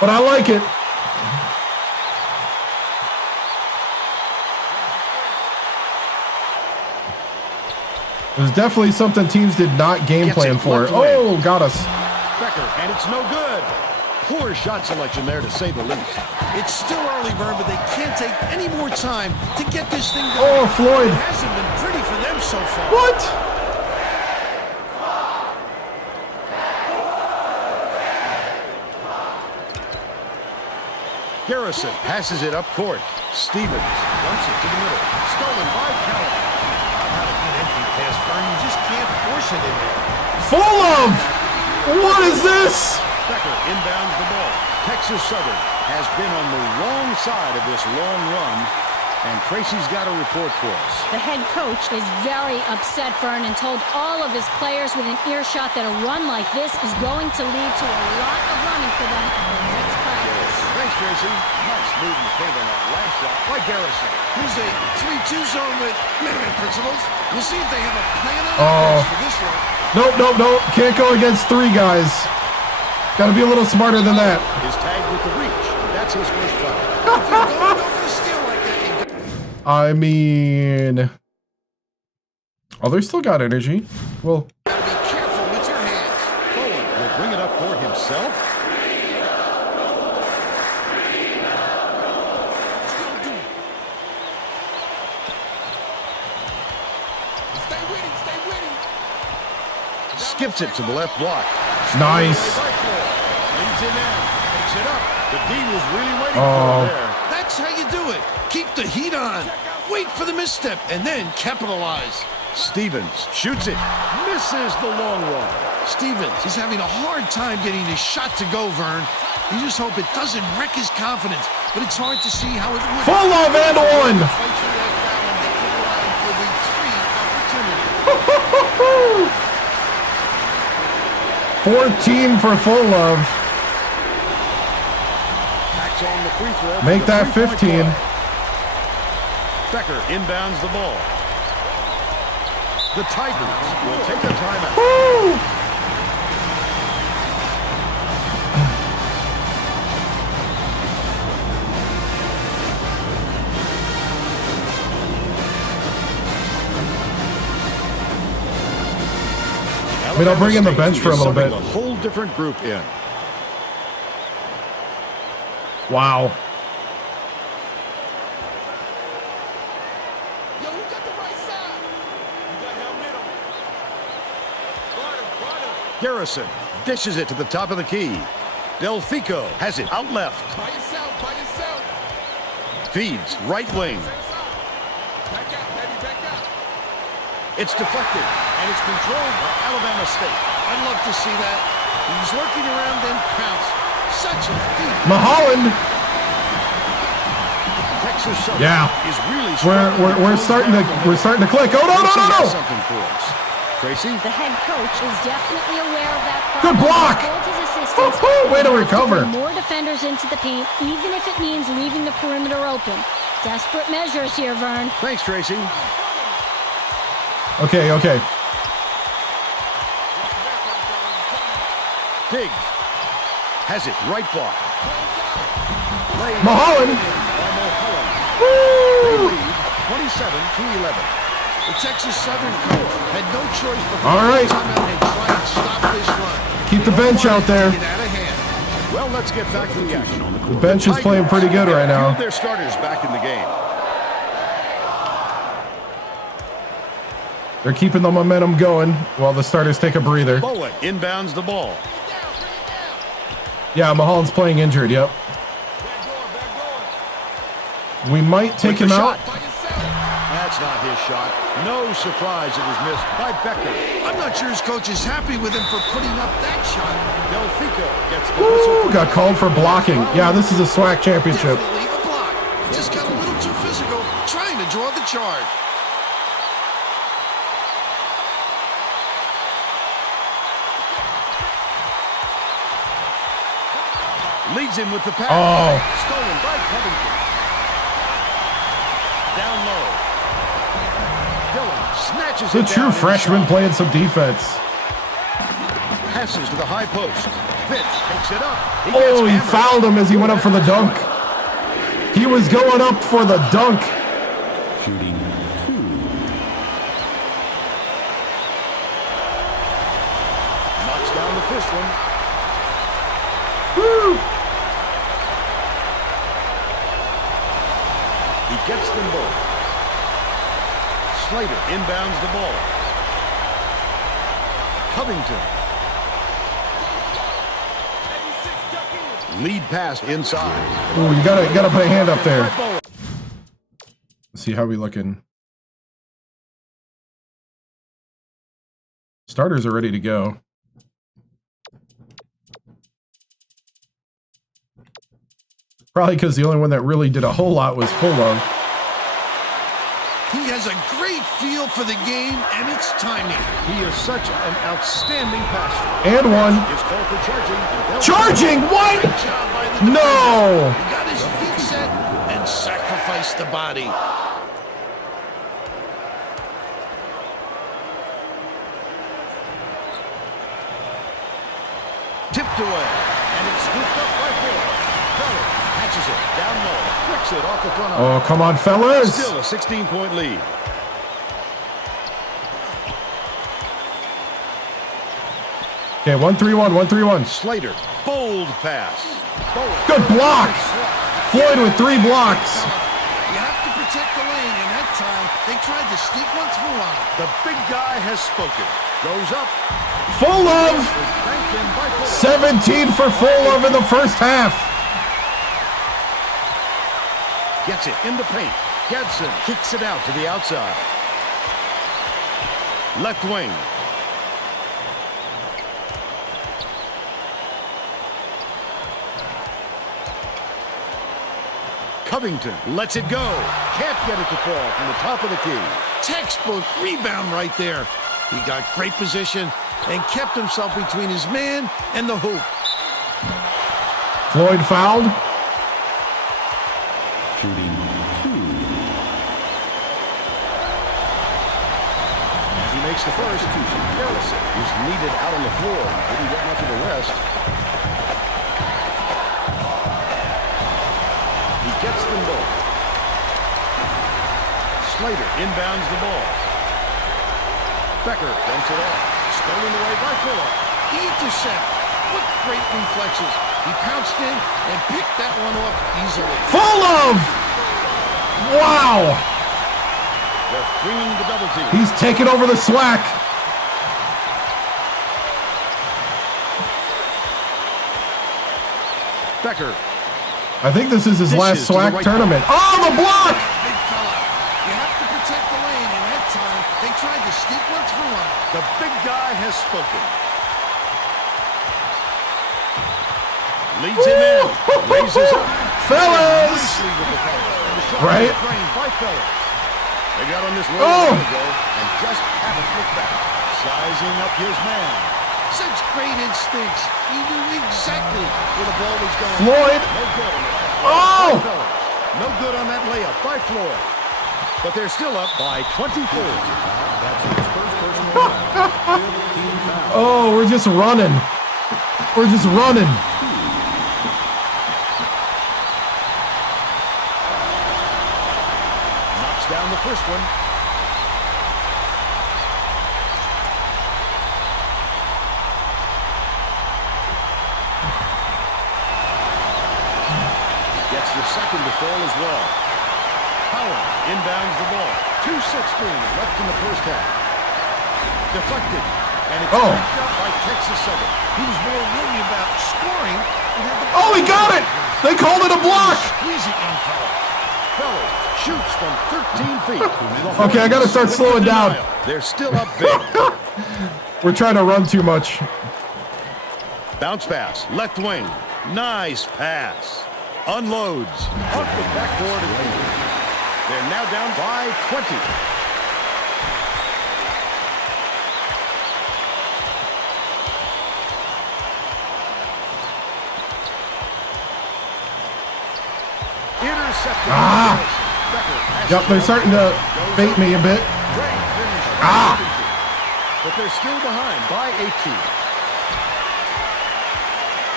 but I like it. There's definitely something teams did not game plan for. Oh, got us. Becker, and it's no good. Poor shot selection there, to say the least. It's still early, Vern, but they can't take any more time to get this thing going. Oh, Floyd. It hasn't been pretty for them so far. What? Garrison passes it up court. Stevens dumps it to the middle. Stolen by Keller. Not a good entry pass, Vern. You just can't force it in there. Full of. What is this? Becker inbounds the ball. Texas Southern has been on the wrong side of this long run, and Tracy's got a report for us. The head coach is very upset, Vern, and told all of his players within earshot that a run like this is going to lead to a lot of running for them at their next practice. Thanks, Tracy. Nice move in the paint on that last shot by Garrison. Here's a 3-2 zone with minimum principles. We'll see if they have a plan on Oh. for this one. Nope. Can't go against 3 guys. Got to be a little smarter than that. Is tagged with the reach. That's his first foul. If you're going to go for the steal like that, you I mean, oh, they still got energy. Well, gotta be careful with your hands. Bowen will bring it up for himself. Skips it to the left block. nice. Leads him in. Takes it up. The D was really waiting for him there. That's how you do it. Keep the heat on. Wait for the misstep and then capitalize. Stevens shoots it. Misses the long one. Stevens is having a hard time getting his shot to go, Vern. You just hope it doesn't wreck his confidence, but it's hard to see how it would. Full love and one. Fight through that foul and they come around for the 3 opportunity. 14 for full love. Backs on the free throw. Make that 15. Becker inbounds the ball. The Tigers will take a timeout. Woo! I mean, I'll bring in the bench for a little bit. A whole different group in. Wow. Garrison dishes it to the top of the key. Delfico has it out left. By yourself. Feeds right wing. Back out, baby, back out. It's deflected, and it's controlled by Alabama State. I'd love to see that. He was lurking around, then pounced. Such a thief. Maholland. Texas Southern Yeah. is really We're starting to click. Oh no. Something for us. Tracy? The head coach is definitely aware of that Good problem. block. He told his assistants Woo-hoo, way to they have recover. bring more defenders into the paint, even if it means leaving the perimeter open. Desperate measures here, Vern. Thanks, Tracy. Okay. Diggs Has it right block. Mulholland. They lead 27-11. The Texas Southern coach had no choice but to All right. come out and try and stop this run. Keep the bench out there. Get out of hand. Well, let's get back to the action. The bench is playing pretty good right now. Their starters back in the game. They're keeping the momentum going while the starters take a breather. Bowen inbounds the ball. Yeah, Mulholland's playing injured, yep. We might take him out. That's not his shot. No surprise it was missed by Becker. I'm not sure his coach is happy with him for putting up that shot. Delfico gets the whistle. Ooh, got called for blocking. Yeah, this is a Swack championship. Definitely a block. He just got a little too physical trying to draw the charge. Leads him with the pass. Oh. Stolen by Covington. Down low. Dillon snatches The it true down freshman inside. playing some defense. Passes to the high post. Fitz picks it up. He Oh, he gets hammered. fouled him as he went up for the dunk. He was going up for the dunk. Shooting 2. Knocks down the first one. Woo. He gets them both. Slater inbounds the ball. Covington. Lead pass inside. Ooh, you gotta put a hand up there. Let's see how we looking. Starters are ready to go. Probably because the only one that really did a whole lot was Full Love. He has a great feel for the game and its timing. He is such an outstanding passer. And one. Is called for charging. Charging? What? Great job by the defender. No! He got his feet set and sacrificed the body. Tipped away. And it's scooped up by Fuller. Feller catches it down low. Flicks it off the front arm. Oh, come on, fellas. Still a 16-point lead. Okay, 1-3-1, 1-3-1. Slater. Bold pass. Good block. Floyd with 3 blocks. You have to protect the lane, and that time they tried to sneak one through on him. The big guy has spoken. Goes up. Full Love. Banked in by Fuller. 17 for Full Love in the first half. Gets it in the paint. Gedson kicks it out to the outside. Left wing. Covington lets it go. Can't get it to fall from the top of the key. Textbook rebound right there. He got great position and kept himself between his man and the hoop. Floyd fouled. Shooting 2. He makes the first. Garrison is needed out on the floor. Didn't get much of a rest. He gets them both. Slater inbounds the ball. Becker dumps it off. Stolen away by Fuller. The intercept. What great reflexes. He pounced in and picked that one off easily. Full Love. Wow. They're bringing the double team. He's taking over the Swack. Becker. I think this is his last Dishes to the Swack right tournament. Oh, the block. Big fella. You have to protect the lane, and that time they tried to sneak one through on him. The big guy has spoken. Leads him in. Raises up. Fellas. Right? By Fellas. They got on this road Oh. a while ago and just haven't looked back. Sizing up his man. Such great instincts. He knew exactly where the ball was going. Floyd. No good on that. Oh. By Fellas. No good on that layup by Floyd. But they're still up by 24. That's his first personal foul. 15 fouls. Oh, we're just running. We're just running. down the first one. Gets the second to fall as well. Howard inbounds the ball. 2:16 left in the first half. Deflected. And it's picked up by Texas Southern. He was more worried about scoring. Oh, he got it! They called it a block! Squeeze it, young fella. Fellows shoots from 13 feet. Okay, I gotta start slowing down. They're still up big. We're trying to run too much. Bounce pass, left wing. Nice pass. Unloads. Off the backboard again. They're now down by 20. Intercepted. Yep, they're starting to bait me a bit. But they're still behind by 18.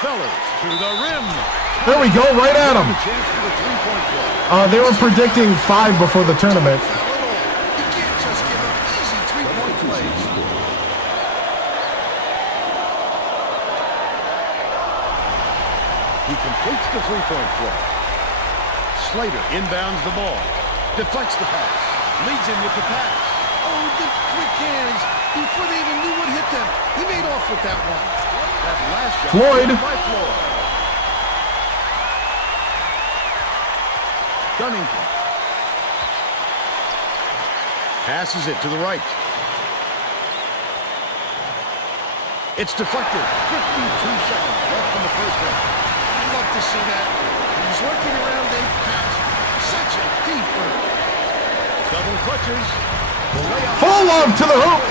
Fellas through the rim. There we go, right at him. Chance for the three-point play. They were predicting 5 before the tournament. You can't just give up easy three-point plays. He completes the three-point play. Slater inbounds the ball. Deflects the pass. Leads him with the pass. Oh, the quick hands. Before they even knew what hit them. He made off with that one. That last shot Floyd. by Floyd. Dunnington. Passes it to the right. It's deflected. 52 seconds left in the first half. I'd love to see that. He's working around a pass. Such a deep one. Double clutches. The layup. Full love to the hoop.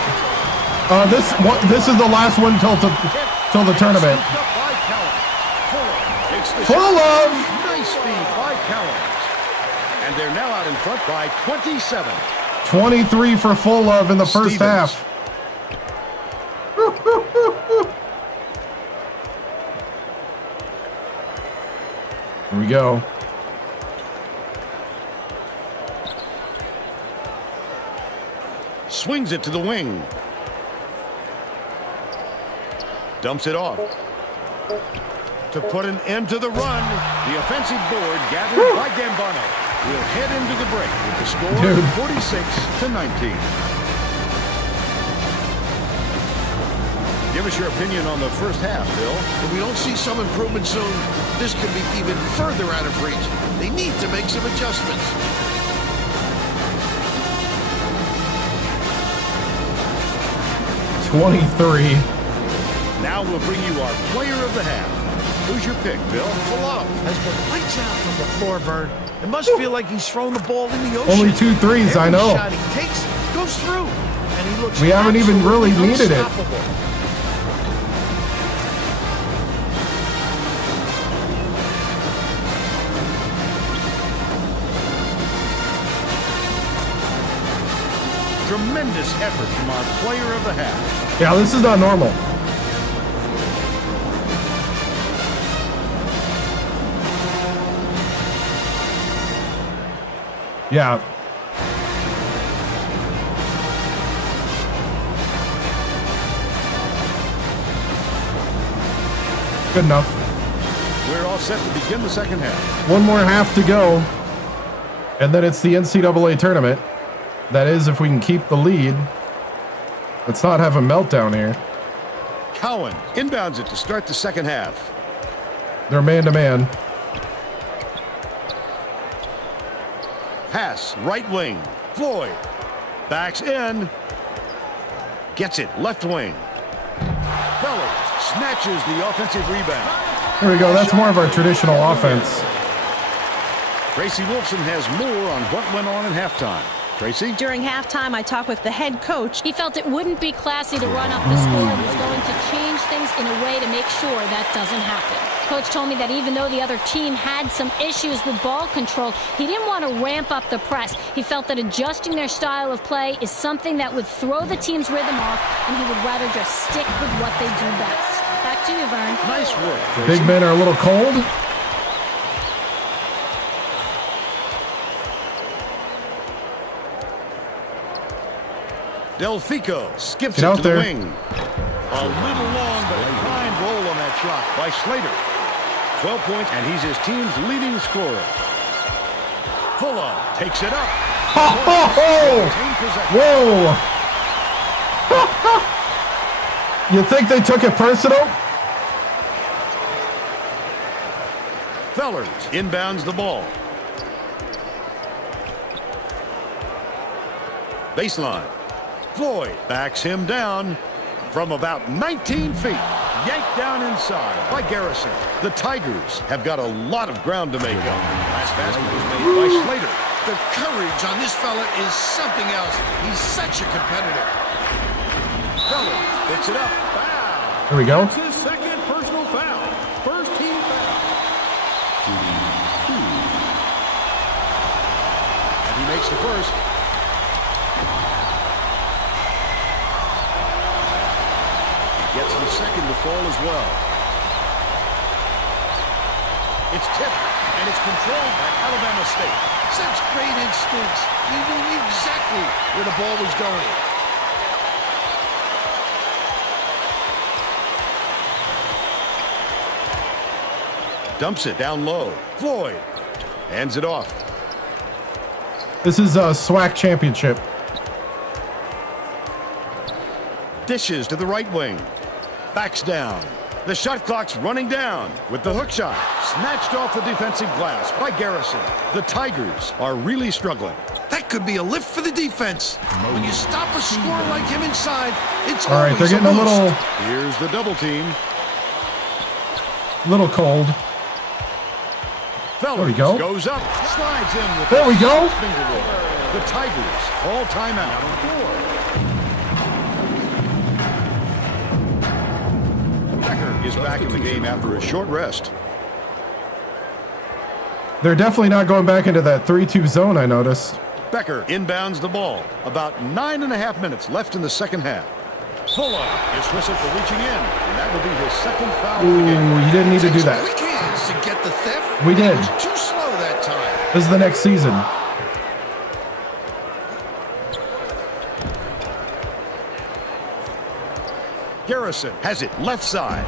This is the last one till the tournament. Scooped up by Callum. Fuller takes the Full shot. love. Nice speed by Callum. And they're now out in front by 27. 23 for full love in the first Stevens. half. Here we go. Swings it to the wing. Dumps it off. To put an end to the run, the offensive board gathered by Gambano will head into the break with the score 46-19. Give us your opinion on the first half, Bill. If we don't see some improvement soon, this could be even further out of reach. They need to make some adjustments. Now we'll bring you our player of the half. Who's your pick, Bill? Falaf has been lights out from the floor, Vern. It must feel like he's thrown the ball in the ocean. Only 2 threes, I know. Every shot he takes goes through, and he looks We haven't even really absolutely needed it. unstoppable. Tremendous effort from our player of the half. Yeah, this is not normal. Yeah. Good enough. We're all set to begin the second half. One more half to go. And then it's the NCAA tournament. That is, if we can keep the lead. Let's not have a meltdown here. Cowan inbounds it to start the second half. They're man-to-man. Pass, right wing. Floyd. Backs in. Gets it, left wing. Fellows snatches the offensive rebound. There we go. That's more of our traditional offense. Tracy Wolfson has more on what went on at halftime. Tracy? During halftime, I talked with the head coach. He felt it wouldn't be classy to run up the score and was going to change things in a way to make sure that doesn't happen. Coach told me that even though the other team had some issues with ball control, he didn't want to ramp up the press. He felt that adjusting their style of play is something that would throw the team's rhythm off, and he would rather just stick with what they do best. Back to you, Vern. Nice work, Tracy. Big men are a little cold. Delfico skips Get it out to there. the wing. A little long, but a fine roll on that shot by Slater. 12 points, and he's his team's leading scorer. Fuller takes it up. Whoa! You think they took it personal? Fellers inbounds the ball. Baseline. Floyd backs him down from about 19 feet. Yanked down inside by Garrison. The Tigers have got a lot of ground to make up. Last basket was made by Slater. The courage on this fella is something else. He's such a competitor. Fellers picks it up. Foul. There we go. It's his second personal foul. First team foul. And he makes the first. Gets the second to fall as well. It's tipped, and it's controlled by Alabama State. Such great instincts. He knew exactly where the ball was going. Dumps it down low. Floyd hands it off. This is a Swack championship. Dishes to the right wing. Backs down. The shot clock's running down with the hook shot. Snatched off the defensive glass by Garrison. The Tigers are really struggling. That could be a lift for the defense. When you stop a scorer like him inside, it's All right, they're getting a little Here's the double team. cold. Fellers There we go. goes up, slides in with There we go. finger roll. The Tigers call timeout. Becker is back in the game after a short rest. They're definitely not going back into that 3-2 zone, I noticed. Becker inbounds the ball. About 9.5 minutes left in the second half. Fuller is whistled for reaching in, and that will be his second foul of the game. Ooh, you didn't need to do Takes that. quick hands to get the theft. We did. He was too slow that time. This is the next season. Garrison has it left side.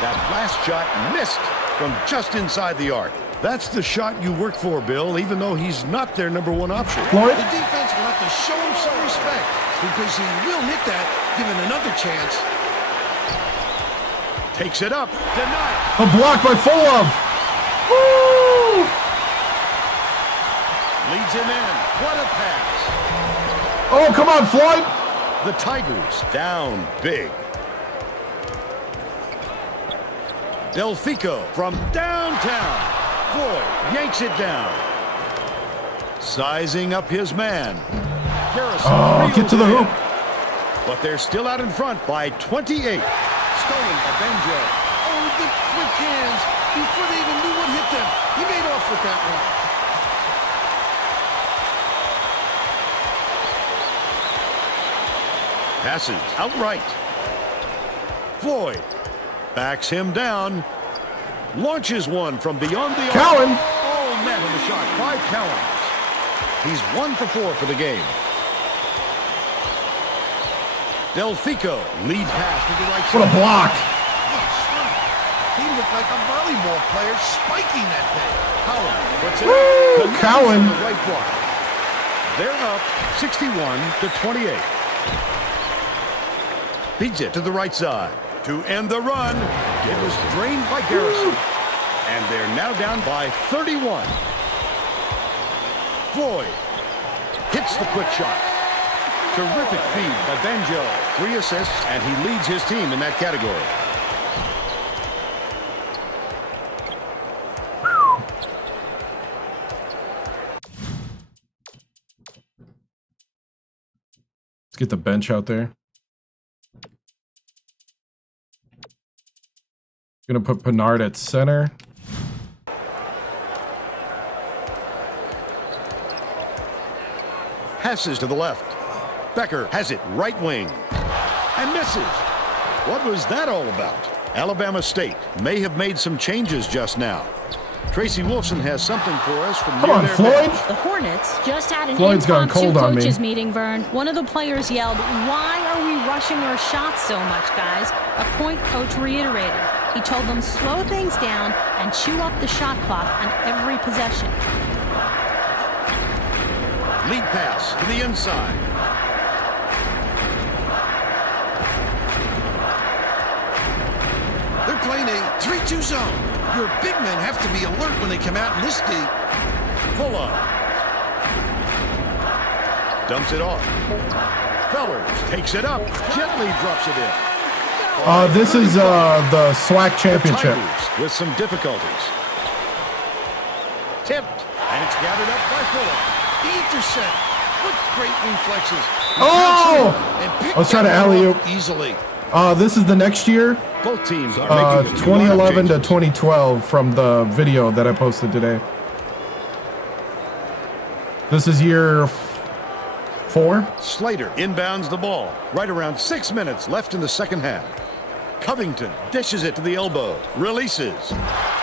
That last shot missed from just inside the arc. That's the shot you work for, Bill, even though he's not their number one option. Floyd? The defense will have to show him some respect because he will hit that given another chance. Takes it up. Denied. A block by Fulov. Woo! Leads him in. What a pass. Oh, come on, Floyd. The Tigers down big. Delfico from downtown. Floyd yanks it down. Sizing up his man. Garrison Get to the reels it hoop. in. But they're still out in front by 28. Stolen by Benjo. Oh, the quick hands before they even knew what hit them. He made off with that one. Passes outright. Floyd backs him down. Launches one from beyond the arc. Cowan. Oh, net on the shot by Cowan. He's 1 for 4 for the game. Delfico lead pass to the right side. What a block. He looked like a volleyball player spiking that thing. Cowan puts it Woo, up. Cowan. The right block. They're up 61-28. Beats it to the right side. To end the run, it was drained by Garrison. And they're now down by 31. Floyd hits the quick shot. Terrific feed by Benjo. 3 assists, and he leads his team in that category. Let's get the bench out there. Gonna put Pinard at center. Passes to the left. Becker has it right wing. And misses. What was that all about? Alabama State may have made some changes just now. Tracy Wolfson has something for us from Come near on, their Floyd. bench. The Hornets just had an Floyd's gone impromptu cold on me. coaches meeting, Vern. One of the players yelled, "Why are we rushing our shots so much, guys?" A point coach reiterated. He told them slow things down and chew up the shot clock on every possession. Lead pass to the inside. They're playing a 3-2 zone. Your big men have to be alert when they come out in this deep. Fuller. Dumps it off. Fellers takes it up. Gently drops it in. This is the Swack championship. Tigers with some difficulties. Tipped. And it's gathered up by Fuller. The intercept. What great reflexes. Oh! I was trying to alley-oop. Easily. This is the next year. Both teams are making 2011 to 2012 from the video that I posted today. This is year 4. Slater inbounds the ball. Right around 6 minutes left in the second half. Covington dishes it to the elbow. Releases.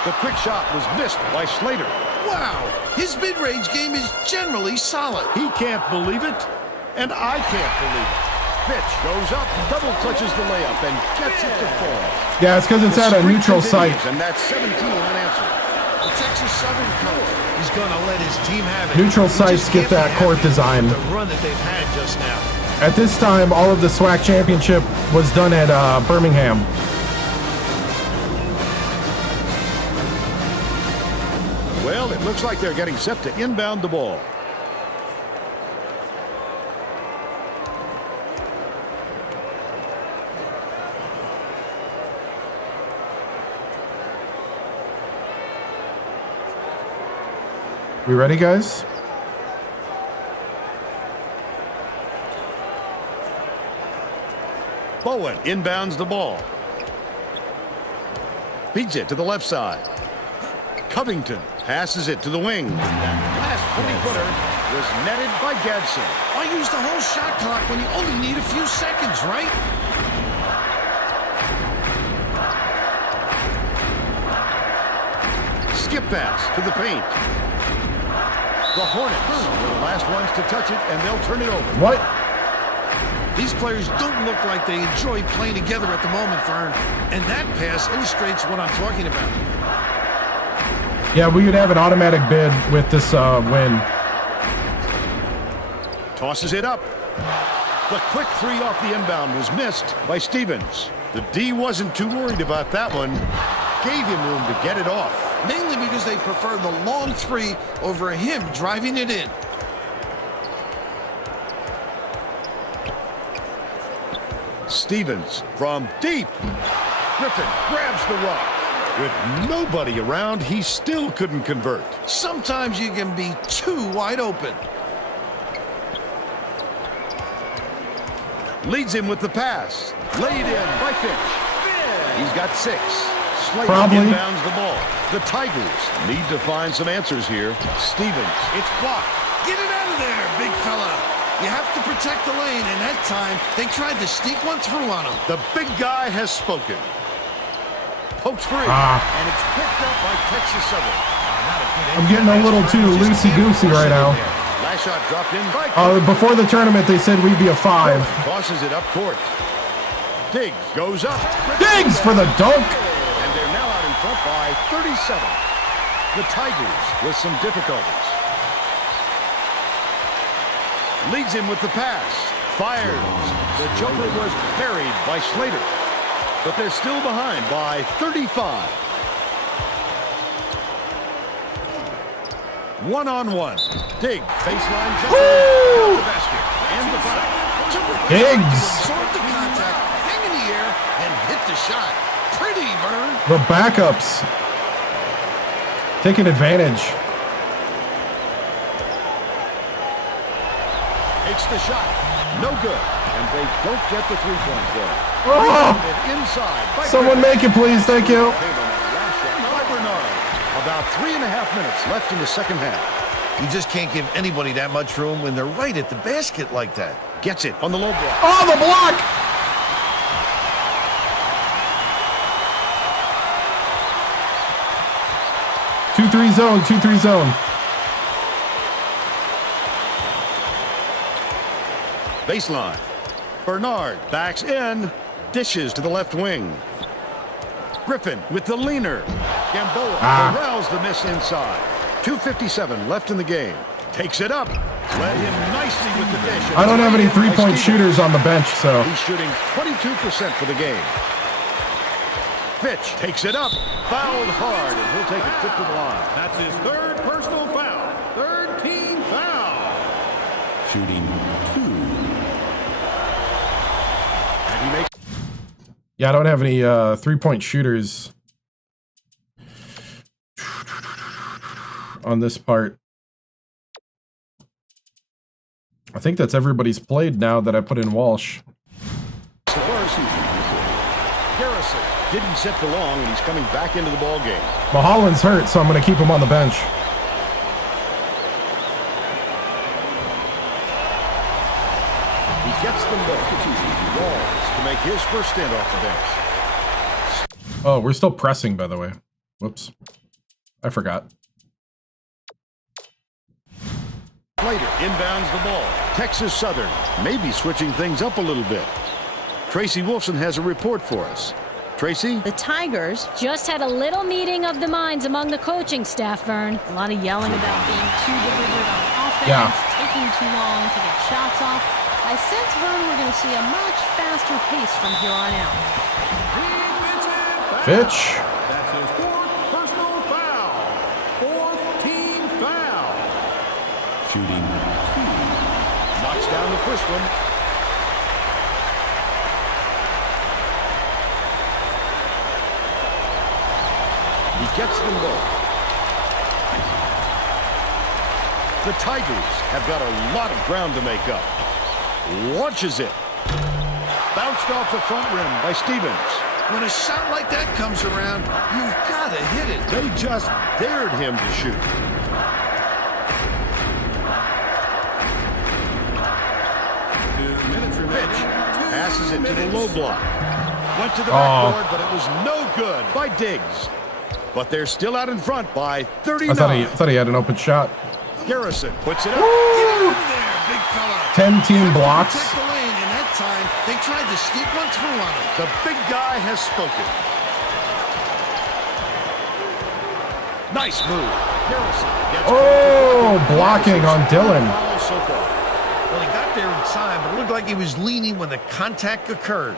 The quick shot was missed by Slater. Wow. His mid-range game is generally solid. He can't believe it, and I can't believe it. Pitch goes up, double clutches the layup, and gets it to fall. Yeah, it's because it's at a neutral site. And that's 17 unanswered. The Texas Southern coach is going to let his team have it. Neutral He sites just get can't be that court happy design. with the run that they've had just now. At this time, all of the Swack championship was done at Birmingham. Well, it looks like they're getting set to inbound the ball. We ready, guys? Bowen inbounds the ball. Beats it to the left side. Covington passes it to the wing. That last 20-footer was netted by Gadsden. Why use the whole shot clock when you only need a few seconds, right? Skip pass to the paint. The Hornets are the last ones to touch it, and they'll turn it over. What? These players don't look like they enjoy playing together at the moment, Vern. And that pass illustrates what I'm talking about. Yeah, we could have an automatic bid with this win. Tosses it up. The quick three off the inbound was missed by Stevens. The D wasn't too worried about that one. Gave him room to get it off. Mainly because they prefer the long three over him driving it in. Stevens from deep. Griffin grabs the rock. With nobody around, he still couldn't convert. Sometimes you can be too wide open. Leads him with the pass. Laid in by Finch. He's got 6. Slater Probably inbounds the ball. The Tigers need to find some answers here. Stevens. It's blocked. Get it out of there, big fella. You have to protect the lane, and that time they tried to sneak one through on him. The big guy has spoken. Pokes free, and it's picked up by Texas Southern. I'm getting a little too loosey-goosey right now. Last shot dropped in by Before the tournament, they said we'd be a 5. Tosses it up court. Diggs goes up. Diggs for the dunk. And they're now out in front by 37. The Tigers with some difficulties. Leads him with the pass. Fires. The Joker was parried by Slater. But they're still behind by 35. One-on-one. Diggs, baseline jumper. Out the basket. And the foul. Diggs. Absorb the contact, hang in the air, and hit the shot. Pretty, Vern. The backups. Taking advantage. Takes the shot. No good. And they don't get the three-point play. Oh! Inside by Someone Griffin. make it, please. Thank you. By Bernard. About 3.5 minutes left in the second half. You just can't give anybody that much room when they're right at the basket like that. Gets it on the low block. Oh, the block. 2-3 zone, 2-3 zone. Baseline. Bernard backs in. Dishes to the left wing. Griffin with the leaner. Gamboa corrals the miss inside. 2:57 left in the game. Takes it up. Led him nicely with the dish. I don't have any three-point shooters on the bench, so. He's shooting 22% for the game. Fitch takes it up. Fouled hard, and he'll take a trip to the line. That's his third personal foul. Third team foul. Shooting 2. And he makes. Yeah, I don't have any three-point shooters on this part. I think that's everybody's played now that I put in Walsh. Garrison didn't sit for long, and he's coming back into the ball game. Mulholland's hurt, so I'm going to keep him on the bench. He gets them both. Walls to make his first stint off the bench. Oh, we're still pressing, by the way. Whoops. I forgot. Slater inbounds the ball. Texas Southern maybe switching things up a little bit. Tracy Wolfson has a report for us. Tracy? The Tigers just had a little meeting of the minds among the coaching staff, Vern. A lot of yelling about being too deliberate on offense, taking too long to get shots off. I sense, Vern, we're going to see a much faster pace from here on out. Fitch. That's his fourth personal foul. Fourth team foul. Shooting 2. Knocks down the first one. He gets them both. The Tigers have got a lot of ground to make up. Launches it. Bounced off the front rim by Stevens. When a shot like that comes around, you've got to hit it. They just dared him to shoot. Fitch passes it to the low block. Went to the backboard, but it was no good by Diggs. But they're still out in front by 39. I thought he had an open shot. Garrison puts it up. Get over there, big fella. 10-team blocks. Protect the lane, and that time they tried to sneak one through on him. The big guy has spoken. Nice move. Garrison gets blocking on Dillon. So far. Well, he got there in time, but it looked like he was leaning when the contact occurred.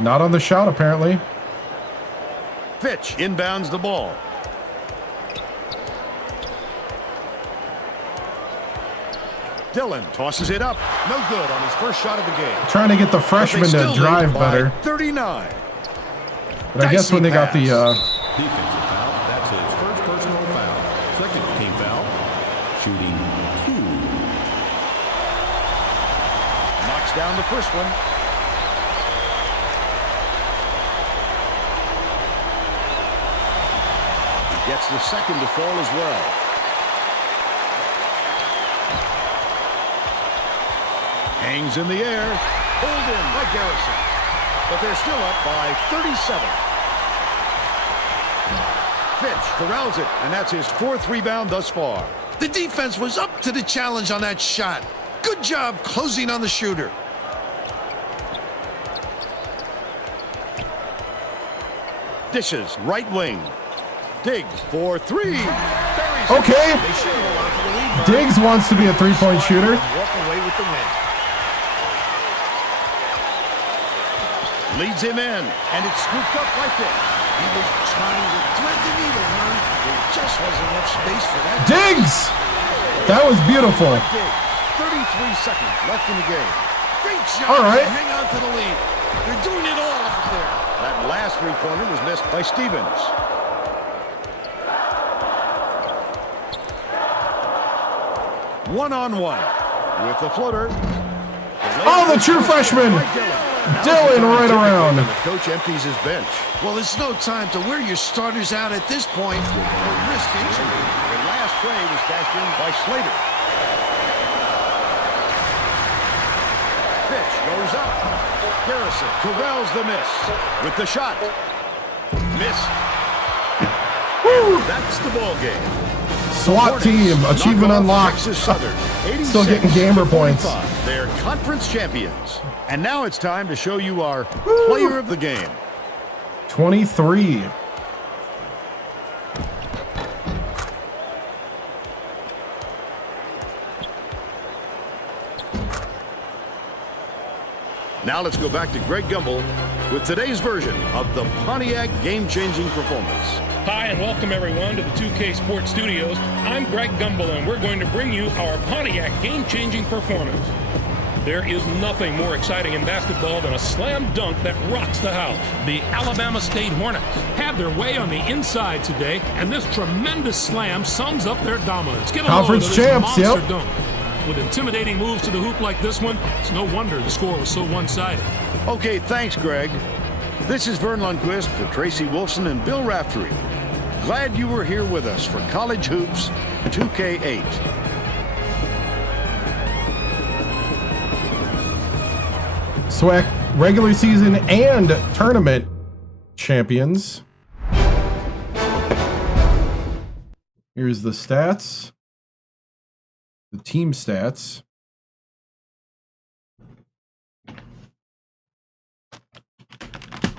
Not on the shot, apparently. Fitch inbounds the ball. Dillon tosses it up. No good on his first shot of the game. Trying to get the freshman to drive better. 39. But I guess when they got the... Defensive foul. That's his first personal foul. Second team foul. Shooting 2. Knocks down the first one. Gets the second to fall as well. Hangs in the air. Pulled in by Garrison. But they're still up by 37. Fitch corrals it, and that's his 4th rebound thus far. The defense was up to the challenge on that shot. Good job closing on the shooter. Dishes, right wing. Diggs for 3. Okay. Diggs wants to be a three-point shooter. Walk away with the win. Leads him in, and it's scooped up by Fitch. He was trying to thread the needle, man. There just wasn't enough space for that. Diggs! That was beautiful. 33 seconds left in the game. Great job all right. to hang on to the lead. They're doing it all out there. That last three-pointer was missed by Stevens. One-on-one with the floater. The true freshman. Dillon right around. The coach empties his bench. Well, there's no time to wear your starters out at this point or risk injury. The last tray was cashed in by Slater. Fitch goes up. Garrison corrals the miss with the shot. Missed. That's the ball game. SWAT team, achievement unlocked. Still getting gamer points. They're conference champions. And now it's time to show you our player of the game. 23. Now let's go back to Greg Gumbel with today's version of the Pontiac game-changing performance. Hi, and welcome everyone to the 2K Sports Studios. I'm Greg Gumbel, and we're going to bring you our Pontiac game-changing performance. There is nothing more exciting in basketball than a slam dunk that rocks the house. The Alabama State Hornets had their way on the inside today, and this tremendous slam sums up their dominance. Get a Conference load of this champs, monster yep. dunk. With intimidating moves to the hoop like this one, it's no wonder the score was so one-sided. Okay, thanks, Greg. This is Vern Lundquist for Tracy Wolfson and Bill Raftery. Glad you were here with us for College Hoops 2K8. Swack regular season and tournament champions. Here's the stats. The team stats.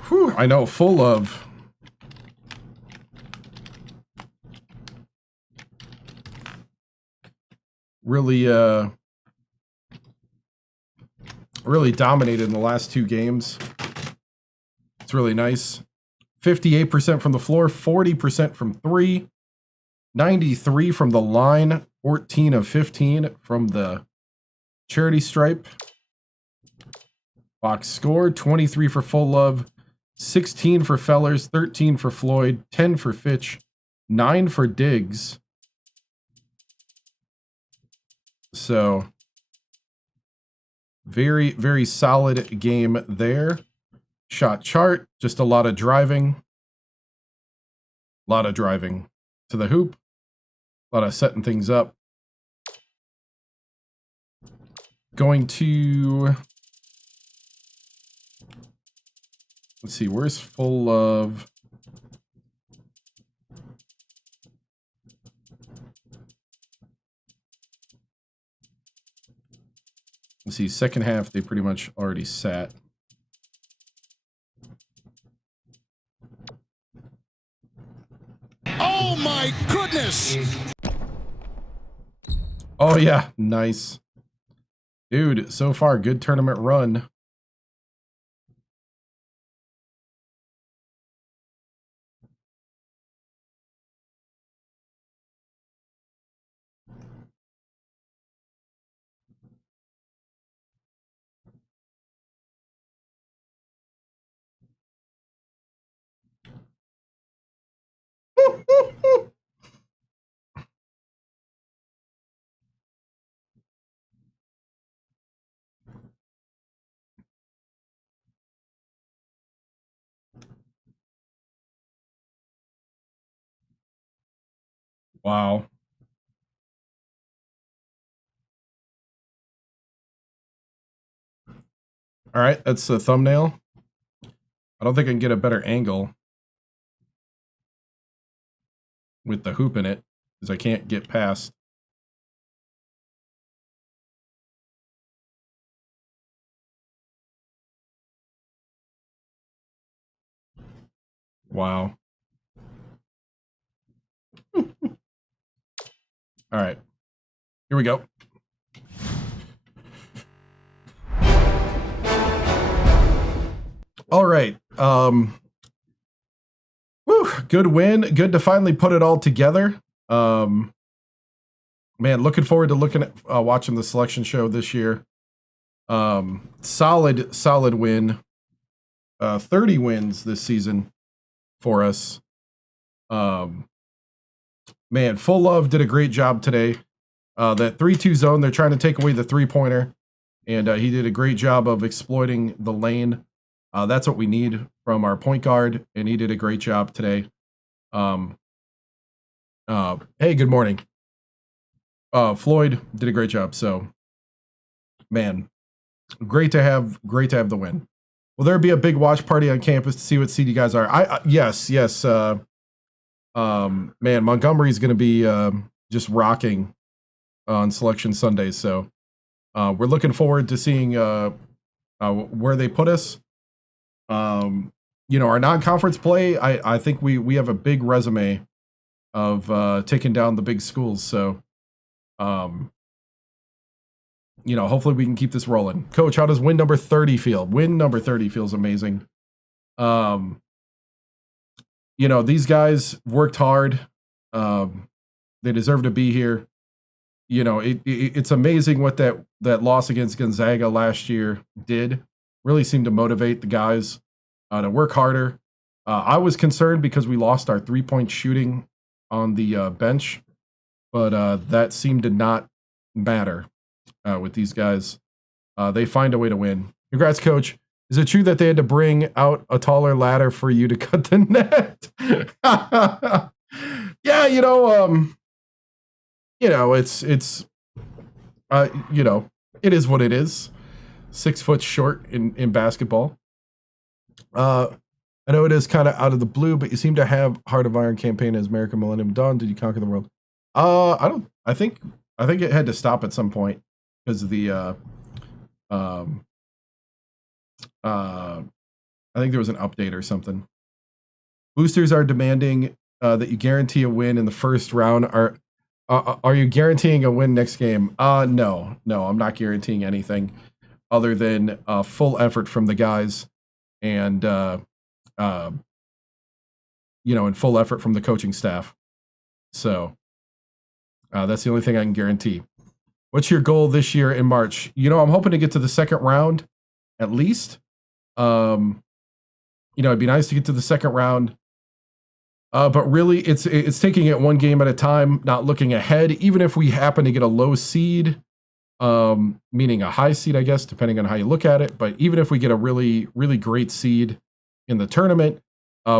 Whew, I know, full of really dominated in the last two games. It's really nice. 58% from the floor, 40% from three, 93 from the line, 14 of 15 from the charity stripe. Box score, 23 for Full Love, 16 for Fellers, 13 for Floyd, 10 for Fitch, 9 for Diggs. So, very, very solid game there. Shot chart, just a lot of driving. A lot of driving to the hoop. A lot of setting things up. Going to... Let's see, where's Full Love? Let's see, second half, they pretty much already sat. Oh my goodness! Oh yeah, nice. Dude, so far, good tournament run. Wow. All right, that's the thumbnail. I don't think I can get a better angle with the hoop in it, because I can't get past. Wow. All right, here we go. All right. Whew, good win. Good to finally put it all together. Man, looking forward to watching the selection show this year. Solid win. 30 wins this season for us. Man, Full Love did a great job today. That 3-2 zone, they're trying to take away the three-pointer, and he did a great job of exploiting the lane. That's what we need from our point guard, and he did a great job today. Hey, good morning. Floyd did a great job. So, man, great to have the win. Will there be a big watch party on campus to see what seed you guys are? Yes. Man, Montgomery's going to be just rocking on Selection Sunday. So we're looking forward to seeing where they put us. Our non-conference play, I think we have a big resume of taking down the big schools. So, hopefully we can keep this rolling. Coach, how does win number 30 feel? Win number 30 feels amazing. These guys worked hard. They deserve to be here. It's amazing what that loss against Gonzaga last year did. Really seemed to motivate the guys to work harder. I was concerned because we lost our 3-point shooting on the bench, but that seemed to not matter with these guys. They find a way to win. Congrats, Coach. Is it true that they had to bring out a taller ladder for you to cut the net? Yeah, it is what it is. 6 foot short in basketball. I know it is kind of out of the blue, but you seem to have Heart of Iron campaign as American Millennium Dawn. Did you conquer the world? I think it had to stop at some point because of the I think there was an update or something. Boosters are demanding that you guarantee a win in the first round. Are you guaranteeing a win next game? No, I'm not guaranteeing anything other than full effort from the guys and and full effort from the coaching staff. So that's the only thing I can guarantee. What's your goal this year in March? I'm hoping to get to the second round at least. It'd be nice to get to the second round. But really, it's taking it one game at a time, not looking ahead. Even if we happen to get a low seed, meaning a high seed, I guess, depending on how you look at it. But even if we get a really, really great seed in the tournament,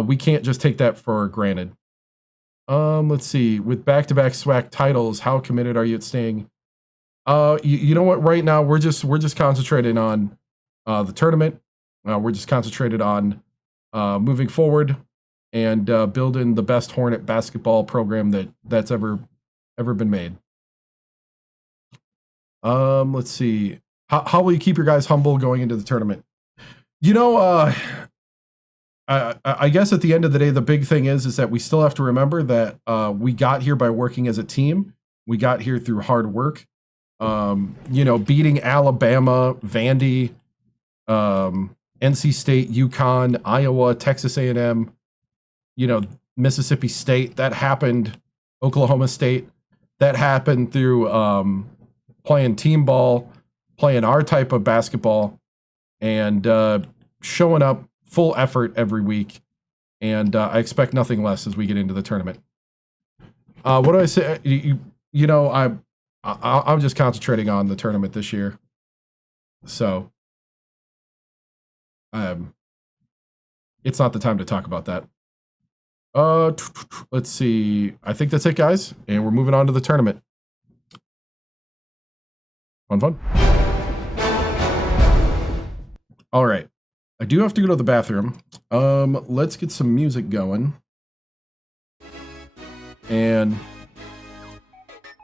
we can't just take that for granted. Let's see. With back-to-back Swack titles, how committed are you at staying? You know what? Right now, we're just concentrated on the tournament. We're just concentrated on moving forward and building the best Hornet basketball program that's ever been made. Let's see. How will you keep your guys humble going into the tournament? I guess at the end of the day, the big thing is that we still have to remember that we got here by working as a team. We got here through hard work. Beating Alabama, Vandy, NC State, UConn, Iowa, Texas A&M, Mississippi State, that happened, Oklahoma State, that happened through playing team ball, playing our type of basketball, and showing up full effort every week. And I expect nothing less as we get into the tournament. What do I say? I'm just concentrating on the tournament this year. So it's not the time to talk about that. Let's see. I think that's it, guys. And we're moving on to the tournament. Fun. All right. I do have to go to the bathroom. Let's get some music going. And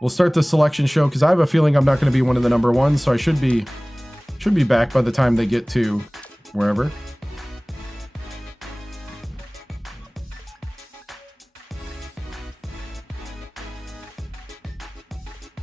we'll start the selection show because I have a feeling I'm not going to be one of the number ones, so I should be back by the time they get to wherever.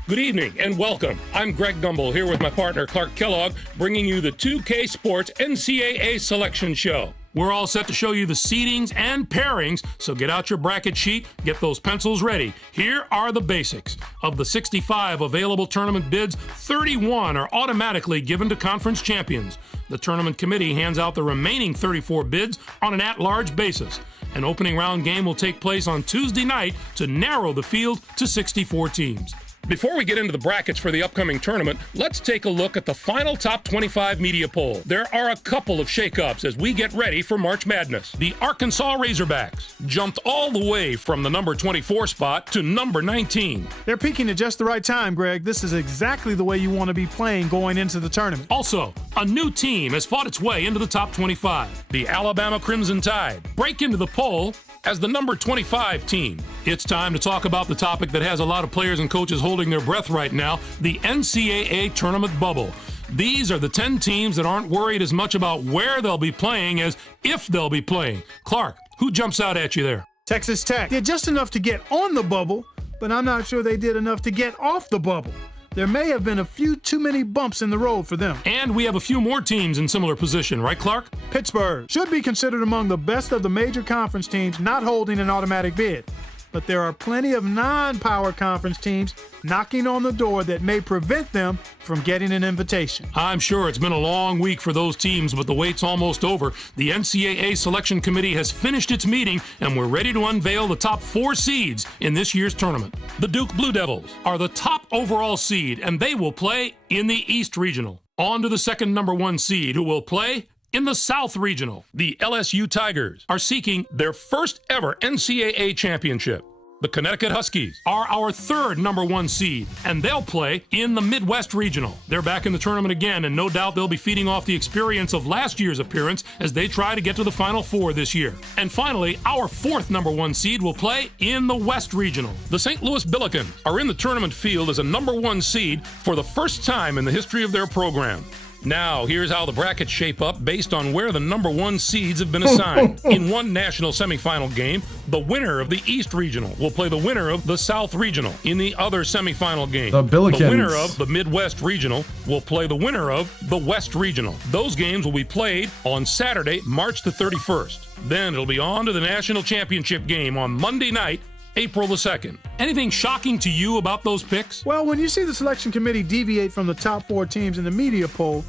Good evening and welcome. I'm Greg Gumbel here with my partner Clark Kellogg, bringing you the 2K Sports NCAA Selection Show. We're all set to show you the seedings and pairings, so get out your bracket sheet, get those pencils ready. Here are the basics. Of the 65 available tournament bids, 31 are automatically given to conference champions. The tournament committee hands out the remaining 34 bids on an at-large basis. An opening round game will take place on Tuesday night to narrow the field to 64 teams. Before we get into the brackets for the upcoming tournament, let's take a look at the final top 25 media poll. There are a couple of shakeups as we get ready for March Madness. The Arkansas Razorbacks jumped all the way from the number 24 spot to number 19. They're peaking at just the right time, Greg. This is exactly the way you want to be playing going into the tournament. Also, a new team has fought its way into the top 25. The Alabama Crimson Tide break into the poll as the number 25 team. It's time to talk about the topic that has a lot of players and coaches holding their breath right now, the NCAA tournament bubble. These are the 10 teams that aren't worried as much about where they'll be playing as if they'll be playing. Clark, who jumps out at you there? Texas Tech did just enough to get on the bubble, but I'm not sure they did enough to get off the bubble. There may have been a few too many bumps in the road for them. And we have a few more teams in similar position, right, Clark? Pittsburgh should be considered among the best of the major conference teams not holding an automatic bid. But there are plenty of non-power conference teams knocking on the door that may prevent them from getting an invitation. I'm sure it's been a long week for those teams, but the wait's almost over. The NCAA Selection Committee has finished its meeting, and we're ready to unveil the top 4 seeds in this year's tournament. The Duke Blue Devils are the top overall seed, and they will play in the East Regional. On to the second number 1 seed, who will play in the South Regional. The LSU Tigers are seeking their first ever NCAA championship. The Connecticut Huskies are our third number 1 seed, and they'll play in the Midwest Regional. They're back in the tournament again, and no doubt they'll be feeding off the experience of last year's appearance as they try to get to the Final Four this year. And finally, our fourth number 1 seed will play in the West Regional. The St. Louis Billikens are in the tournament field as a number 1 seed for the first time in the history of their program. Now, here's how the brackets shape up based on where the number 1 seeds have been assigned. In one national semifinal game, the winner of the East Regional will play the winner of the South Regional. In the other semifinal game, the winner of the Midwest Regional will play the winner of the West Regional. Those games will be played on Saturday, March the 31st. Then it'll be on to the national championship game on Monday night, April the 2nd. Anything shocking to you about those picks? Well, when you see the selection committee deviate from the top 4 teams in the media poll,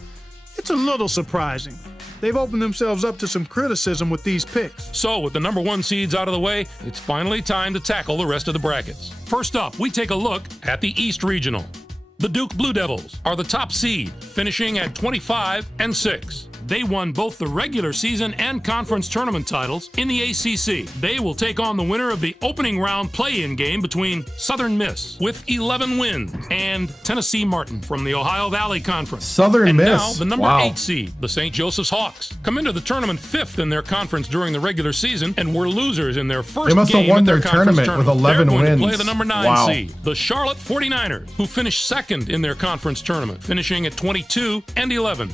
it's a little surprising. They've opened themselves up to some criticism with these picks. So, with the number 1 seeds out of the way, it's finally time to tackle the rest of the brackets. First up, we take a look at the East Regional. The Duke Blue Devils are the top seed, finishing at 25-6. They won both the regular season and conference tournament titles in the ACC. They will take on the winner of the opening round play-in game between Southern Miss with 11 wins and Tennessee Martin from the Ohio Valley Conference. Southern Miss. And now the number 8 seed, the St. Joseph's Hawks, come into the tournament 5th in their conference during the regular season and were losers in their first game. They must have won their tournament with 11 They're going wins. to play the number 9 seed, the Charlotte 49ers, who finished 2nd in their conference tournament, finishing at 22-11.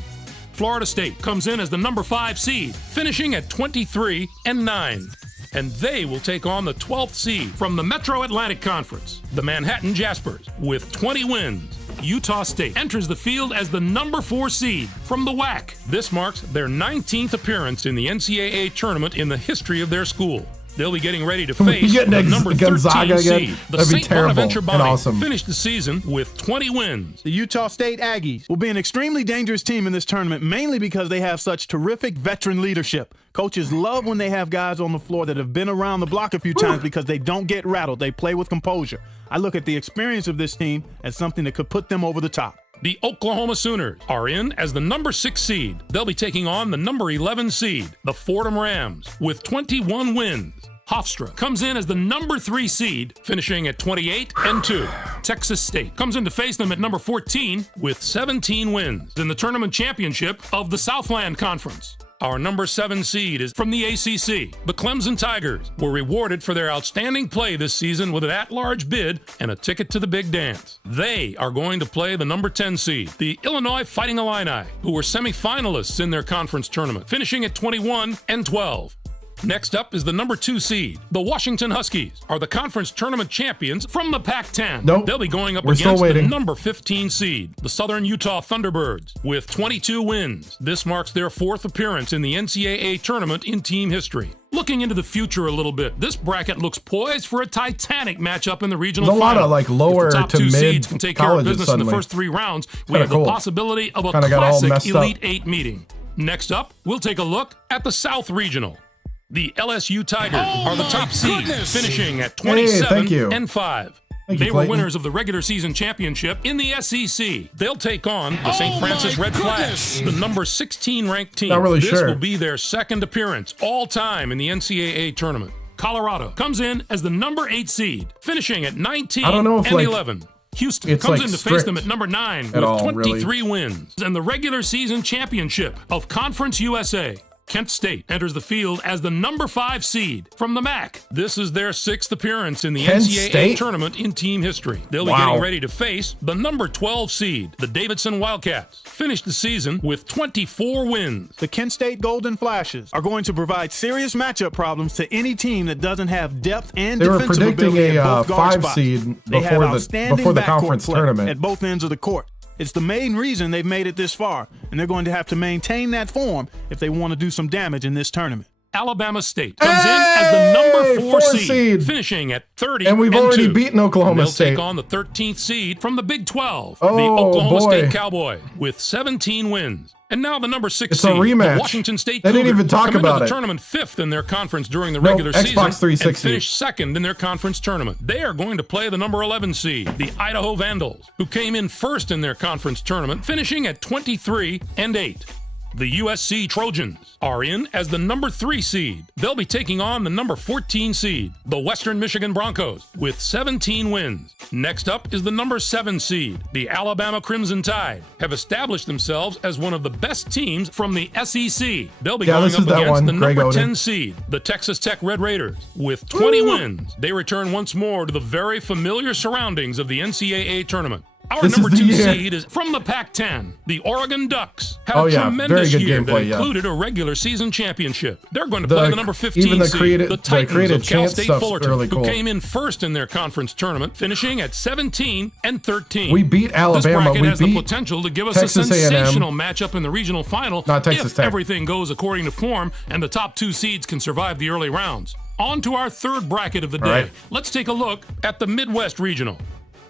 Florida State comes in as the number 5 seed, finishing at 23-9. And they will take on the 12th seed from the Metro Atlantic Conference, the Manhattan Jaspers, with 20 wins. Utah State enters the field as the number 4 seed from the WAC. This marks their 19th appearance in the NCAA tournament in the history of their school. They'll be getting ready to face the number 13 seed. The St. Bonaventure Bonnie finished the season with 20 wins. The Utah State Aggies will be an extremely dangerous team in this tournament, mainly because they have such terrific veteran leadership. Coaches love when they have guys on the floor that have been around the block a few times because they don't get rattled. They play with composure. I look at the experience of this team as something that could put them over the top. The Oklahoma Sooners are in as the number 6 seed. They'll be taking on the number 11 seed, the Fordham Rams, with 21 wins. Hofstra comes in as the number 3 seed, finishing at 28-2. Texas State comes in to face them at number 14 with 17 wins in the tournament championship of the Southland Conference. Our number 7 seed is from the ACC. The Clemson Tigers were rewarded for their outstanding play this season with an at-large bid and a ticket to the big dance. They are going to play the number 10 seed, the Illinois Fighting Illini, who were semifinalists in their conference tournament, finishing at 21-12. Next up is the number 2 seed. The Washington Huskies are the conference tournament champions from the Pac-10. Nope. They'll be going up against the number 15 seed, the Southern Utah Thunderbirds, with 22 wins. This marks their 4th appearance in the NCAA tournament in team history. Looking into the future a little bit, this bracket looks poised for a titanic matchup in the regional final. There's a lot of like lower if the top to 2 mid seeds can take care of business suddenly. in the first 3 rounds. We have the possibility of a Kinda got all classic messed Elite up. 8 meeting. Next up, we'll take a look at the South Regional. The LSU Tigers are the top seed, finishing at 27-5. They were winners of the regular season championship in the SEC. They'll take on the St. Francis Red Flags, the number 16 ranked team. Not really this sure. will be their 2nd appearance all time in the NCAA tournament. Colorado comes in as the number 8 seed, finishing at 19-11. Houston comes in to face them at number 9 with 23 wins and the regular season championship of Conference USA. Kent State enters the field as the number 5 seed from the MAC. This is their 6th appearance in the Kent NCAA State? tournament in team history. They'll be getting ready to face the number 12 seed, the Davidson Wildcats. Finished the season with 24 wins. The Kent State Golden Flashes are going to provide serious matchup problems to any team that doesn't have depth and They were defensive predicting ability a at both guard 5 spots. seed They have before outstanding the backcourt conference play tournament. at both ends of the court. It's the main reason they've made it this far, and they're going to have to maintain that form if they want to do some damage in this tournament. Alabama State comes in as the number 4 seed, finishing at 30 and we've already 2. beaten Oklahoma State. They'll take on the 13th seed from the Big 12, Oh, the Oklahoma boy. State Cowboys, with 17 wins. And now the number 6 It's a seed, rematch. the Washington State They didn't Cougars, even talk come about into it. the tournament 5th in their conference during the No, regular Xbox season 360. and finished 2nd in their conference tournament. They are going to play the number 11 seed, the Idaho Vandals, who came in 1st in their conference tournament, finishing at 23-8. The USC Trojans are in as the number 3 seed. They'll be taking on the number 14 seed, the Western Michigan Broncos, with 17 wins. Next up is the number 7 seed. The Alabama Crimson Tide have established themselves as one of the best teams from the SEC. They'll be going up against the number 10 seed, the Texas Tech Red Raiders, with 20 wins. They return once more to the very familiar surroundings of the NCAA tournament. Our number 2 seed is from the Pac-10. The Oregon Ducks had a tremendous year that included a regular season championship. They're going to play the number 15 seed, the Titans of Cal State Fullerton, who came in 1st in their conference tournament, finishing at 17-13. We beat Alabama. This bracket has the potential to give us Texas a sensational matchup in the regional final Texas if Tech. everything goes according to form and the top 2 seeds can survive the early rounds. On to our 3rd bracket of the day. Right. Let's take a look at the Midwest Regional.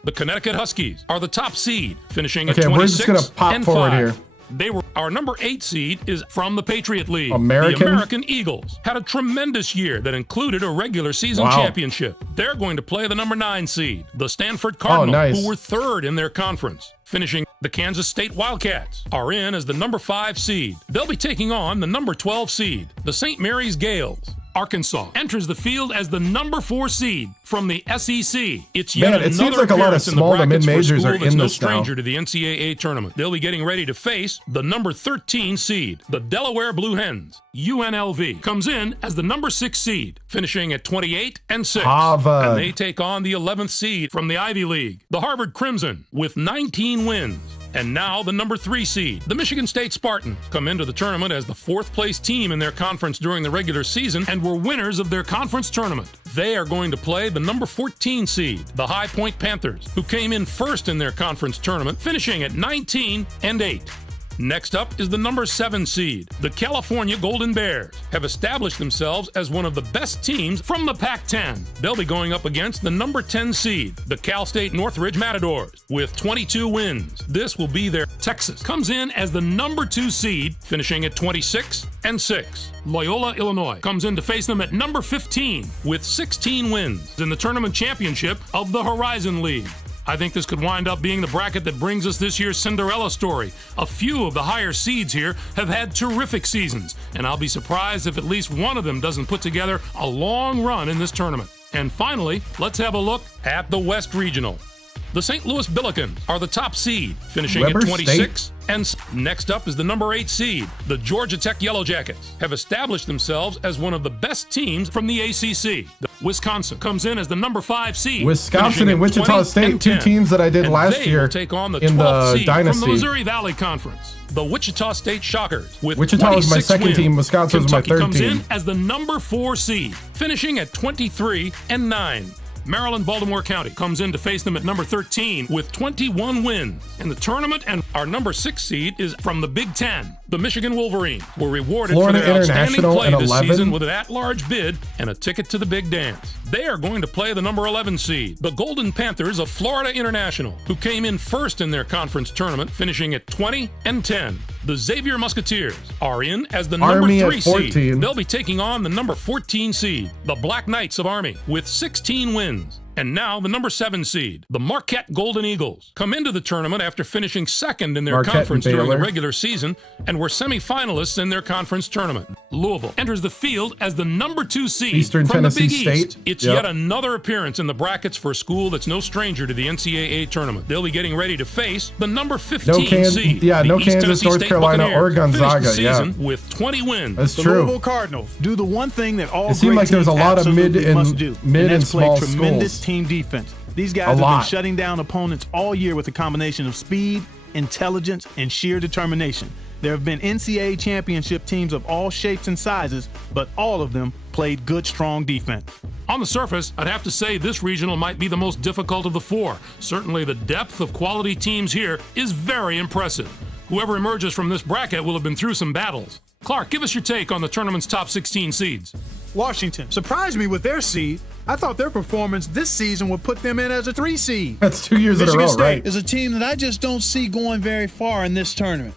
The Connecticut Huskies are the top seed, finishing at 26 we're just gonna pop forward 5. here. They were our number 8 seed is from the Patriot League. American? The American Eagles had a tremendous year that included a regular season championship. They're going to play the number 9 seed, the Stanford Cardinals, who were 3rd in their conference. Finishing, the Kansas State Wildcats are in as the number 5 seed. They'll be taking on the number 12 seed, the St. Mary's Gales. Arkansas enters the field as the number 4 seed from the SEC. It's yet another it seems like a lot of small to mid majors are in no this now. stranger to the NCAA tournament. They'll be getting ready to face the number 13 seed, the Delaware Blue Hens. UNLV comes in as the number 6 seed, finishing at 28-6. Harvard. And they take on the 11th seed from the Ivy League, the Harvard Crimson, with 19 wins. And now the number 3 seed, the Michigan State Spartans, come into the tournament as the 4th place team in their conference during the regular season and were winners of their conference tournament. They are going to play the number 14 seed, the High Point Panthers, who came in 1st in their conference tournament, finishing at 19-8. Next up is the number 7 seed. The California Golden Bears have established themselves as one of the best teams from the Pac-10. They'll be going up against the number 10 seed, the Cal State Northridge Matadors, with 22 wins. This will be their Texas. Comes in as the number 2 seed, finishing at 26-6. Loyola, Illinois comes in to face them at number 15 with 16 wins in the tournament championship of the Horizon League. I think this could wind up being the bracket that brings us this year's Cinderella story. A few of the higher seeds here have had terrific seasons, and I'll be surprised if at least one of them doesn't put together a long run in this tournament. And finally, let's have a look at the West Regional. The St. Louis Billikens are the top seed, finishing Weber at 26. State? And next up is the number 8 seed. The Georgia Tech Yellow Jackets have established themselves as one of the best teams from the ACC. Wisconsin comes in as the number 5 seed. Wisconsin and Wichita State, 2 teams that I did last year take on the in 12th the seed dynasty. from the Missouri Valley Conference. The Wichita State Shockers with Wichita was my 26 second wins. team. Wisconsin was my Kentucky third comes team. in as the number 4 seed, finishing at 23-9. Maryland Baltimore County comes in to face them at number 13 with 21 wins in the tournament, and our number 6 seed is from the Big Ten. The Michigan Wolverines were rewarded Florida for their outstanding International play and this 11. season with an at-large bid and a ticket to the big dance. They are going to play the number 11 seed, the Golden Panthers of Florida International, who came in 1st in their conference tournament, finishing at 20-10. The Xavier Musketeers are in as the number Army 3 at 14. seed. They'll be taking on the number 14 seed, the Black Knights of Army, with 16 wins. And now the number 7 seed, the Marquette Golden Eagles, come into the tournament after finishing second in their Marquette conference and during the Baylor. regular season and were semifinalists in their conference tournament. Louisville enters the field as the number 2 seed Eastern from Tennessee the Big State. East. It's Yep. yet another appearance in the brackets for a school that's no stranger to the NCAA tournament. They'll be getting ready to face the number 15 seed. Yeah, the no East Kansas, Tennessee North State Carolina, or Buccaneers finished Gonzaga. the Yeah, season with 20 wins. that's The true. Louisville Cardinals do the one thing that all It seemed great like there was a teams lot of mid absolutely and- must do, mid and that's play small tremendous schools. team defense. These A guys have lot. been shutting down opponents all year with a combination of speed, intelligence, and sheer determination. There have been NCAA championship teams of all shapes and sizes, but all of them played good, strong defense. On the surface, I'd have to say this regional might be the most difficult of the 4. Certainly the depth of quality teams here is very impressive. Whoever emerges from this bracket will have been through some battles. Clark, give us your take on the tournament's top 16 seeds. Washington surprised me with their seed. I thought their performance this season would put them in as a 3 seed. That's 2 years Michigan in a row, State right? is a team that I just don't see going very far in this tournament.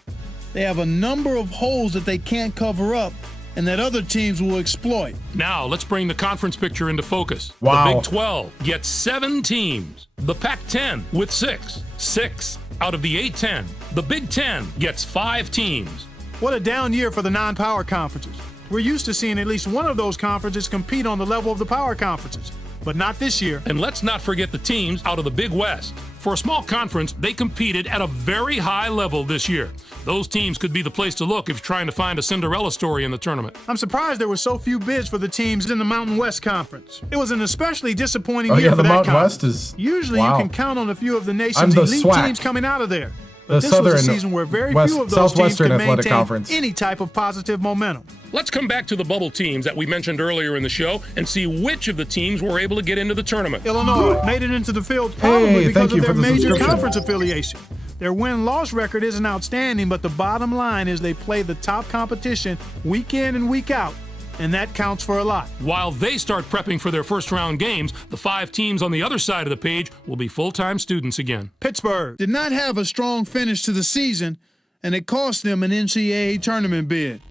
They have a number of holes that they can't cover up and that other teams will exploit. Now, let's bring the conference picture into focus. Wow. The Big 12 gets 7 teams. The Pac-10 with 6. 6 out of the A-10. The Big 10 gets 5 teams. What a down year for the non-power conferences. We're used to seeing at least one of those conferences compete on the level of the power conferences, but not this year. And let's not forget the teams out of the Big West. For a small conference, they competed at a very high level this year. Those teams could be the place to look if you're trying to find a Cinderella story in the tournament. I'm surprised there were so few bids for the teams in the Mountain West Conference. It was an especially disappointing Oh year yeah, for the that Mountain conference. West is Usually wow. you can count on a few of the I'm nation's the elite Swack. teams coming out of there. The But this Southern was a season where very West- few of those teams Southwestern could Athletic maintain Conference. any type of positive momentum. Let's come back to the bubble teams that we mentioned earlier in the show and see which of the teams were able to get into the tournament. Illinois made it into the field probably Hey, because thank you of their for the major subscription. conference affiliation. Their win-loss record isn't outstanding, but the bottom line is they play the top competition week in and week out, and that counts for a lot. While they start prepping for their first round games, the 5 teams on the other side of the page will be full-time students again. Pittsburgh did not have a strong finish to the season, and it cost them an NCAA tournament bid.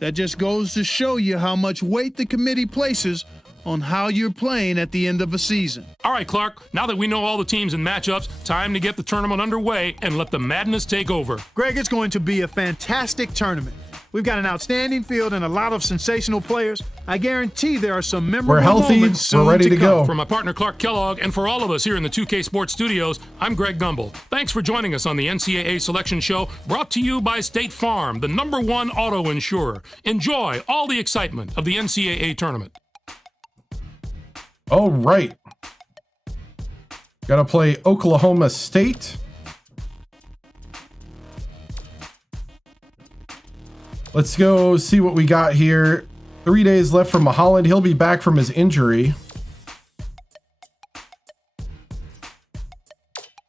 That just goes to show you how much weight the committee places on how you're playing at the end of a season. All right, Clark, now that we know all the teams and matchups, time to get the tournament underway and let the madness take over. Greg, it's going to be a fantastic tournament. We've got an outstanding field and a lot of sensational players. I guarantee there are some memorable We're healthy. moments soon We're ready to come. go. For my partner Clark Kellogg and for all of us here in the 2K Sports Studios, I'm Greg Gumbel. Thanks for joining us on the NCAA Selection Show, brought to you by State Farm, the #1 auto insurer. Enjoy all the excitement of the NCAA tournament. All right. Got to play Oklahoma State. Let's go see what we got here. 3 days left for Mulholland. He'll be back from his injury.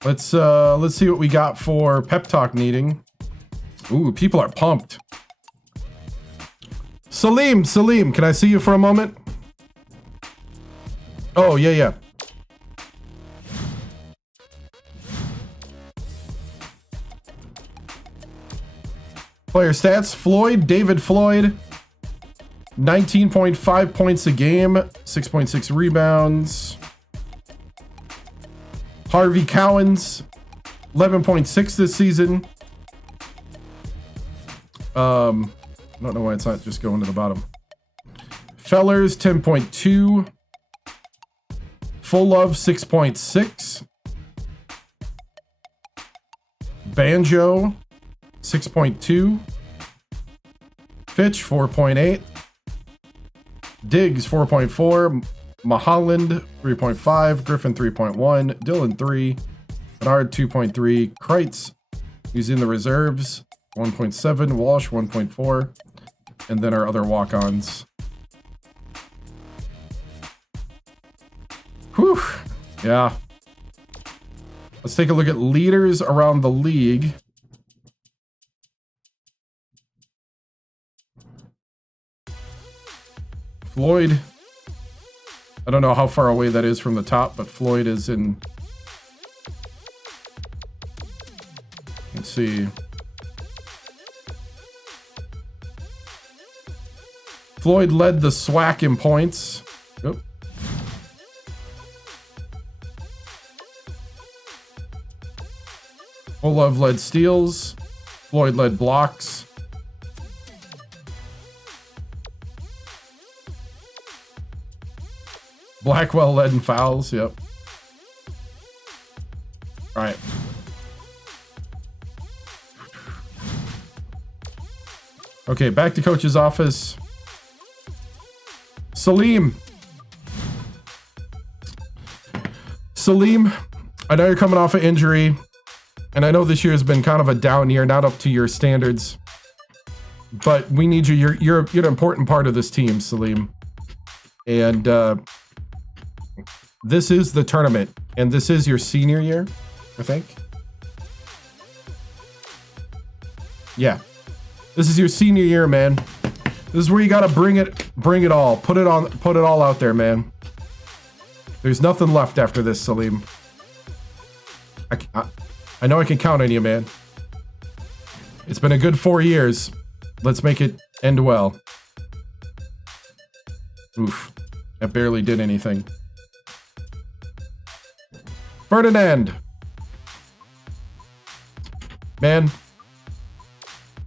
Let's see what we got for pep talk meeting. Ooh, people are pumped. Salim, can I see you for a moment? Oh, yeah. Player stats, David Floyd, 19.5 points a game, 6.6 rebounds. Harvey Cowens, 11.6 this season. I don't know why it's not just going to the bottom. Fellers, 10.2. Full Love, 6.6. Banjo, 6.2. Fitch, 4.8. Diggs, 4.4. Mulholland, 3.5. Griffin, 3.1. Dylan, 3. Bernard, 2.3. Kreitz, who's in the reserves, 1.7. Walsh, 1.4. And then our other walk-ons. Whew. Yeah. Let's take a look at leaders around the league. Floyd. I don't know how far away that is from the top, but Floyd is in. Let's see. Floyd led the Swack in points. Yep. Olov led steals. Floyd led blocks. Blackwell led in fouls. Yep. All right. Okay, back to coach's office. Salim, I know you're coming off an injury, and I know this year has been kind of a down year, not up to your standards. But we need you. You're an important part of this team, Salim. And this is the tournament, and this is your senior year, I think. Yeah, this is your senior year, man. This is where you gotta bring it all. Put it all out there, man. There's nothing left after this, Salim. I know I can count on you, man. It's been a good 4 years. Let's make it end well. Oof, that barely did anything. Ferdinand. Man.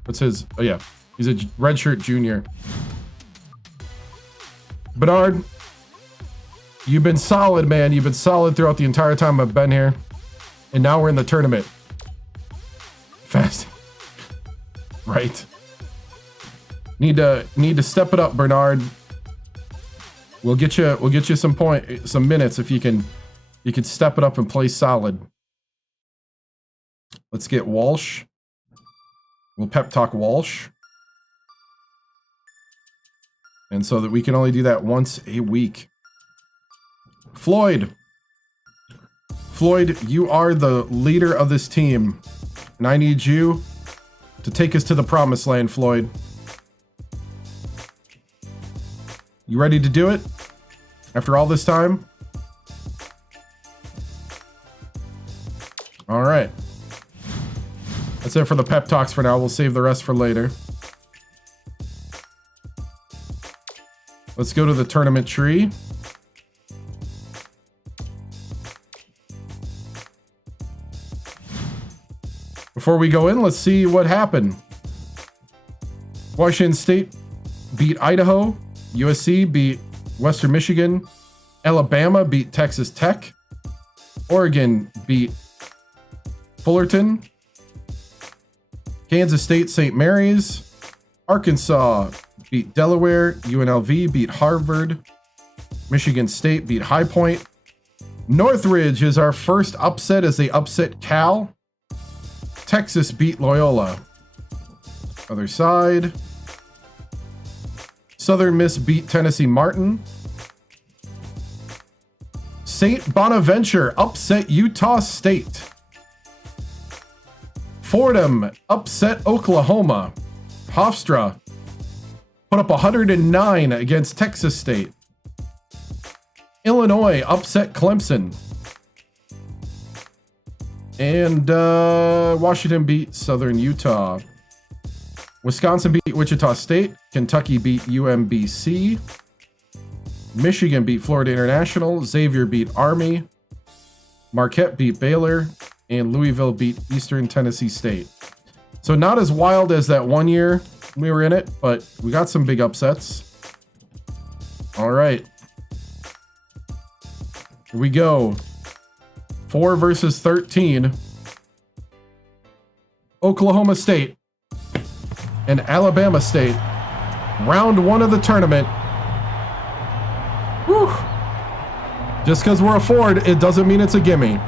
What's his? Oh yeah, he's a redshirt junior. Bernard, you've been solid, man. You've been solid throughout the entire time I've been here. And now we're in the tournament. Fast. Right. Need to step it up, Bernard. We'll get you some minutes if you can step it up and play solid. Let's get Walsh. We'll pep talk Walsh. And so that we can only do that once a week. Floyd, you are the leader of this team. And I need you to take us to the promised land, Floyd. You ready to do it? After all this time? All right. That's it for the pep talks for now. We'll save the rest for later. Let's go to the tournament tree. Before we go in, let's see what happened. Washington State beat Idaho. USC beat Western Michigan. Alabama beat Texas Tech. Oregon beat Fullerton. Kansas State, St. Mary's. Arkansas beat Delaware. UNLV beat Harvard. Michigan State beat High Point. Northridge is our first upset as they upset Cal. Texas beat Loyola. Other side. Southern Miss beat Tennessee Martin. St. Bonaventure upset Utah State. Fordham upset Oklahoma. Hofstra put up 109 against Texas State. Illinois upset Clemson. And Washington beat Southern Utah. Wisconsin beat Wichita State. Kentucky beat UMBC. Michigan beat Florida International. Xavier beat Army. Marquette beat Baylor. And Louisville beat Eastern Tennessee State. So not as wild as that one year we were in it, but we got some big upsets. All right. Here we go. 4 versus 13. Oklahoma State and Alabama State. Round 1 of the tournament. Whew. Just because we're a Ford, it doesn't mean it's a gimme.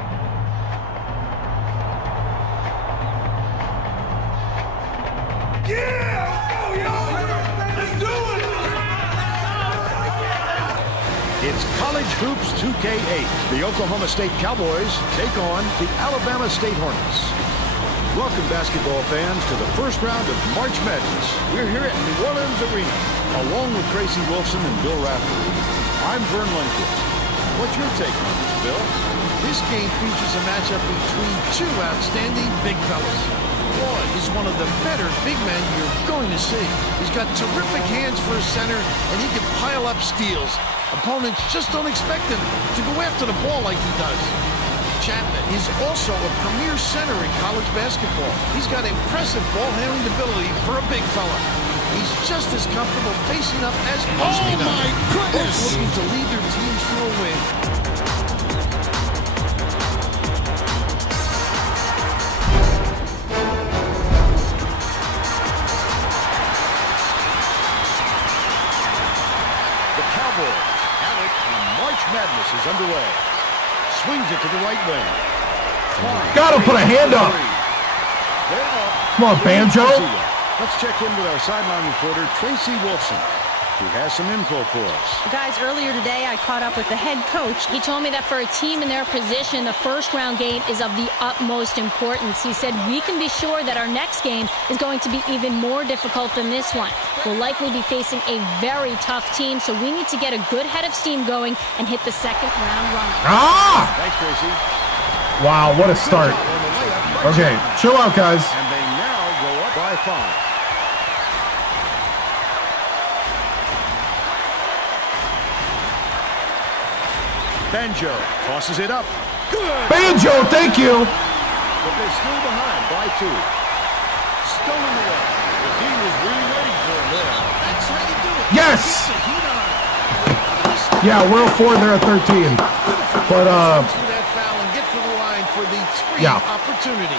Hoops 2K8. The Oklahoma State Cowboys take on the Alabama State Hornets. Welcome, basketball fans, to the first round of March Madness. We're here at New Orleans Arena, along with Tracy Wilson and Bill Raftery. I'm Vern Lundquist. What's your take on this, Bill? This game features a matchup between two outstanding big fellas. Floyd is one of the better big men you're going to see. He's got terrific hands for a center, and he can pile up steals. Opponents just don't expect him to go after the ball like he does. Chapman is also a premier center in college basketball. He's got impressive ball-handling ability for a big fella. He's just as comfortable facing up as posting up. my goodness! Both looking to lead their teams to a win. The Cowboys have it, and March Madness is underway. Swings it to the right wing. Gotta put a hand up. Come on, Banjo. Let's check in with our sideline reporter, Tracy Wolfson, who has some info for us. Guys, earlier today, I caught up with the head coach. He told me that for a team in their position, the first-round game is of the utmost importance. He said, we can be sure that our next game is going to be even more difficult than this one. We'll likely be facing a very tough team, so we need to get a good head of steam going and hit the second-round runner. Ah! Thanks, Tracy. Wow, what a start. Okay, chill out, guys. And they now go up by 5. Banjo tosses it up. Good. Banjo, thank you. But they're still behind by 2. Stolen away. The team was really waiting for him there. That's how you do it. Yes. Keep the heat on. Yeah, we're at 4, they're at 13. But, For that foul and get to the line for the 3 opportunity.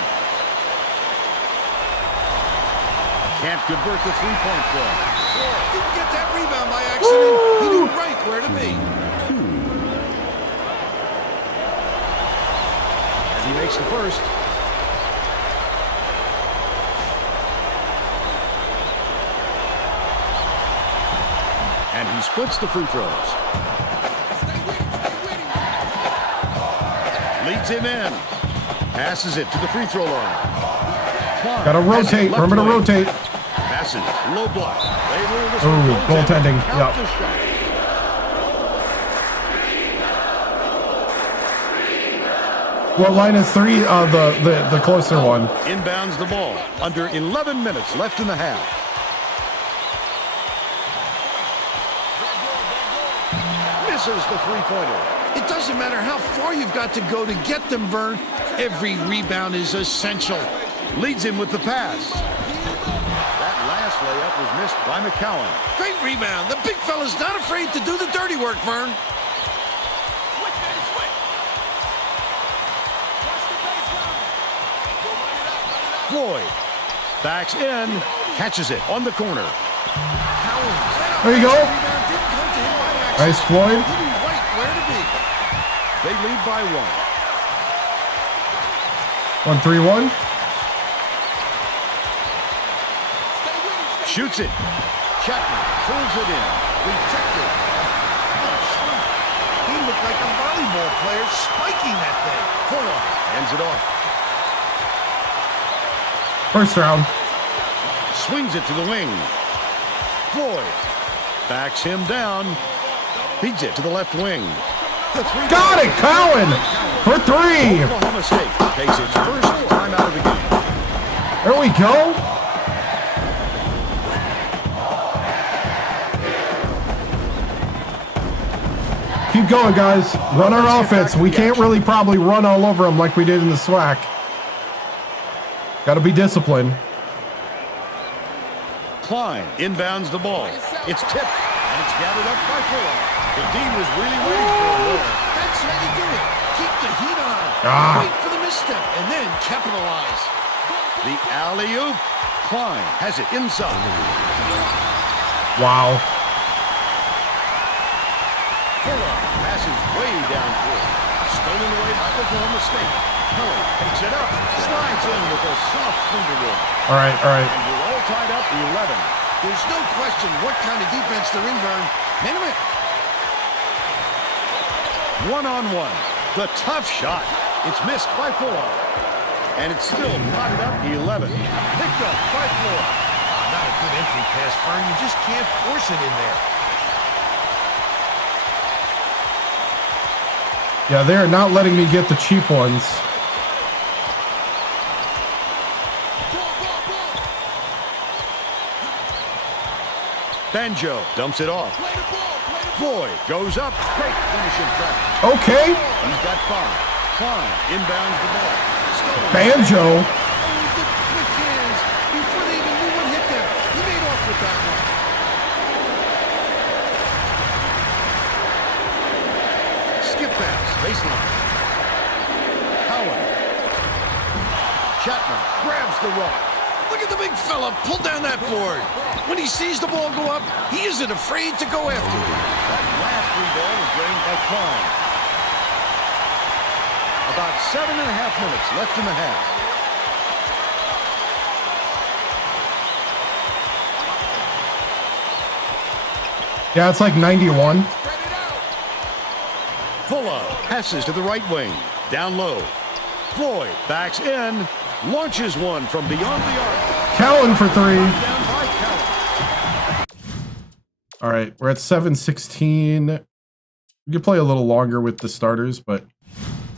Can't convert the 3-point play. Didn't get that rebound by accident. He knew right where to be. He makes the first. And he splits the free throws. Leads him in. Passes it to the free throw line. gotta rotate. Remember to rotate. Passes. Low block. They rule this Ooh, one. goaltending. Count Yep. the shot. What line is 3? The closer one. Inbounds the ball. Under 11 minutes left in the half. Misses the three-pointer. It doesn't matter how far you've got to go to get them, Vern. Every rebound is essential. Leads him with the pass. That last layup was missed by McCowan. Great rebound. The big fella's not afraid to do the dirty work, Vern. Floyd backs in, catches it on the corner. There you go. Nice, Floyd. He knew right where to be. They lead by 1. 1-3-1. Shoots it. Chapman pulls it in. Rejected. He looked like a volleyball player spiking that thing. Fuller hands it off. First round. Swings it to the wing. Floyd backs him down. Feeds it to the left wing. Got it, Cowan for 3. Oklahoma State takes its first time out of the game. There we go. Keep going, guys. Run our offense. We can't really probably run all over them like we did in the Swack. Got to be disciplined. Klein inbounds the ball. It's tipped, and it's gathered up by Fuller. The D was really waiting for a more. That's how you do it. Keep the heat on. Wait for the misstep, and then capitalize. The alley-oop. Klein has it inside. Wow. Fuller passes way downfield. Stolen away by Oklahoma State. Kelly picks it up. Slides in with a soft finger roll. All right, all right. And we're all tied up 11. There's no question what kind of defense they're in, Vern. Minute. One-on-one. The tough shot. It's missed by Fuller. And it's still knotted up 11. Picked up by Fuller. Not a good entry pass, Vern. You just can't force it in there. Yeah, they're not letting me get the cheap ones. Banjo dumps it off. Floyd goes up. Great finishing trap. Okay. He's got 5. Klein inbounds the ball. Banjo. Oh, the quick hands before they even knew what hit them. He made off with that one. Skip pass, baseline. Cowan. Chapman grabs the rock. Look at the big fella pull down that board. When he sees the ball go up, he isn't afraid to go after it. That last rebound is drained by Klein. About 7.5 minutes left in the half. Yeah, it's like 91. Fuller passes to the right wing. Down low. Floyd backs in. Launches one from beyond the arc. Cowan for 3. Down by Cowan. All right, we're at 7:16. We could play a little longer with the starters, but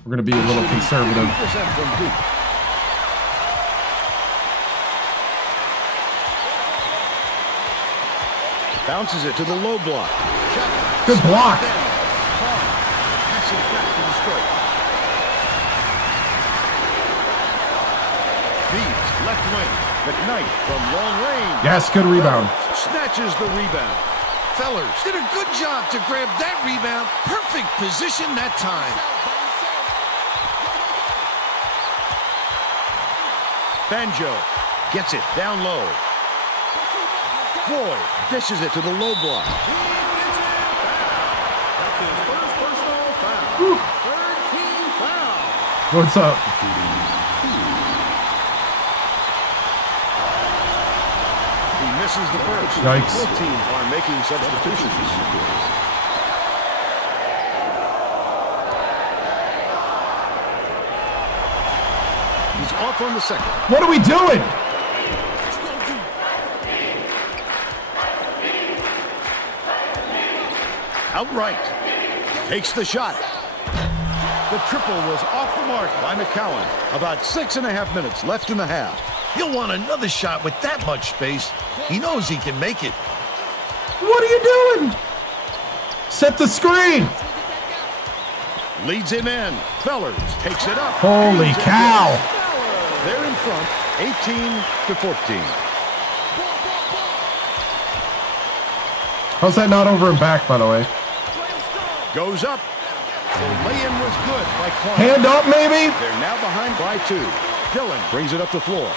we're going to be a little conservative. 50% from Duke. Bounces it to the low block. Good block. Passes back to the stroke. Beats left wing. McKnight from long range. Yes, good rebound. Snatches the rebound. Fellers did a good job to grab that rebound. Perfect position that time. Banjo gets it down low. Floyd dishes it to the low block. What's up? He misses the first. Yikes. Both teams are making substitutions. He's off on the second. What are we doing? Outright. Takes the shot. The triple was off the mark by McCowan. About 6.5 minutes left in the half. He'll want another shot with that much space. He knows he can make it. What are you doing? Set the screen. Leads him in. Fellers takes it up. Holy cow. They're in front, 18-14. How's that not over and back, by the way? Goes up. The lay-in was good by Klein. Hand up, maybe? They're now behind by 2. Dillon brings it up the floor.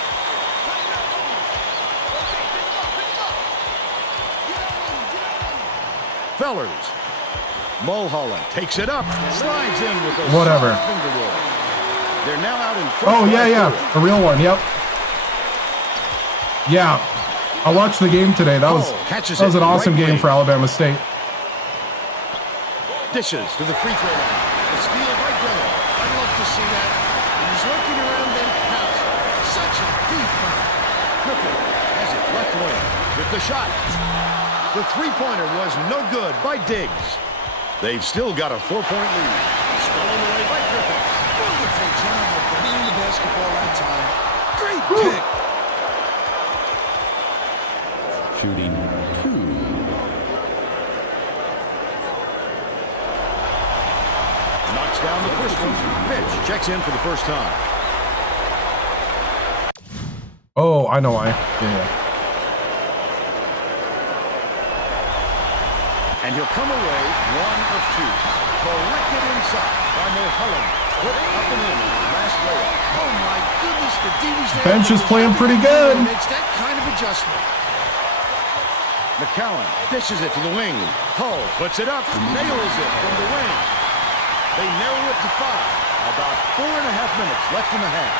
Fellers. Mulholland takes it up. Slides in with a Whatever. soft finger roll. They're now out in front. Oh, by yeah. 4. A real one, yep. Yeah. I watched the game today. That was an awesome game for Alabama State. Dishes to the free throw line. The steal by Dillon. I'd love to see that. He's looking around and pouncing. Such a deep foul. Griffin has it left wing with the shot. The three-pointer was no good by Diggs. They've still got a 4-point lead. Stolen away by Griffin. Wonderful job of getting the basketball that time. Great pick. Shooting 2. Knocks down the first one. Fitch checks in for the first time. Oh, I know why. Yeah. And he'll come away 1 of 2. Collected inside by Mulholland. Put up and in on the last layup. Oh my goodness, the D was there. Bench is playing pretty good. Makes that kind of adjustment. McCowan dishes it to the wing. Hull puts it up. Nails it from the wing. They narrow it to 5. About 4.5 minutes left in the half.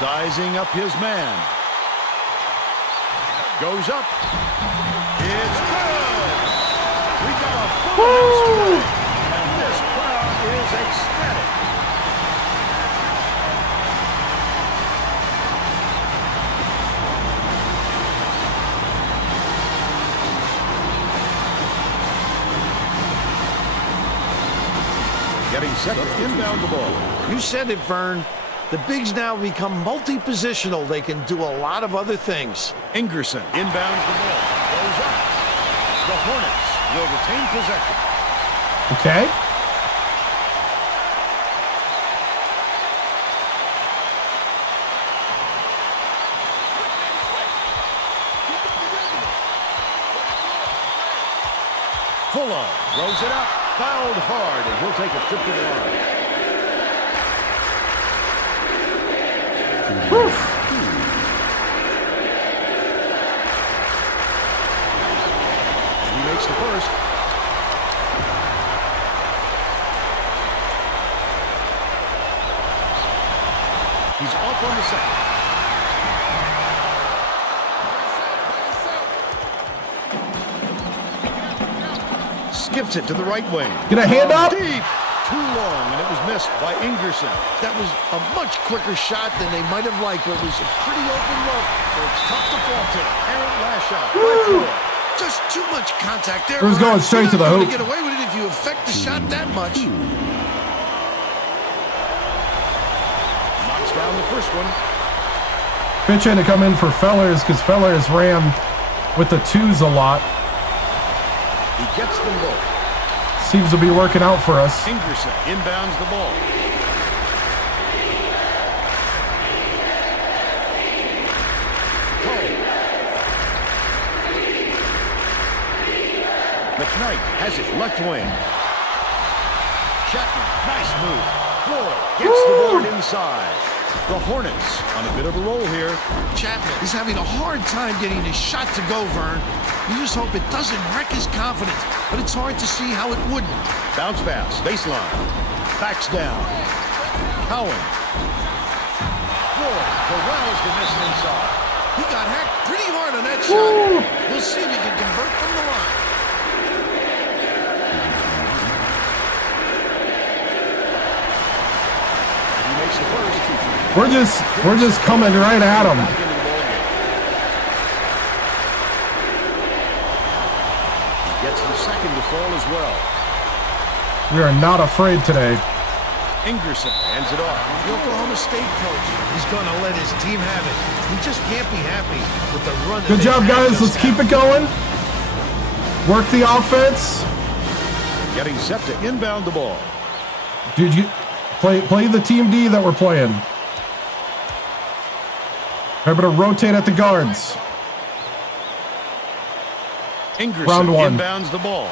Sizing up his man. Goes up. It's good. We got a full house today. And this crowd is ecstatic. Getting set to inbound the ball. You said it, Vern. The bigs now become multi-positional. They can do a lot of other things. Ingerson inbounds the ball. Goes up. The Hornets will retain possession. Okay. Fuller throws it up, fouled hard, and he'll take a trip to the line. He makes the first. He's off on the second. Skips it to the right wing. Get a hand up. Deep. Too long, and it was missed by Ingerson. That was a much quicker shot than they might have liked, but it was a pretty open look. It's tough to fault it. Errant last shot. Right through it. Just too much contact there. It was going straight to the hoop. You get away with it if you affect the shot that much. Knocks down the first one. Pitch had to come in for Fellers because Fellers ran with the twos a lot. He gets them both. Seems to be working out for us. Ingerson inbounds the ball. McKnight has it left wing. Chapman, nice move. Floyd gets the board inside. The Hornets on a bit of a roll here. Chapman is having a hard time getting his shot to go, Vern. You just hope it doesn't wreck his confidence, but it's hard to see how it wouldn't. Bounce pass, baseline. Backs down. Cowan. Floyd corrals the miss inside. He got hacked pretty hard on that shot. We'll see if he can convert from the line. He makes the first. We're just coming right at him. Gets the second to fall as well. We are not afraid today. Ingerson hands it off. The Oklahoma State coach is going to let his team have it. He just can't be happy with the run. Good job, guys. Let's keep it going. Work the offense. Getting set to inbound the ball. Dude, you play the team D that we're playing. Remember to rotate at the guards. Ingerson Round one. inbounds the ball.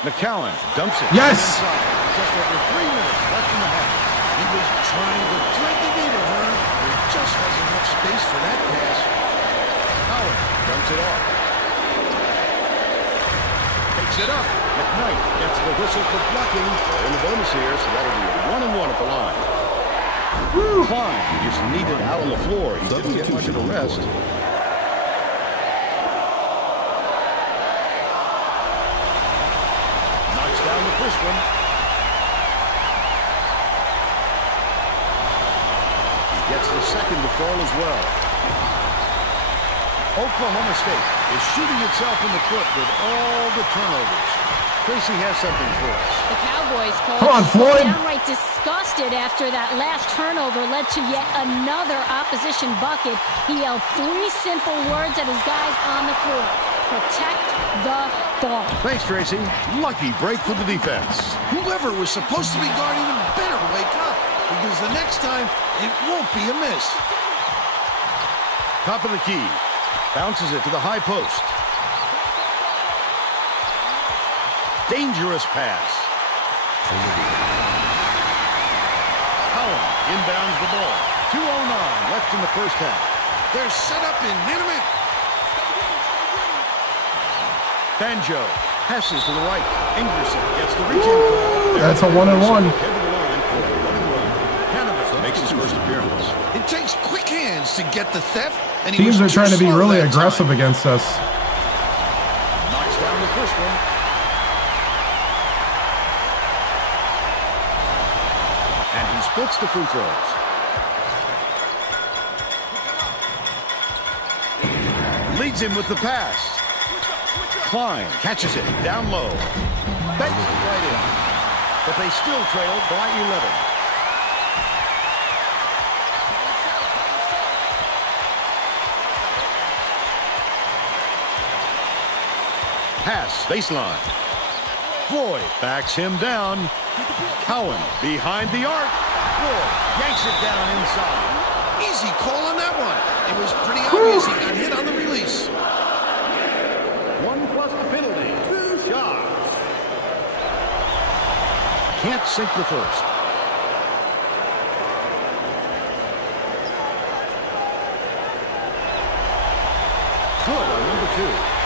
McCowan dumps it. Yes! Inside. Just over 3 minutes left in the half. He was trying to thread the needle, Vern. There just wasn't enough space for that pass. Howard dumps it off. Takes it up. McKnight gets the whistle for blocking. They're in the bonus here, so that'll be a 1-and-1 at the line. Klein just needed out on the floor. He didn't get much of a rest. Knocks down the first one. He gets the second to fall as well. Oklahoma State is shooting itself in the foot with all the turnovers. Tracy has something for us. The Cowboys coach Come on, Floyd. downright disgusted after that last turnover led to yet another opposition bucket. He yelled 3 simple words at his guys on the floor. Protect the ball. Thanks, Tracy. Lucky break for the defense. Whoever was supposed to be guarding him better wake up, because the next time it won't be a miss. Top of the key. Bounces it to the high post. Dangerous pass. Howard inbounds the ball. 2:09 left in the first half. They're set up in minute. Banjo passes to the right. Ingerson gets the reach in. That's a 1-and-1. Head to the line for a 1-and-1. Hannibal makes his first appearance. It takes quick hands to get the theft, and he Teams was are trying to be too slow really that aggressive time. against us. Knocks down the first one. And he splits the free throws. Leads him with the pass. Klein catches it down low. Banks it right in. But they still trail by 11. pass, baseline. Floyd backs him down. Cowan behind the arc. Floyd yanks it down inside. Easy call on that one. It was pretty obvious he got hit on the release. 1 plus the penalty. 2 shots. Can't sink the first. Good on number 2.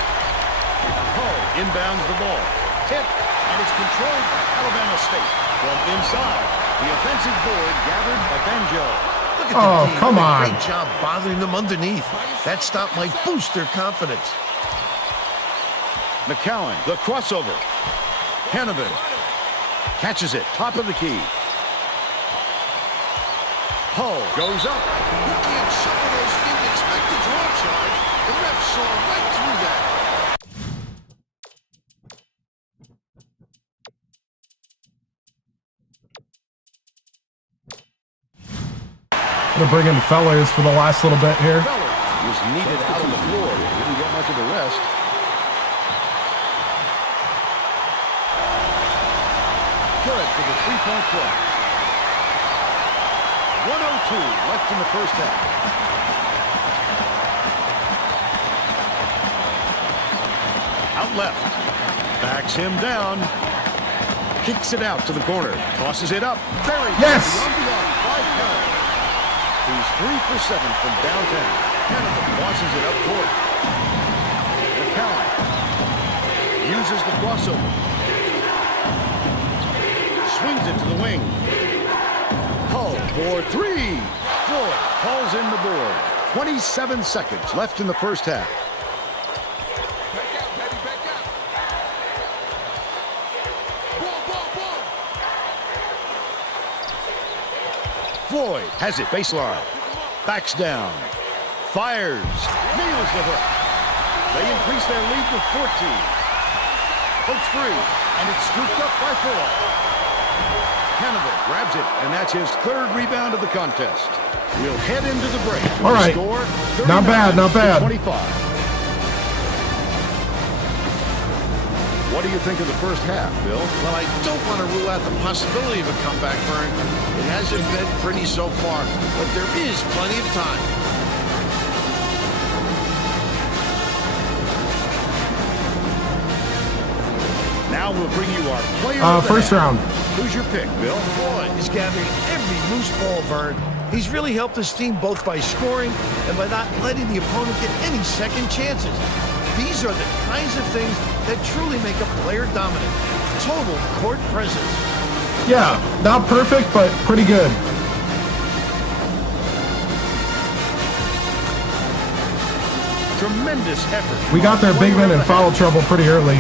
Hull inbounds the ball. Tip, and it's controlled by Alabama State. From inside, the offensive board gathered by Banjo. Look at the team. Come on. Great job bothering them underneath. That stop might boost their confidence. McCowan, the crossover. Hannibal catches it, top of the key. Hull goes up. You can't shuffle those feet and expect to draw a charge. The ref saw right through that. Gonna bring in Fellers for the last little bit here. Fellers was needed out on the floor. Didn't get much of a rest. Good for the three-point play. 1:02 left in the first half. Out left. Backs him down. Kicks it out to the corner. Tosses it up. Very yes! beyond the arc by Keller. He's 3 for 7 from downtown. Hannibal tosses it up court. McCowan uses the crossover. Swings it to the wing. Hull for 3. Floyd calls in the board. 27 seconds left in the first half. Floyd has it, baseline. Backs down. Fires. Nails the hook. They increase their lead to 14. Hooks free, and it's scooped up by Fuller. Hannibal grabs it, and that's his 3rd rebound of the contest. We'll head into the break. All right. Score, Not bad, not bad. 25. What do you think of the first half, Bill? Well, I don't want to rule out the possibility of a comeback, Vern. It hasn't been pretty so far, but there is plenty of time. Now we'll bring you our player of the First half. round. Who's your pick, Bill? Floyd is gathering every loose ball, Vern. He's really helped his team both by scoring and by not letting the opponent get any second chances. These are the kinds of things that truly make a player dominant. Total court presence. Yeah, not perfect, but pretty good. Tremendous effort. We got their big men in foul trouble pretty early.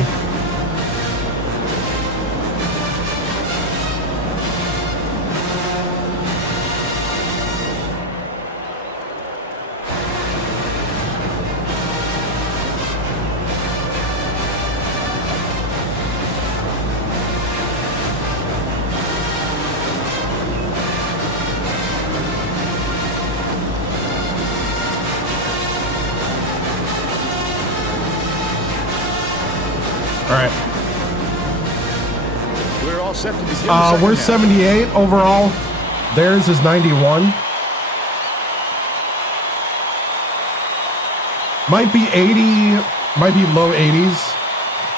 All right. We're all set to begin. We're 78 overall. Theirs is 91. Might be 80, might be low 80s.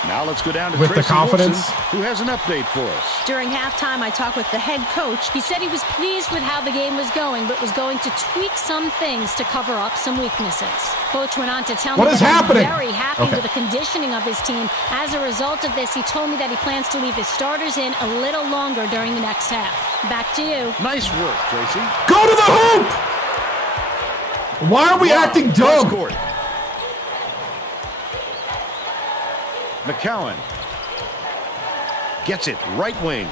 Now let's go down to with the Tracy confidence, Wilson, who has an update for us. During halftime, I talked with the head coach. He said he was pleased with how the game was going, but was going to tweak some things to cover up some weaknesses. Coach went on to tell me that he's very happy with the conditioning of his team. As a result of this, he told me that he plans to leave his starters in a little longer during the next half. Back to you. Nice work, Tracy. Go to the hoop! Why are we acting dumb? McCowan gets it right wing.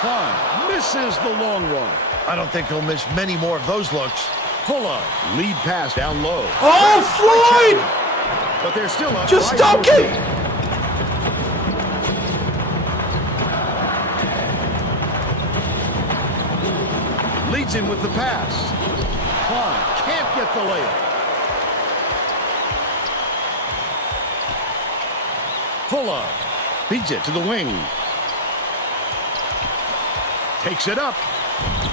Klein misses the long one. I don't think he'll miss many more of those looks. Fuller lead pass down low. Oh, Floyd! But they're still up. Just dunk it! Leads him with the pass. Klein can't get the layup. Fuller feeds it to the wing. Takes it up.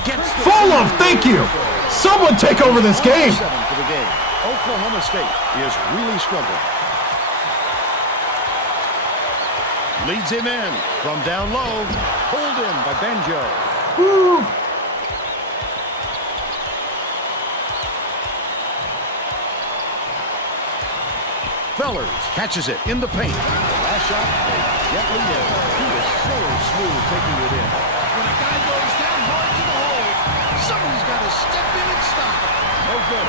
Gets Fuller, thank you. Someone take over this game. 7 for the game. Oklahoma State is really struggling. Leads him in from down low. Pulled in by Banjo. Woo. Fellers catches it in the paint. Last shot, gently in. He was so smooth taking it in. When a guy goes down hard to the hole, somebody's got to step in and stop it. No good.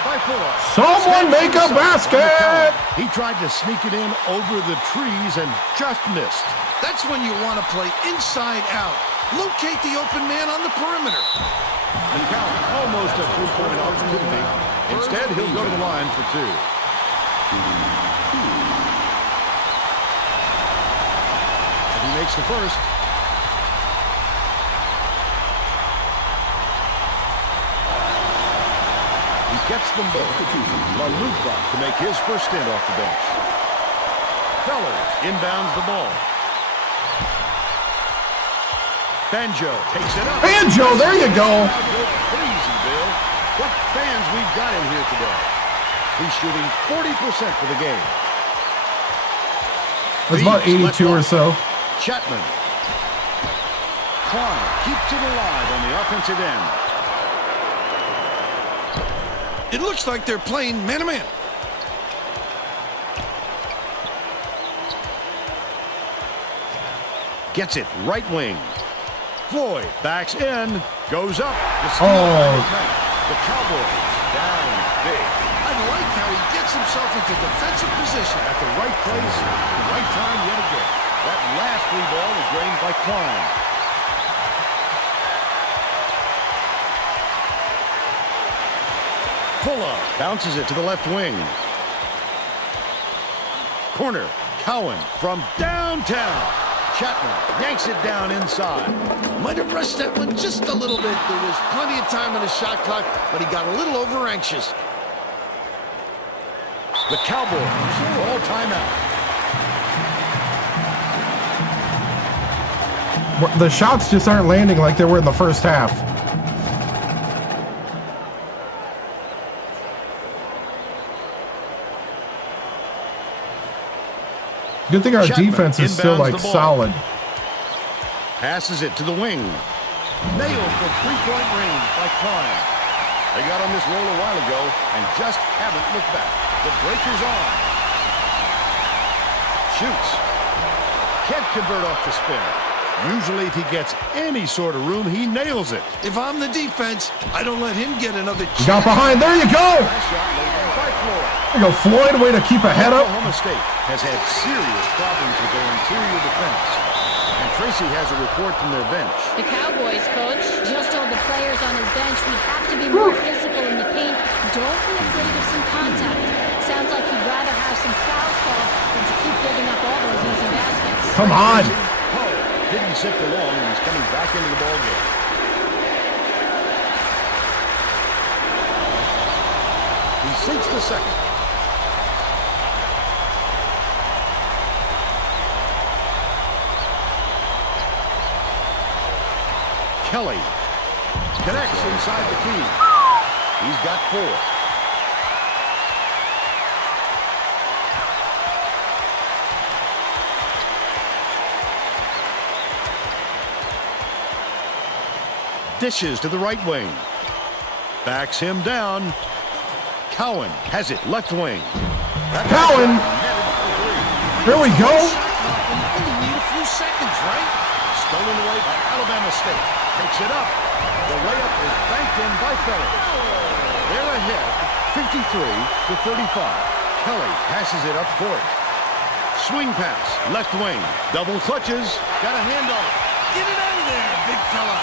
By Fuller. Someone make a basket. He tried to sneak it in over the trees and just missed. That's when you want to play inside out. Locate the open man on the perimeter. And count almost a three-point opportunity. Instead, he'll go to the line for 2. And he makes the first. He gets them both. Malukba to make his first stint off the bench. Fellers inbounds the ball. Banjo takes it up. Banjo, there you go. Crazy, Bill. What fans we've got in here today. He's shooting 40% for the game. It's about 82 or so. Chapman. Klein keeps it alive on the offensive end. It looks like they're playing man-to-man. Gets it right wing. Floyd backs in, goes up. The Cowboys down big. I like how he gets himself into defensive position. At the right place, the right time yet again. That last free ball was drained by Klein. Fuller bounces it to the left wing. Corner, Cowan from downtown. Chapman yanks it down inside. Might have rushed that one just a little bit. There was plenty of time on the shot clock, but he got a little over anxious. The Cowboys all timeout. The shots just aren't landing like they were in the first half. Good thing our Chapman defense is still like solid. Passes it to the wing. Nailed from three-point range by Klein. They got on this roll a while ago and just haven't looked back. The breaker's on. Shoots. Can't convert off the spin. Usually if he gets any sort of room, he nails it. If I'm the defense, I don't let him get another chance. Got behind. There you go. Last shot laid down by Floyd. There you go, Floyd. Way to keep a head up. Oklahoma State has had serious problems with their interior defense. And Tracy has a report from their bench. The Cowboys coach just told the players on his bench we have to be more physical in the paint. Don't be afraid of some contact. Sounds like he'd rather have some fouls called than to keep giving up all those easy baskets. Come on. Didn't sit for long, and he's coming back into the ballgame. He sinks the second. Kelly connects inside the key. He's got 4. Dishes to the right wing. Backs him down. Cowan has it left wing. Cowan. Here we go. Only need a few seconds, right? Stolen away by Alabama State. Takes it up. The layup is banked in by Fellers. They're ahead, 53-35. Kelly passes it up court. Swing pass, left wing. Double clutches. Got a hand on it. Get it out of there, big fella.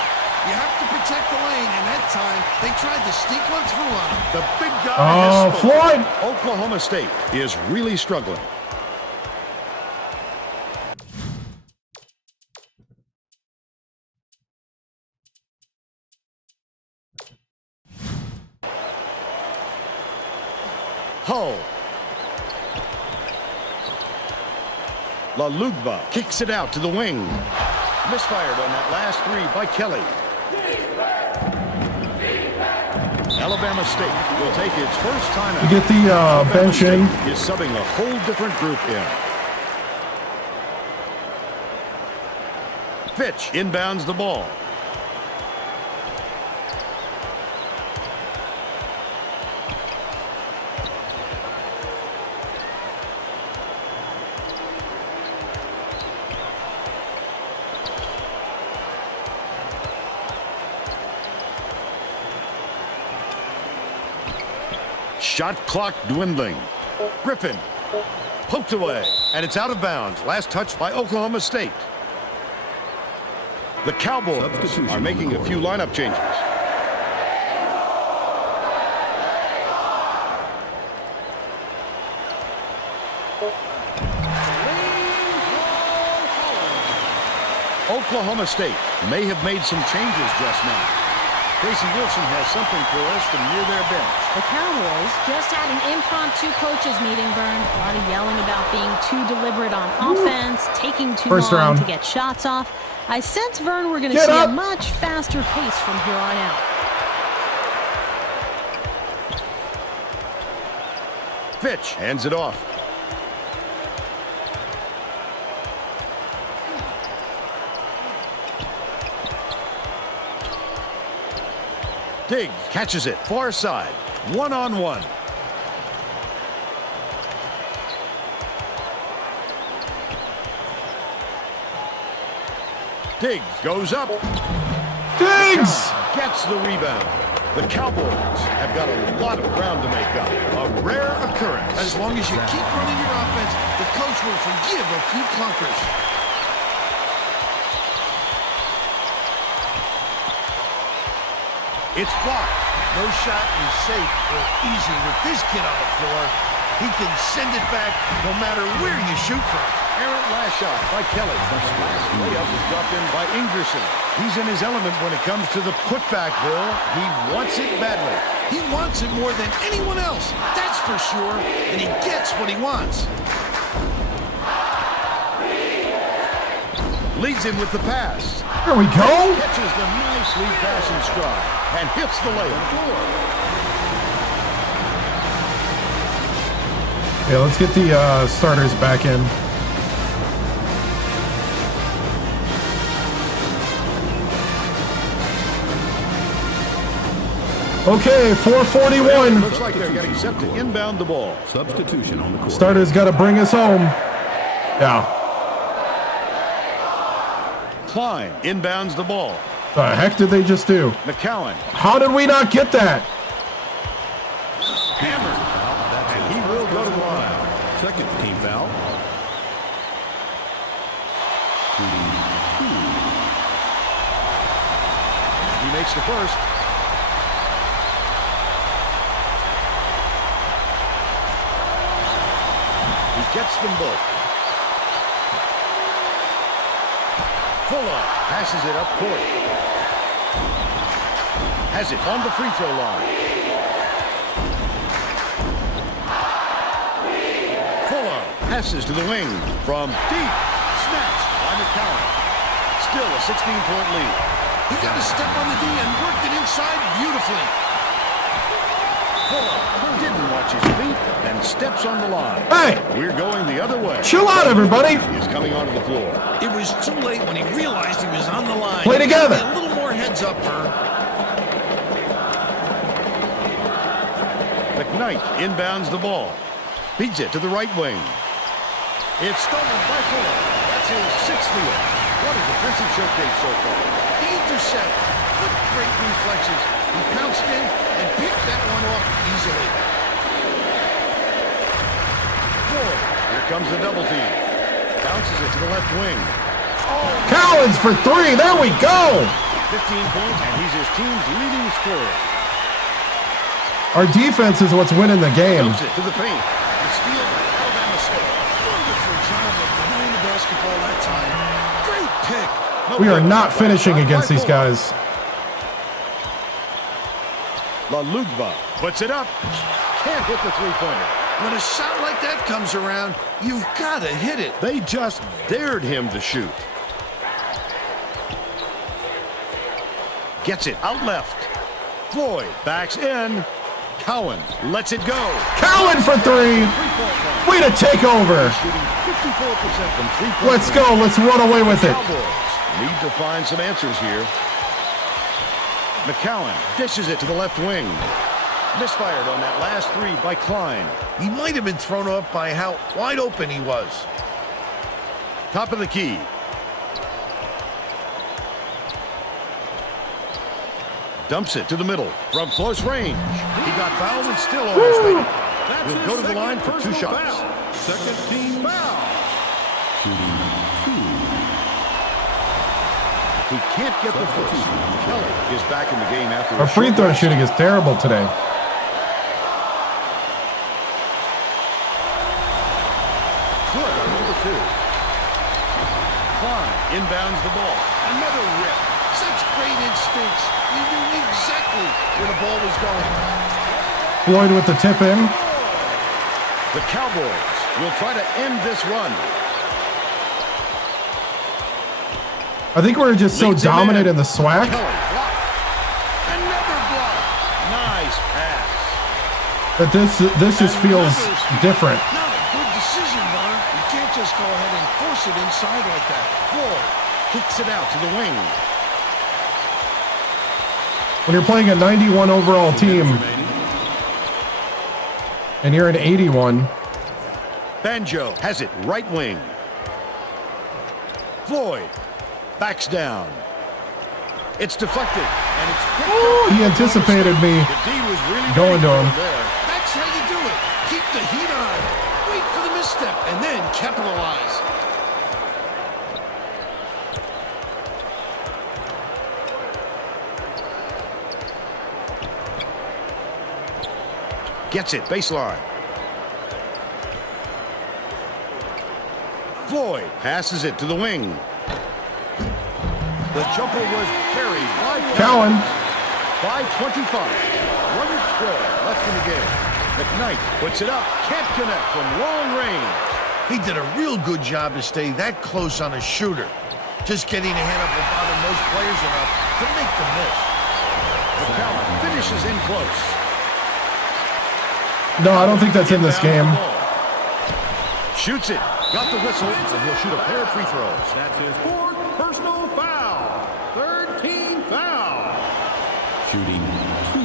You have to protect the lane, and that time they tried to sneak one through on him. The big guy has spoken. Floyd. Oklahoma State is really struggling. Hull. Lugba kicks it out to the wing. Misfired on that last three by Kelly. Alabama State will take its first time out. You get the bench in. Is subbing a whole different group in. Fitch inbounds the ball. Shot clock dwindling. Griffin poked away, and it's out of bounds. Last touch by Oklahoma State. The Cowboys are making a few lineup changes. Oklahoma State may have made some changes just now. Casey Wilson has something for us from near their bench. The Cowboys just had an impromptu coaches meeting, Vern. A lot of yelling about being too deliberate on offense, taking too long to get shots off. I sense, Vern, we're going to see a much faster pace from here on out. Fitch hands it off. Diggs catches it far side. One-on-one. Diggs goes up. Diggs gets the rebound. The Cowboys have got a lot of ground to make up. A rare occurrence. As long as you keep running your offense, the coach will forgive a few clunkers. It's blocked. No shot is safe or easy with this kid on the floor. He can send it back no matter where you shoot from. Errant last shot by Kelly. Layup is dropped in by Ingerson. He's in his element when it comes to the putback, Bill. He wants it badly. He wants it more than anyone else, that's for sure, and he gets what he wants. Leads him with the pass. There we go. Catches the nice lead pass in stride and hits the layup. Yeah, let's get the starters back in. Okay, 4:41. Looks like they're getting set to inbound the ball. Substitution on the court. Starters got to bring us home. Yeah. Klein inbounds the ball. The heck did they just do? McCowan. How did we not get that? Hammered. And he will go to the line. Second team foul. He makes the first. He gets them both. Fuller passes it up court. Has it on the free throw line. Fuller passes to the wing from deep. Snatched by McCowan. Still a 16-point lead. He got a step on the D and worked it inside beautifully. Fuller didn't watch his feet and steps on the line. Hey! We're going the other way. Chill out, everybody. He's coming onto the floor. It was too late when he realized he was on the line. Play together. A little more heads up, Vern. McKnight inbounds the ball. Feeds it to the right wing. It's stolen by Fuller. That's his sixth steal. What a defensive showcase so far. The intercept with great reflexes. He pounced in and picked that one off easily. Ford. Here comes the double team. Bounces it to the left wing. Collins for three. There we go. 15 points, and he's his team's leading scorer. Our defense is what's winning the game. Moves it to the paint. The steal by Alabama State. Wonderful job of behind the basketball that time. Great pick. We are not finishing against these guys. Lugba puts it up. Can't hit the three-pointer. When a shot like that comes around, you've got to hit it. They just dared him to shoot. Gets it out left. Floyd backs in. Cowan lets it go. Cowan for three. Way to take over. Shooting 54% from three-point Let's go. Let's run away with it. Cowboys need to find some answers here. McCowan dishes it to the left wing. Misfired on that last three by Klein. He might have been thrown off by how wide open he was. Top of the key. Dumps it to the middle from close range. He got fouled and still almost made it. We'll go to the line for 2 shots. Second team foul. Shooting 2. He can't get the first. Kelly is back in the game after Our free throw shooting is terrible today. Good on number 2. Klein inbounds the ball. Another rip. Such great instincts. He knew exactly where the ball was going. Floyd with the tip in. The Cowboys will try to end this run. I think we're just so Leads him dominant in. in the Swack. Kelly block. Another block. Nice pass. That this just feels different. Not a good decision, Vern. You can't just go ahead and force it inside like that. Floyd kicks it out to the wing. When you're playing a 91 overall team and you're an 81. Banjo has it right wing. Floyd backs down. It's deflected, and it's picked up. He anticipated me The D was really going to him. there. That's how you do it. Keep the heat on. Wait for the misstep and then capitalize. Gets it, baseline. Floyd passes it to the wing. The jumper was buried by Cowan. by 25. 1:12 left in the game. McKnight puts it up. Can't connect from long range. He did a real good job to stay that close on a shooter. Just getting a hand up will bother most players enough to make the miss. McCowan finishes in close. No, I don't think that's in this game. Shoots it. Got the whistle, and he'll shoot a pair of free throws. That's his 4th personal foul. 3rd team foul. Shooting 2.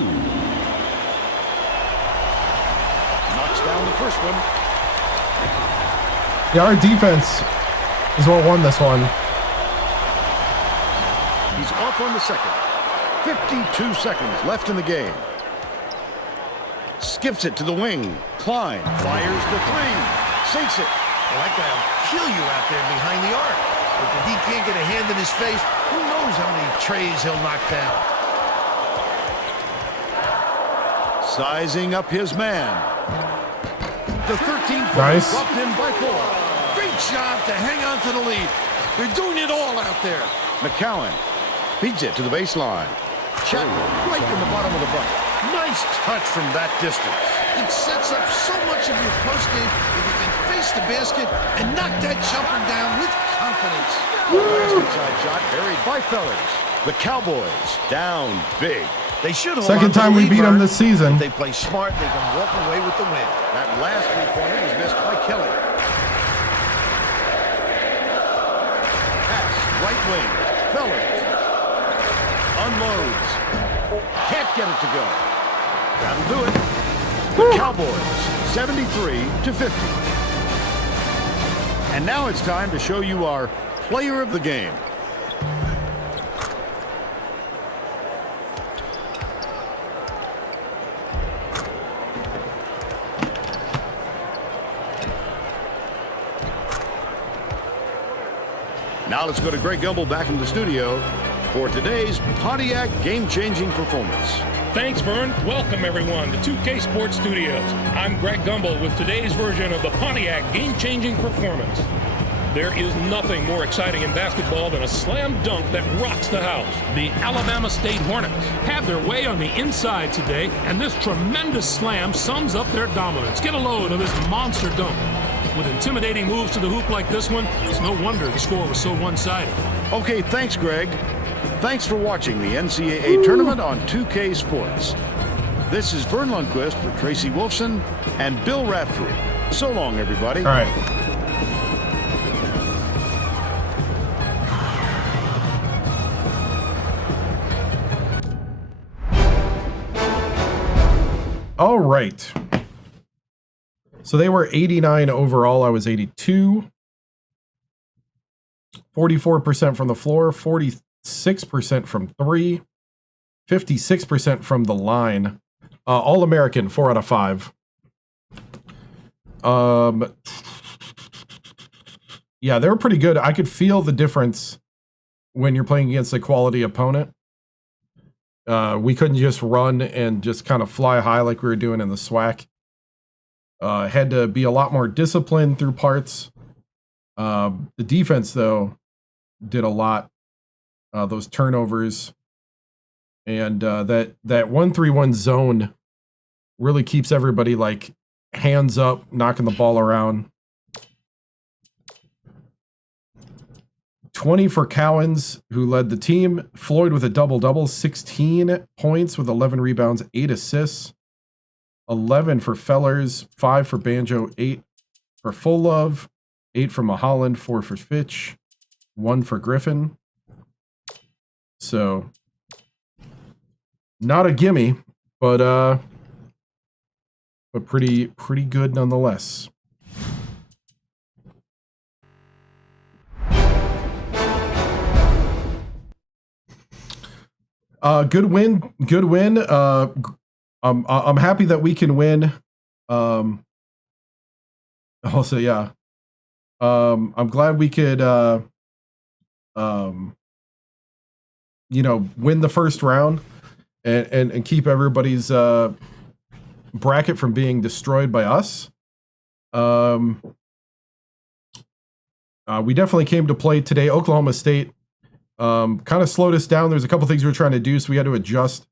Knocks down the first one. Yeah, our defense is what won this one. He's off on the second. 52 seconds left in the game. Skips it to the wing. Klein fires the three. Sinks it. Well, that guy will kill you out there behind the arc. If the D can't get a hand in his face, who knows how many trays he'll knock down. Sizing up his man. The 13th Nice. dropped in by 4. Great job to hang on to the lead. They're doing it all out there. McCowan feeds it to the baseline. Chapman right in the bottom of the bucket. Nice touch from that distance. It sets up so much of your postgame if you can face the basket and knock that jumper down with confidence. Last inside shot buried by Fellers. The Cowboys down big. They should hold Second on to time the we lead, beat them Vern. this season. If they play smart, they can walk away with the win. That last three-pointer was missed by Kelly. Pass, right wing. Fellers. Unloads. Can't get it to go. That'll do it. The Cowboys, 73-50. And now it's time to show you our player of the game. Now let's go to Greg Gumbel back in the studio for today's Pontiac game-changing performance. Thanks, Vern. Welcome, everyone, to 2K Sports Studios. I'm Greg Gumbel with today's version of the Pontiac game-changing performance. There is nothing more exciting in basketball than a slam dunk that rocks the house. The Alabama State Hornets had their way on the inside today, and this tremendous slam sums up their dominance. Get a load of this monster dunk. With intimidating moves to the hoop like this one, it's no wonder the score was so one-sided. Okay, thanks, Greg. Thanks for watching the NCAA tournament on 2K Sports. This is Vern Lundquist for Tracy Wolfson and Bill Raftery. So long, everybody. All right. All right. So they were 89 overall. I was 82. 44% from the floor, 46% from three, 56% from the line. All-American, 4 out of 5. Yeah, they were pretty good. I could feel the difference when you're playing against a quality opponent. We couldn't just run and just kind of fly high like we were doing in the Swack. Had to be a lot more disciplined through parts. The defense, though, did a lot. Those turnovers. And that 1-3-1 zone really keeps everybody, like, hands up, knocking the ball around. 20 for Cowens, who led the team. Floyd with a double-double, 16 points with 11 rebounds, 8 assists. 11 for Fellers, 5 for Banjo, 8 for Full Love, 8 for Mulholland, 4 for Fitch, 1 for Griffin. So, not a gimme, but pretty good nonetheless. Good win. I'm happy that we can win. Also, yeah. I'm glad we could, win the first round and keep everybody's bracket from being destroyed by us. We definitely came to play today. Oklahoma State kind of slowed us down. There's a couple things we were trying to do, so we had to adjust.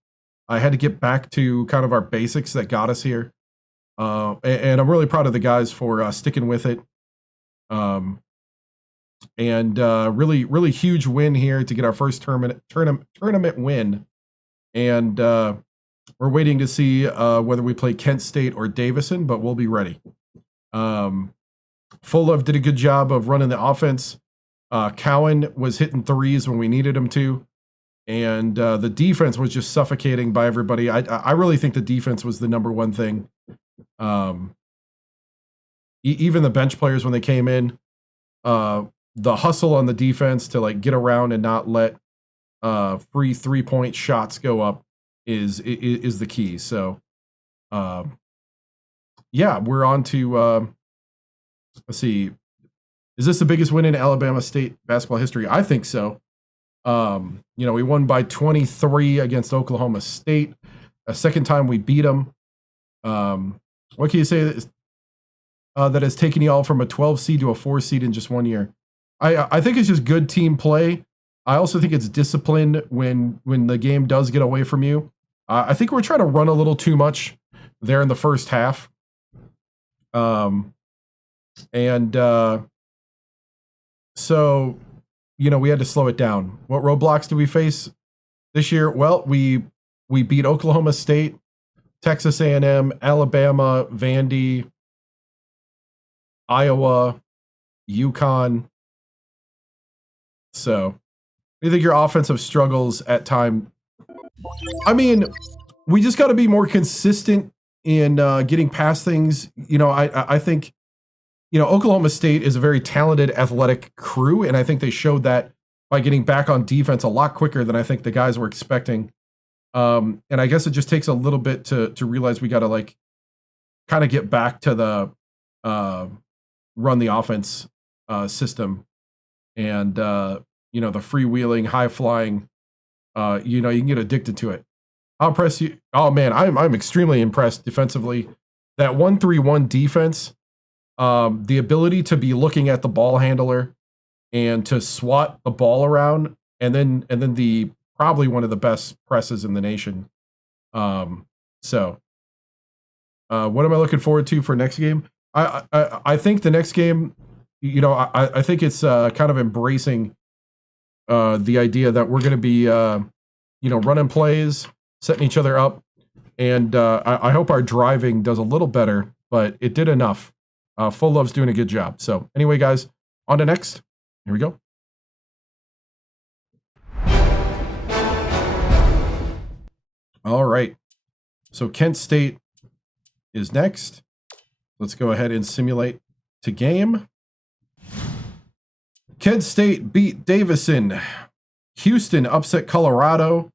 I had to get back to kind of our basics that got us here. And I'm really proud of the guys for sticking with it. Really huge win here to get our first tournament win. And we're waiting to see whether we play Kent State or Davison, but we'll be ready. Full Love did a good job of running the offense. Cowan was hitting threes when we needed him to. And the defense was just suffocating by everybody. I really think the defense was the number one thing. Even the bench players, when they came in, the hustle on the defense to like get around and not let free 3-point shots go up is the key. So, yeah, we're on to let's see. Is this the biggest win in Alabama State basketball history? I think so. We won by 23 against Oklahoma State. A second time we beat them. What can you say that has taken you all from a 12 seed to a 4 seed in just 1 year? I think it's just good team play. I also think it's discipline when the game does get away from you. I think we're trying to run a little too much there in the first half. So, we had to slow it down. What roadblocks do we face this year? Well, we beat Oklahoma State, Texas A&M, Alabama, Vandy, Iowa, UConn. So, do you think your offensive struggles at time? I mean, we just got to be more consistent in getting past things. I think, Oklahoma State is a very talented, athletic crew, and I think they showed that by getting back on defense a lot quicker than I think the guys were expecting. And I guess it just takes a little bit to realize we got to kind of get back to the run the offense system, and the freewheeling, high flying. You can get addicted to it. I'll impress you. Oh man, I'm extremely impressed defensively. That 1-3-1 defense. the ability to be looking at the ball handler and to swat the ball around, and then the probably one of the best presses in the nation. So what am I looking forward to for next game? I think the next game, you know, I think it's kind of embracing the idea that we're going to be, you know, running plays, setting each other up, and I hope our driving does a little better, but it did enough. Full Love's doing a good job. So anyway, guys, on to next. Here we go. All right. So Kent State is next. Let's go ahead and simulate to game. Kent State beat Davison. Houston upset Colorado.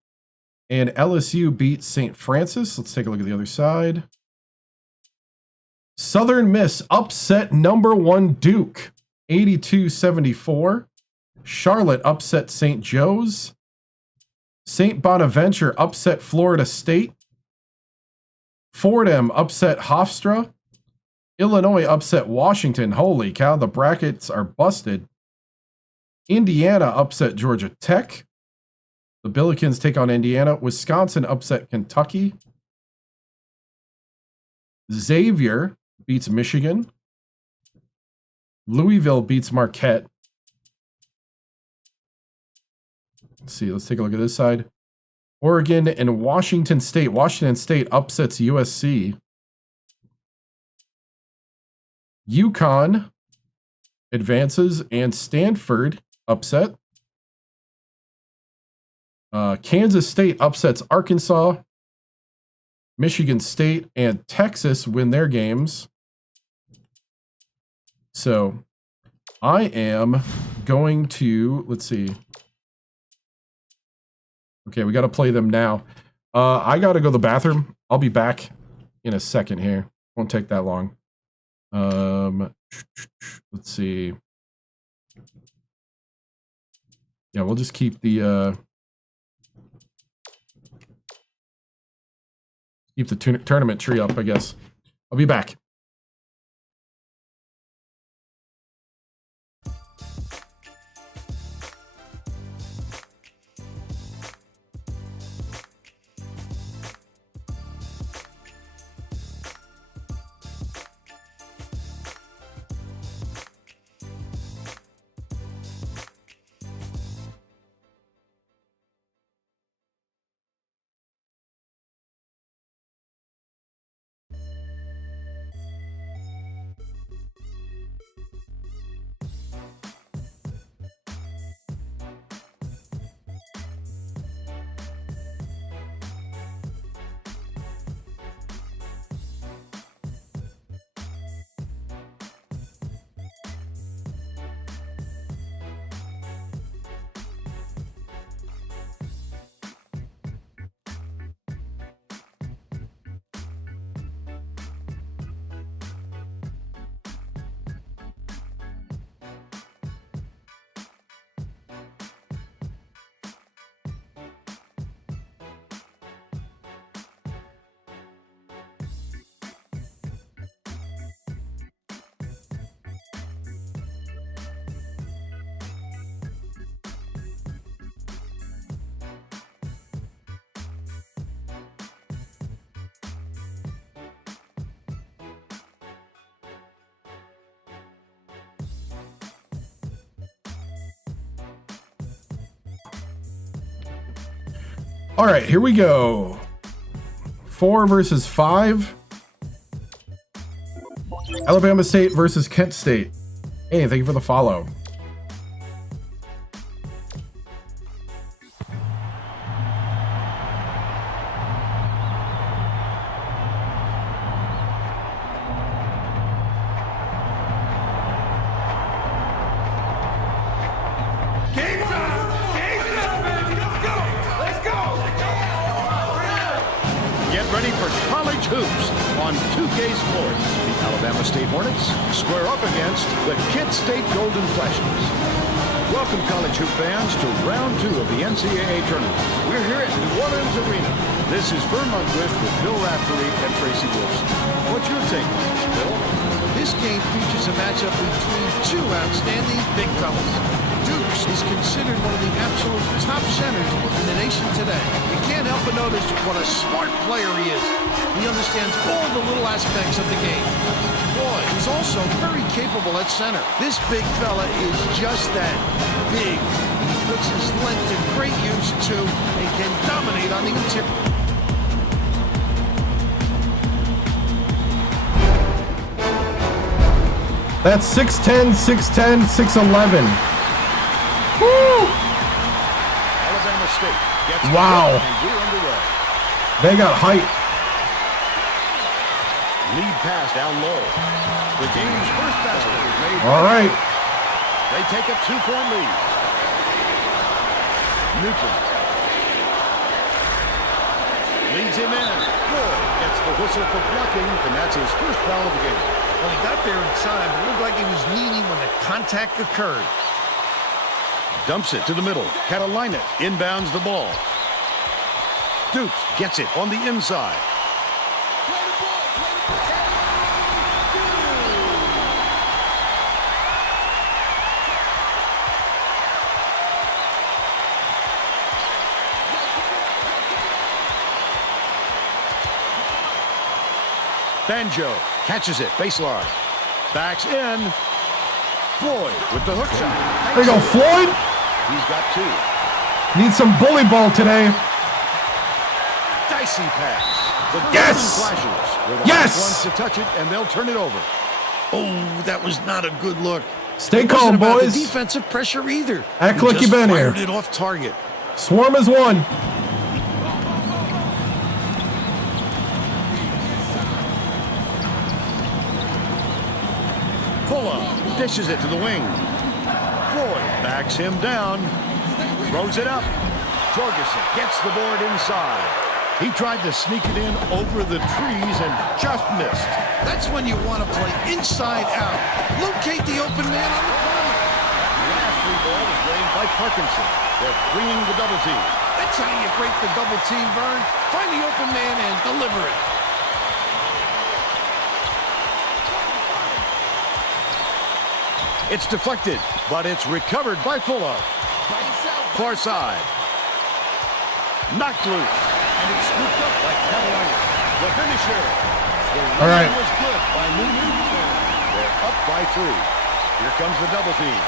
And LSU beat St. Francis. Let's take a look at the other side. Southern Miss upset #1 Duke, 82-74. Charlotte upset St. Joe's. St. Bonaventure upset Florida State. Fordham upset Hofstra. Illinois upset Washington. Holy cow, the brackets are busted. Indiana upset Georgia Tech. The Billikens take on Indiana. Wisconsin upset Kentucky. Xavier beats Michigan. Louisville beats Marquette. Let's see. Let's take a look at this side. Oregon and Washington State. Washington State upsets USC. UConn advances and Stanford upset. Kansas State upsets Arkansas. Michigan State and Texas win their games. So I am going to, let's see. Okay, we got to play them now. I got to go to the bathroom. I'll be back in a second here. Won't take that long. Let's see. Yeah, we'll just keep the tournament tree up, I guess. I'll be back. All right, here we go. 4 versus 5. Alabama State versus Kent State. Hey, thank you for the follow. Square up against the Kent State Golden Flashes. Welcome, college hoop fans, to round 2 of the NCAA tournament. We're here at New Orleans Arena. This is Vern Lundquist with Bill Raftery and Tracy Wilson. What's your take on this, Bill? This game features a matchup between two outstanding big fellas. Dukes is considered one of the absolute top centers in the nation today. You can't help but notice what a smart player he is. He understands all the little aspects of the game. Boy, he's also very capable at center. This big fella is just that, big. He puts his length to great use, too, and can dominate on the interior. That's 6'10", 6'10", 6'11". Woo! Alabama State gets wow. And we're underway. They got height. Lead pass down low. The game's first basket is made. All right. They take a 2-point lead. Newton leads him in. Floyd gets the whistle for blocking, and that's his first foul of the game. When he got there in time, it looked like he was leaning when the contact occurred. Dumps it to the middle. Catalina inbounds the ball. Dukes gets it on the inside. Banjo catches it, baseline. Backs in. Floyd with the hook shot. There you go, Floyd. He's got two. Need some bully ball today. Dicey pass. The yes! Flashes. They're the yes! last ones to touch it, and they'll turn it over. Oh, that was not a good look. Stay calm, boys. The defensive pressure either. Act like you've been here. Fired it off target. Swarm is one. Fuller dishes it to the wing. Floyd backs him down. Throws it up. Jorgensen gets the board inside. He tried to sneak it in over the trees and just missed. That's when you want to play inside out. Locate the open man on the corner. The last three ball was laid by Parkinson. They're bringing the double team. That's how you break the double team, Vern. Find the open man and deliver it. It's deflected, but it's recovered by Fuller. Far side. Knocked loose. And it's scooped up by Catalina. The finisher. The all right. was good by Newton. They're up by 3. Here comes the double team.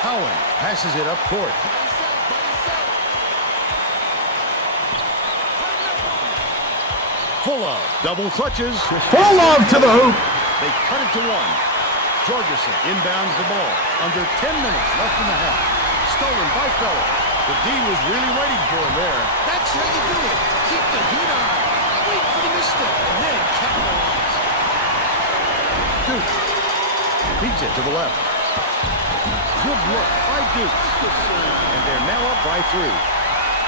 Cowan passes it up court. Fuller double clutches. Full love to the hoop. They cut it to 1. Jorgensen inbounds the ball. Under 10 minutes left in the half. Stolen by Feller. The D was really waiting for him there. That's how you do it. Keep the heat on. Wait for the misstep and then capitalize. Duke beats it to the left. Good work by Duke. And they're now up by 3.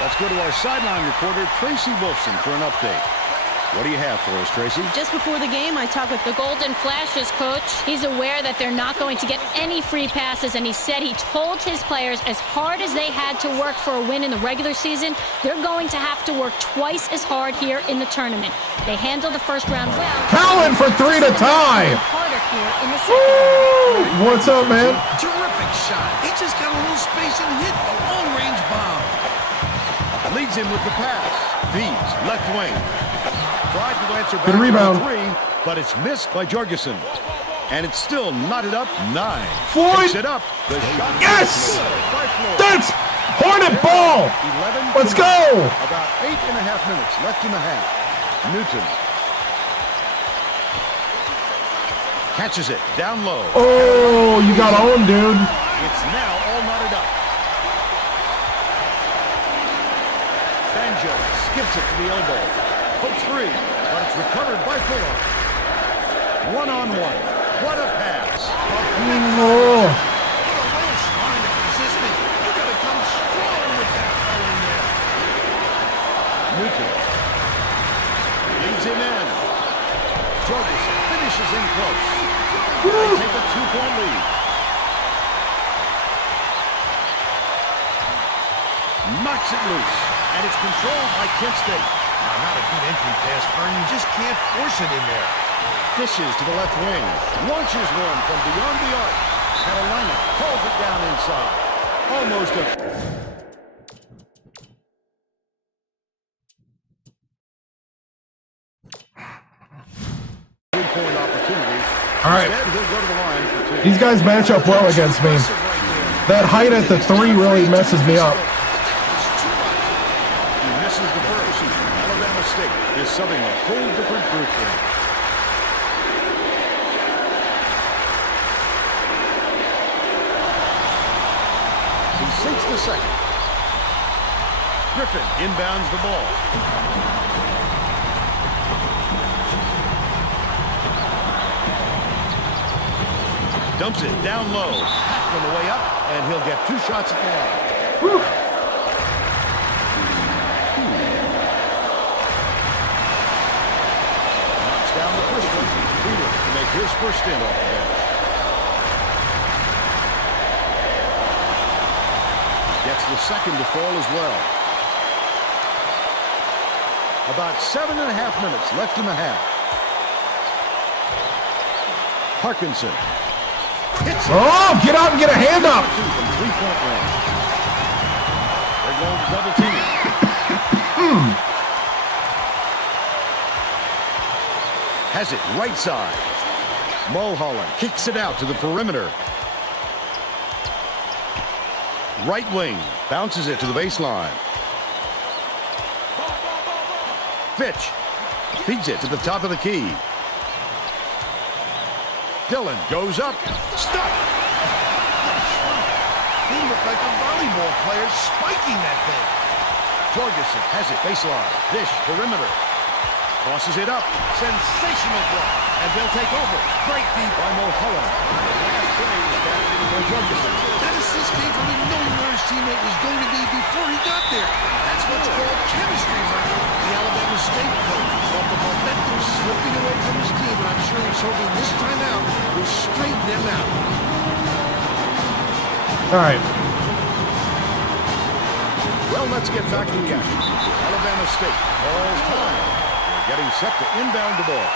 Let's go to our sideline reporter, Tracy Wolfson, for an update. What do you have for us, Tracy? Just before the game, I talked with the Golden Flashes coach. He's aware that they're not going to get any free passes, and he said he told his players as hard as they had to work for a win in the regular season, they're going to have to work twice as hard here in the tournament. They handled the first round well. Cowan for 3 to tie. Harder here in the second. Woo! What's up, man? Terrific shot. He just got a little space and hit a long-range bomb. Leads him with the pass. Feeds left wing. Tried to answer back good rebound. 3, but it's missed by Jorgensen. And it's still knotted up 9. Floyd! Picks it up. The shot yes! by Floyd. That's Hornet ball! 11 Let's go! About 8.5 minutes left in the half. Newton catches it down low. Oh, you got owned, dude. It's now all knotted up. Banjo skips it to the elbow. Hooks 3, but it's recovered by Fuller. 1-on-1. What a pass. Oh. You gotta come strong with that fella in there. Newton leads him in. Jorgensen finishes in close. They take a 2-point lead. Knocks it loose, and it's controlled by Kent State. Not a good entry pass, Fern. You just can't force it in there. Dishes to the left wing. Launches one from beyond the arc. Carolina pulls it down inside. Almost a... three-point opportunity. All right. Instead, he'll go to the line for two. These guys match up well against me. That height at the 3 really messes me up. He misses the first. Alabama State is subbing a whole different group in. He sinks the second. Griffin inbounds the ball. Dumps it down low. On the way up, and he'll get 2 shots at the line. Whew. Knocks down the first one. Wheeler to make his first stint off the bench. Gets the second to fall as well. About 7.5 minutes left in the half. Parkinson. Oh, get out and get a hand up. From 3-point range. They're going to double team it. Has it right side. Mulholland kicks it out to the perimeter. Right wing bounces it to the baseline. Fitch feeds it to the top of the key. Dillon goes up. Stop! He looked like a volleyball player spiking that thing. Jorgensen has it baseline. Dish perimeter. Tosses it up. Sensational block. And they'll take over. Great deep By Mulholland. The last play was captured by Jorgensen. That assist came from him knowing where his teammate was going to be before he got there. That's what's called chemistry, man. The Alabama State coach felt the momentum slipping away from his team, and I'm sure he's hoping this time out will straighten them out. All right. Well, let's get back to the action. Alabama State calls time. They're getting set to inbound the ball.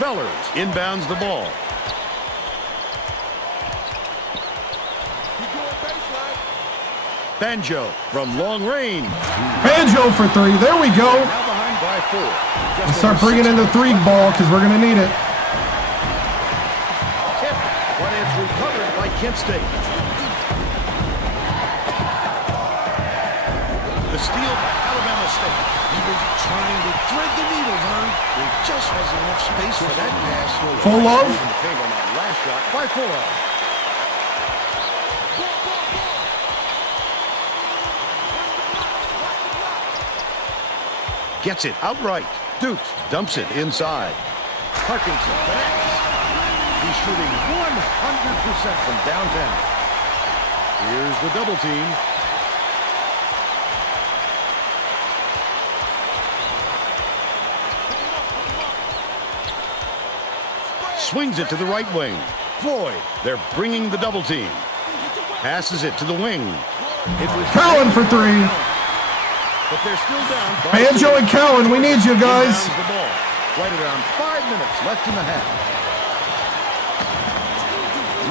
Fellers inbounds the ball. Banjo from long range. Banjo for 3. There we go. Now behind by 4. Let's start bringing in the 3 ball because we're going to need it. Tip, but it's recovered by Kent State. The steal by Alabama State. He was trying to thread the needle, Vern. There just wasn't enough space for that pass. Full love. In the paint on that last shot by Fuller. Gets it outright. Dukes dumps it inside. Parkinson connects. He's shooting 100% from downtown. Here's the double team. Swings it to the right wing. Floyd, they're bringing the double team. Passes it to the wing. It was Cowan for 3. but they're still down. Banjo and Cowan, we need you guys. Inbounds the ball. Right around 5 minutes left in the half.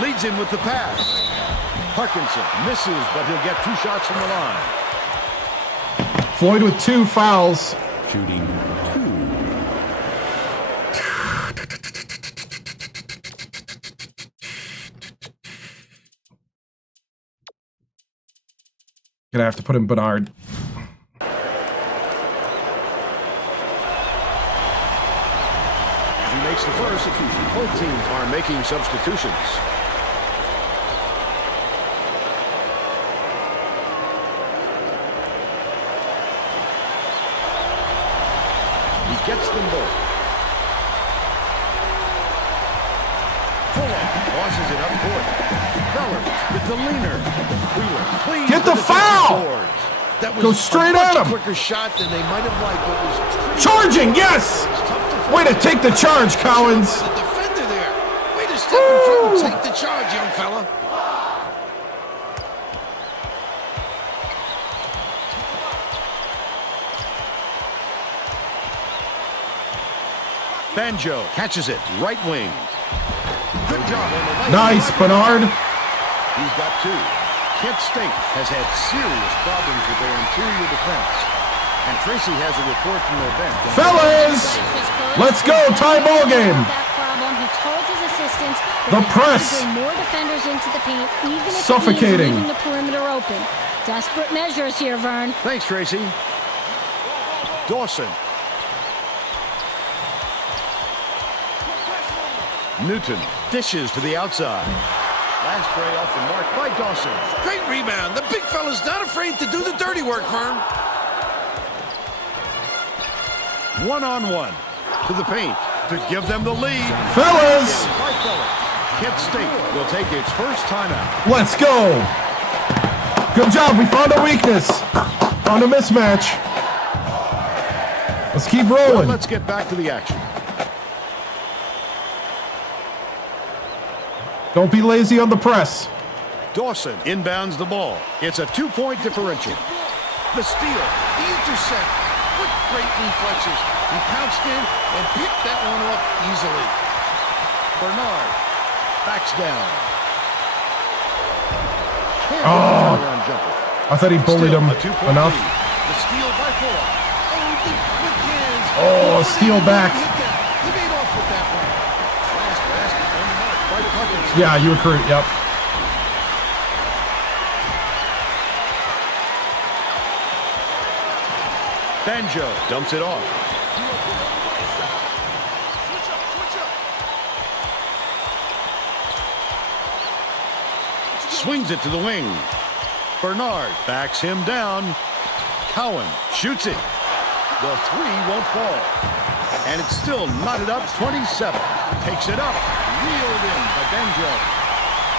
Leads in with the pass. Parkinson misses, but he'll get 2 shots from the line. Floyd with 2 fouls. Shooting 2. Gonna have to put in Bernard. He makes the first. Both teams are making substitutions. He gets them both. Fuller tosses it up court. Feller with the leaner. Wheeler cleans Get the foul! boards. That was Go straight a at much him. quicker shot than they might have liked. But was Charging, yes! Way to take the charge, Collins. the defender there. Way to step in front and take the charge, young fella. Banjo catches it, right wing. Good job on the right. Nice, Bernard. He's got 2. Kent State has had serious problems with their interior defense. And Tracy has a report from their bench. Fellas, let's go. Tie ball game. That problem. He told his assistants The that press. they bring more defenders into the paint, even if Suffocating. he is leaving the perimeter open. Desperate measures here, Vern. Thanks, Tracy. Dawson. Newton dishes to the outside. Last spray off the mark by Dawson. Great rebound. The big fella's not afraid to do the dirty work, Vern. 1-on-1 to the paint to give them the lead. Fellas, Kent State will take its first timeout. let's go. Good job. We found a weakness. Found a mismatch. Let's keep Well, rolling. let's get back to the action. Don't be lazy on the press. Dawson inbounds the ball. It's a 2-point differential. The steal. The intercept. What great reflexes. He pounced in and picked that one off easily. Bernard backs down. Oh. I thought he bullied him enough. The steal by Fuller. Oh, the quick hands. Oh, steal back. He made off with that one. Last basket on the mark by Puckins. Yeah, you were correct. Yep. Banjo dumps it off. Swings it to the wing. Bernard backs him down. Cowan shoots it. The 3 won't fall. And it's still knotted up 27. Takes it up. Reeled in by Banjo.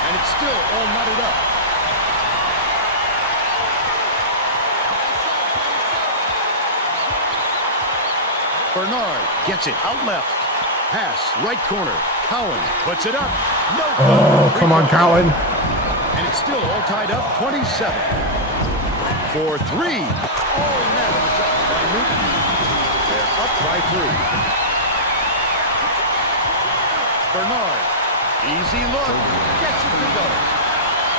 And it's still all knotted up. Bernard gets it out left. Pass right corner. Cowan puts it up. No. Oh, come on, Cowan. And it's still all tied up 27. For 3. Oh, net by Newton. They're up by 3. Bernard. Easy look. Gets it to go.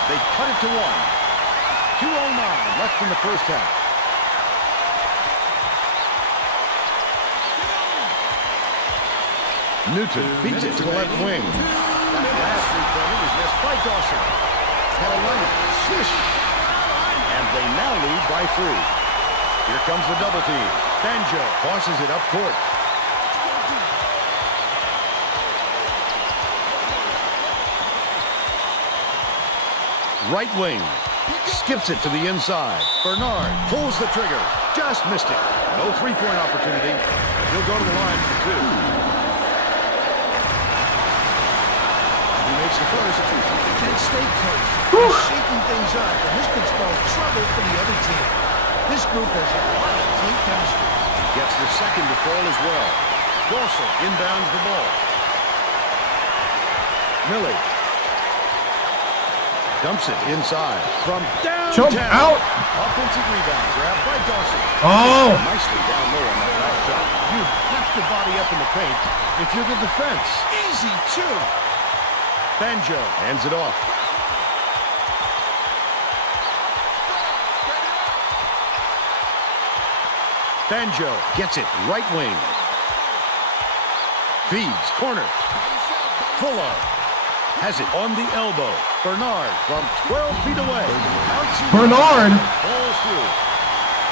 They cut it to 1. 2:09 left in the first half. Newton beats it to the left wing. That last three-pointer was missed by Dawson. Carolina, swish. And they now lead by 3. Here comes the double team. Banjo tosses it up court. Right wing. Skips it to the inside. Bernard pulls the trigger. Just missed it. No three-point opportunity. He'll go to the line for 2. Makes the first. Kent State coach shaking things up, and this could spell trouble for the other team. This group has a lot of team chemistry. Gets the second to fall as well. Dawson inbounds the ball. Millie dumps it inside from downtown. Jump out. Offensive rebound grab by Dawson. Oh. Nicely down low on that last shot. You have to body up in the paint if you're the defense. Easy, too. Banjo hands it off. Banjo gets it right wing. Feeds corner. Fuller has it on the elbow. Bernard from 12 feet away. Bernard Falls through.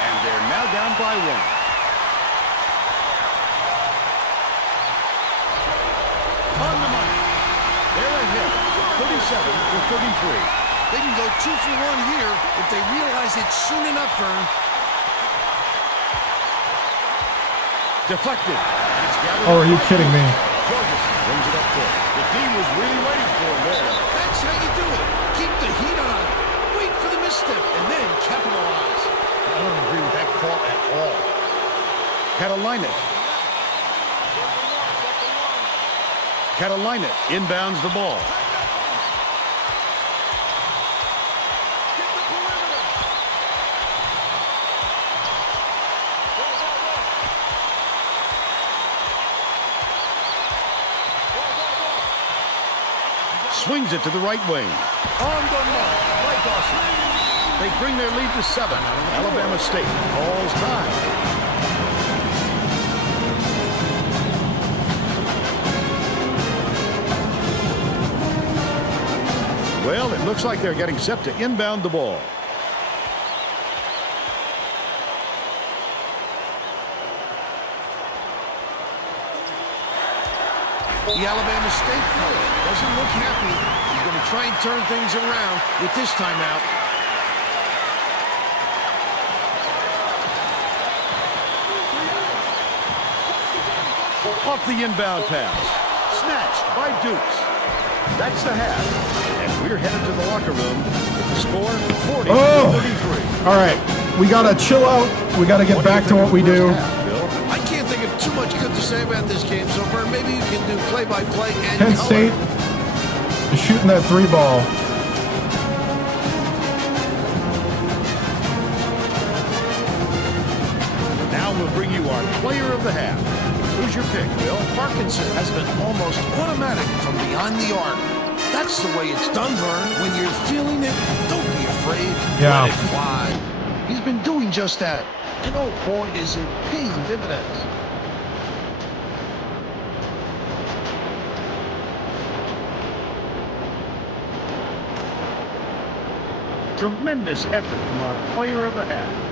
And they're now down by 1. On the money. They're ahead, 37-33. They can go 2 for 1 here if they realize it soon enough, Vern. Deflected. Oh, are you kidding me? Jorgensen brings it up court. The D was really waiting for him there. That's how you do it. Keep the heat on. Wait for the misstep and then capitalize. I don't agree with that call at all. Catalina inbounds the ball. swings it to the right wing. On the mark by Dawson. They bring their lead to 7. Alabama State calls time. Well, it looks like they're getting set to inbound the ball. The Alabama State player doesn't look happy. He's going to try and turn things around with this timeout. Off the inbound pass. Snatched by Dukes. That's the half. And we're headed to the locker room with the score 40-33. All right. We got to chill out. We got to get back to what we do. I can't think of too much good to say about this game so far. Maybe you can do play-by-play and Penn State is shooting that 3 ball. Now we'll bring you our player of the half. Who's your pick, Bill? Parkinson has been almost automatic from behind the arc. That's the way it's done, Vern. When you're feeling it, don't be afraid. Yeah. Let it fly. He's been doing just that. And oh boy, is it paying dividends. Tremendous effort from our player of the half.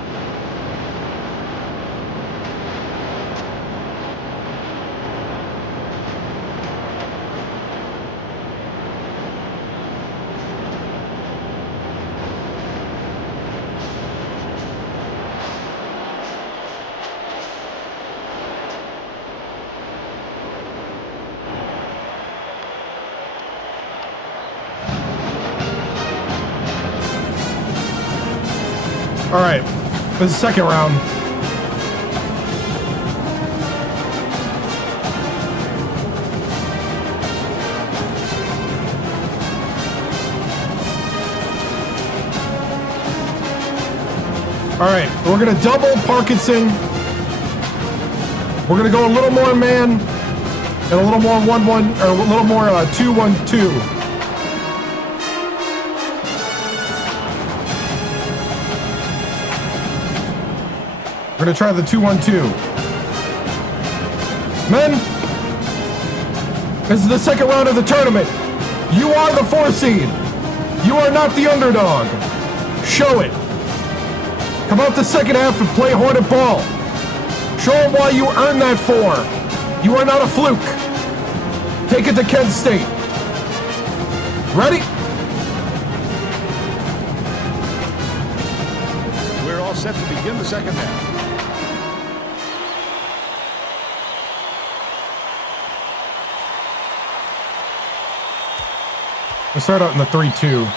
All right. This is the second round. All right. We're going to double Parkinson. We're going to go a little more man and a little more 1-1 or a little more 2-1-2. We're going to try the 2-1-2. Men, this is the second round of the tournament. You are the 4 seed. You are not the underdog. Show it. Come out the second half and play Hornet ball. Show them why you earned that 4. You are not a fluke. Take it to Kent State. Ready? We're all set to begin the second half. We'll start out in the 3-2.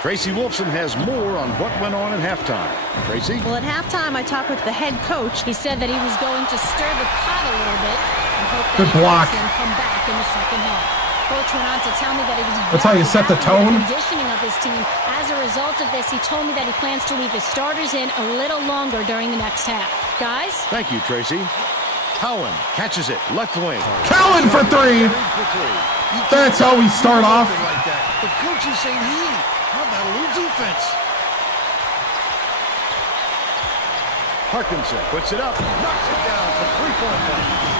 Tracy Wolfson has more on what went on at halftime. Tracy? Well, at halftime, I talked with the head coach. He said that he was going to stir the pot a little bit and hope that Good he block. can come back in the second half. Coach went on to tell me that he was That's how you set the happy with tone? the conditioning of his team. As a result of this, he told me that he plans to leave his starters in a little longer during the next half. Guys? Thank you, Tracy. Cowan catches it, left wing. Cowan for 3. That's how we start off. Like that. The coach is saying, hey, how about a little defense? Parkinson puts it up, knocks it down for 3-point play.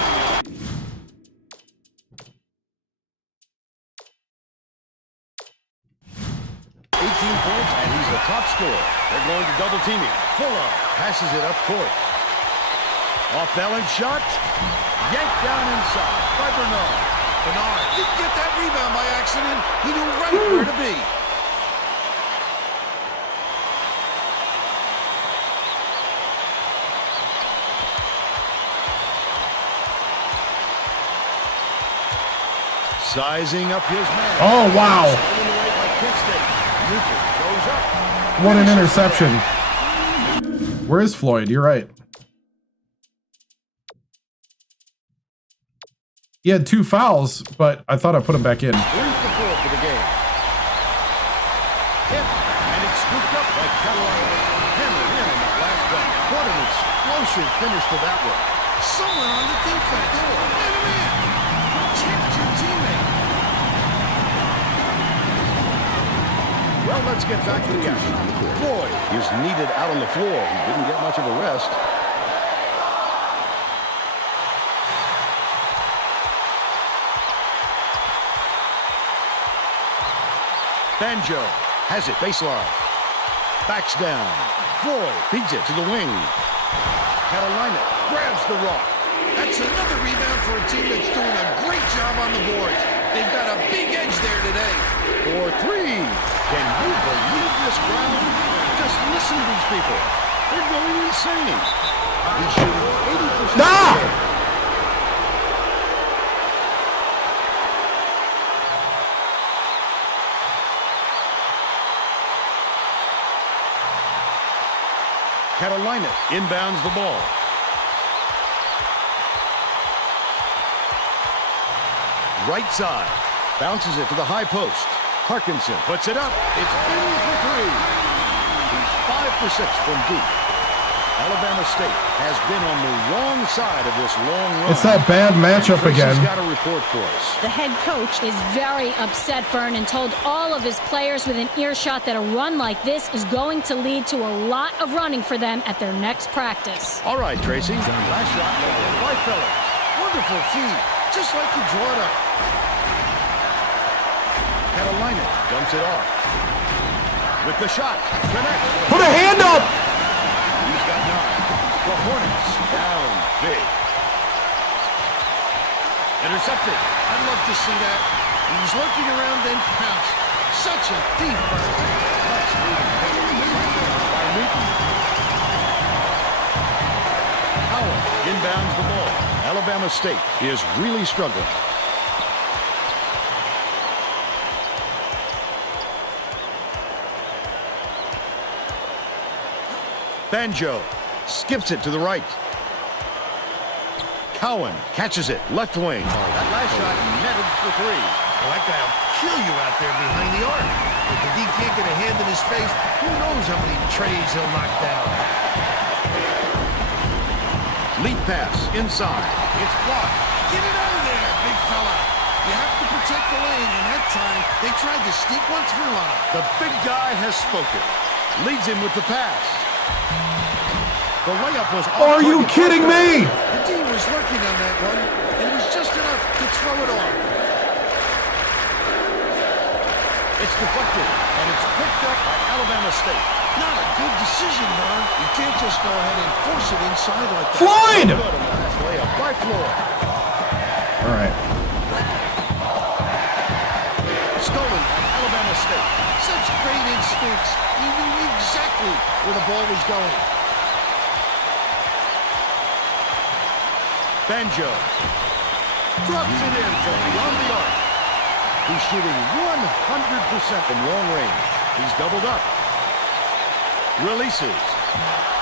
Points, and he's the top scorer. They're going to double team him. Fuller passes it up court. Off balance shot. Yanked down inside by Bernard. Bernard didn't get that rebound by accident. He knew right where to be. Sizing up his man. Oh, wow. Goes up. What an interception. Where is Floyd? You're right. He had 2 fouls, but I thought I put him back in. 3 for the game. Hit, and it's scooped up by Carolina. Hammered in that last dunk. What an explosive finish to that one. Someone on the defense. Man-to-man. Protect your teammate. Now let's get back to the action. Floyd is needed out on the floor. He didn't get much of a rest. Banjo has it, baseline. Backs down. Floyd feeds it to the wing. Carolina grabs the rock. That's another rebound for a team that's doing a great job on the boards. They've got a big edge there today. For three. Can you believe this crowd? Just listen to these people. They're going insane. He's shooting 80%. Ah! Carolina inbounds the ball. Right side. Bounces it to the high post. Parkinson puts it up. It's in for three. He's 5 for 6 from deep. Alabama State has been on the wrong side of this long run. It's that bad matchup again. He's got a report for us. The head coach is very upset, Vern, and told all of his players within earshot that a run like this is going to lead to a lot of running for them at their next practice. All right, Tracy. Last shot by Phillips. Wonderful feed, just like you draw it up. Carolina dumps it off. With the shot. Connects. Put a hand up! He's got 9. The Hornets down big. Intercepted. I'd love to see that. He was lurking around, then pounced. Such a deep burn. Howell inbounds the ball. Alabama State is really struggling. Banjo skips it to the right. Cowan catches it, left wing. That last shot netted for three. Well, that guy will kill you out there behind the arc. If the D can't get a hand in his face, who knows how many trays he'll knock down. Lead pass inside. It's blocked. Get it out of there, big fella. You have to protect the lane, and that time they tried to sneak one through on him. The big guy has spoken. Leads him with the pass. The layup was off. Are you kidding me? The D was lurking on that one, and it was just enough to throw it off. It's deflected, and it's picked up by Alabama State. Not a good decision, Vern. You can't just go ahead and force it inside like that. Floyd! Good on the last layup by Floyd. All right. Stolen by Alabama State. Such great instincts. He knew exactly where the ball was going. Banjo drops it in from beyond the arc. He's shooting 100% from long range. He's doubled up. Releases.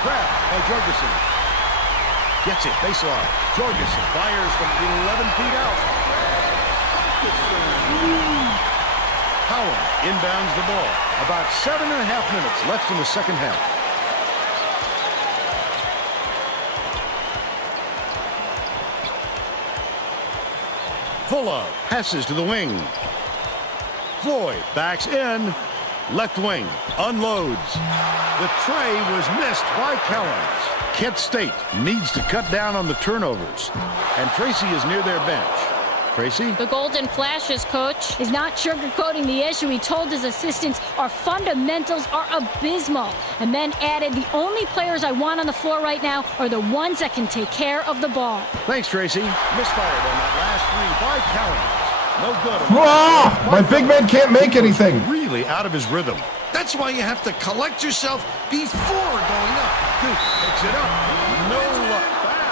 Grab by Jorgensen. Gets it, baseline. Jorgensen fires from 11 feet out. Howell inbounds the ball. About 7.5 minutes left in the second half. Fuller passes to the wing. Floyd backs in. Left wing unloads. The tray was missed by Kellens. Kent State needs to cut down on the turnovers. And Tracy is near their bench. Tracy? The Golden Flashes coach is not sugarcoating the issue. He told his assistants, our fundamentals are abysmal. And then added, the only players I want on the floor right now are the ones that can take care of the ball. Thanks, Tracy. Misfired on that last three by Kellens. No good. Ah, my big man can't make anything. Really out of his rhythm. That's why you have to collect yourself before going up. Duke picks it up. No luck.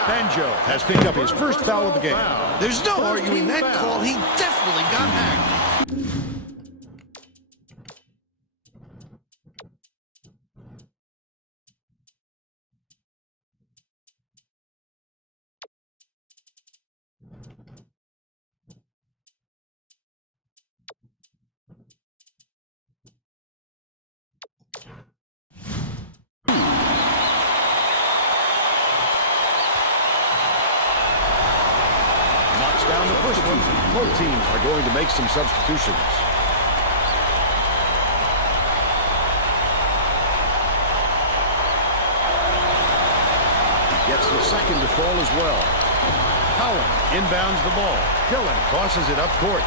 Banjo has picked up his first foul of the game. There's no arguing that call. He definitely got hacked. Down the first one. Both teams are going to make some substitutions. second to fall as well. Cowan inbounds the ball. Gillen tosses it up court.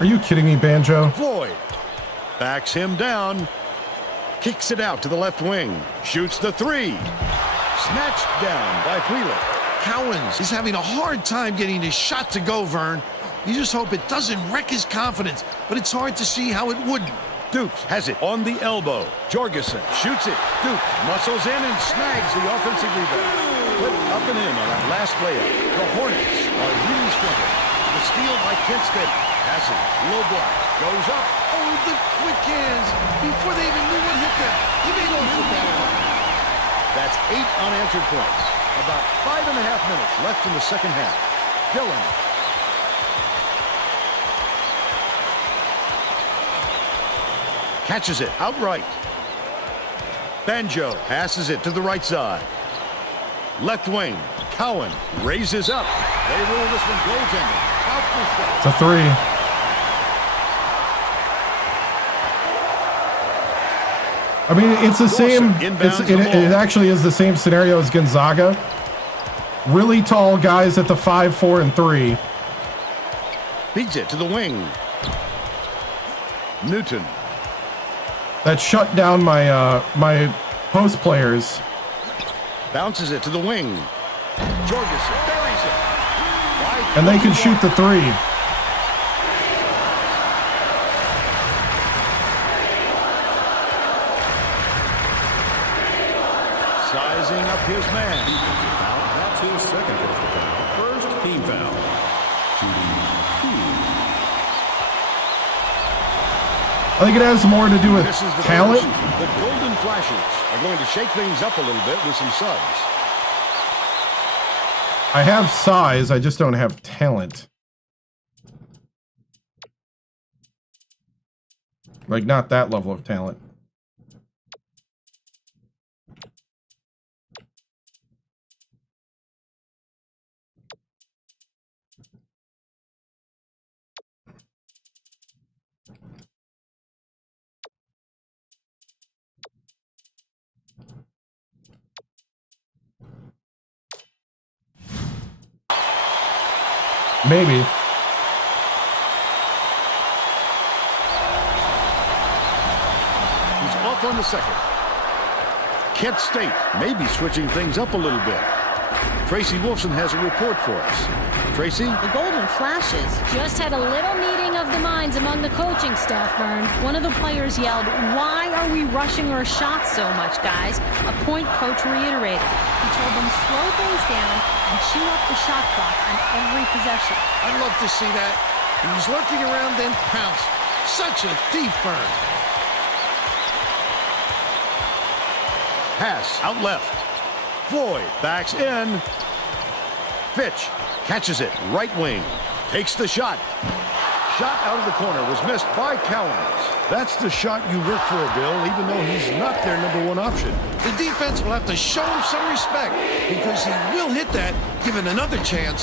Are you kidding me, Banjo? Floyd backs him down. Kicks it out to the left wing. Shoots the three. Snatched down by Wheeler. Cowens is having a hard time getting his shot to go, Vern. You just hope it doesn't wreck his confidence, but it's hard to see how it wouldn't. Dukes has it on the elbow. Jorgensen shoots it. Dukes muscles in and snags the offensive rebound. Put up and in on that last layup. The Hornets are really struggling. The steal by Kent State. Passing. Low block. Goes up. Oh, the quick hands. Before they even knew what hit them. He made off with that one. That's 8 unanswered points. About 5.5 minutes left in the second half. Gillen. Catches it outright. Banjo passes it to the right side. Left wing. Cowan raises up. They rule this one goaltending. It's a three. I mean, it's the same. It actually is the same scenario as Gonzaga. Really tall guys at the 5, 4, and 3. Beats it to the wing. Newton. That shut down my my post players. Bounces it to the wing. Jorgensen buries it. And they can shoot the three. Sizing up his man. That's his second personal foul. First team foul. I think it has more to do with talent. The Golden Flashes are going to shake things up a little bit with some subs. I have size, I just don't have talent. Like, not that level of talent. Maybe. He's off on the second. Kent State may be switching things up a little bit. Tracy Wolfson has a report for us. Tracy? The Golden Flashes just had a little meeting of the minds among the coaching staff, Vern. One of the players yelled, "Why are we rushing our shots so much, guys?" A point coach reiterated. He told them slow things down and chew up the shot clock on every possession. I'd love to see that. He was lurking around, then pounced. Such a thief, Vern. Pass out left. Floyd backs in. Fitch catches it. Right wing. Takes the shot. Shot out of the corner was missed by Cowens. That's the shot you work for, Bill, even though he's not their #1 option. The defense will have to show him some respect because he will hit that given another chance.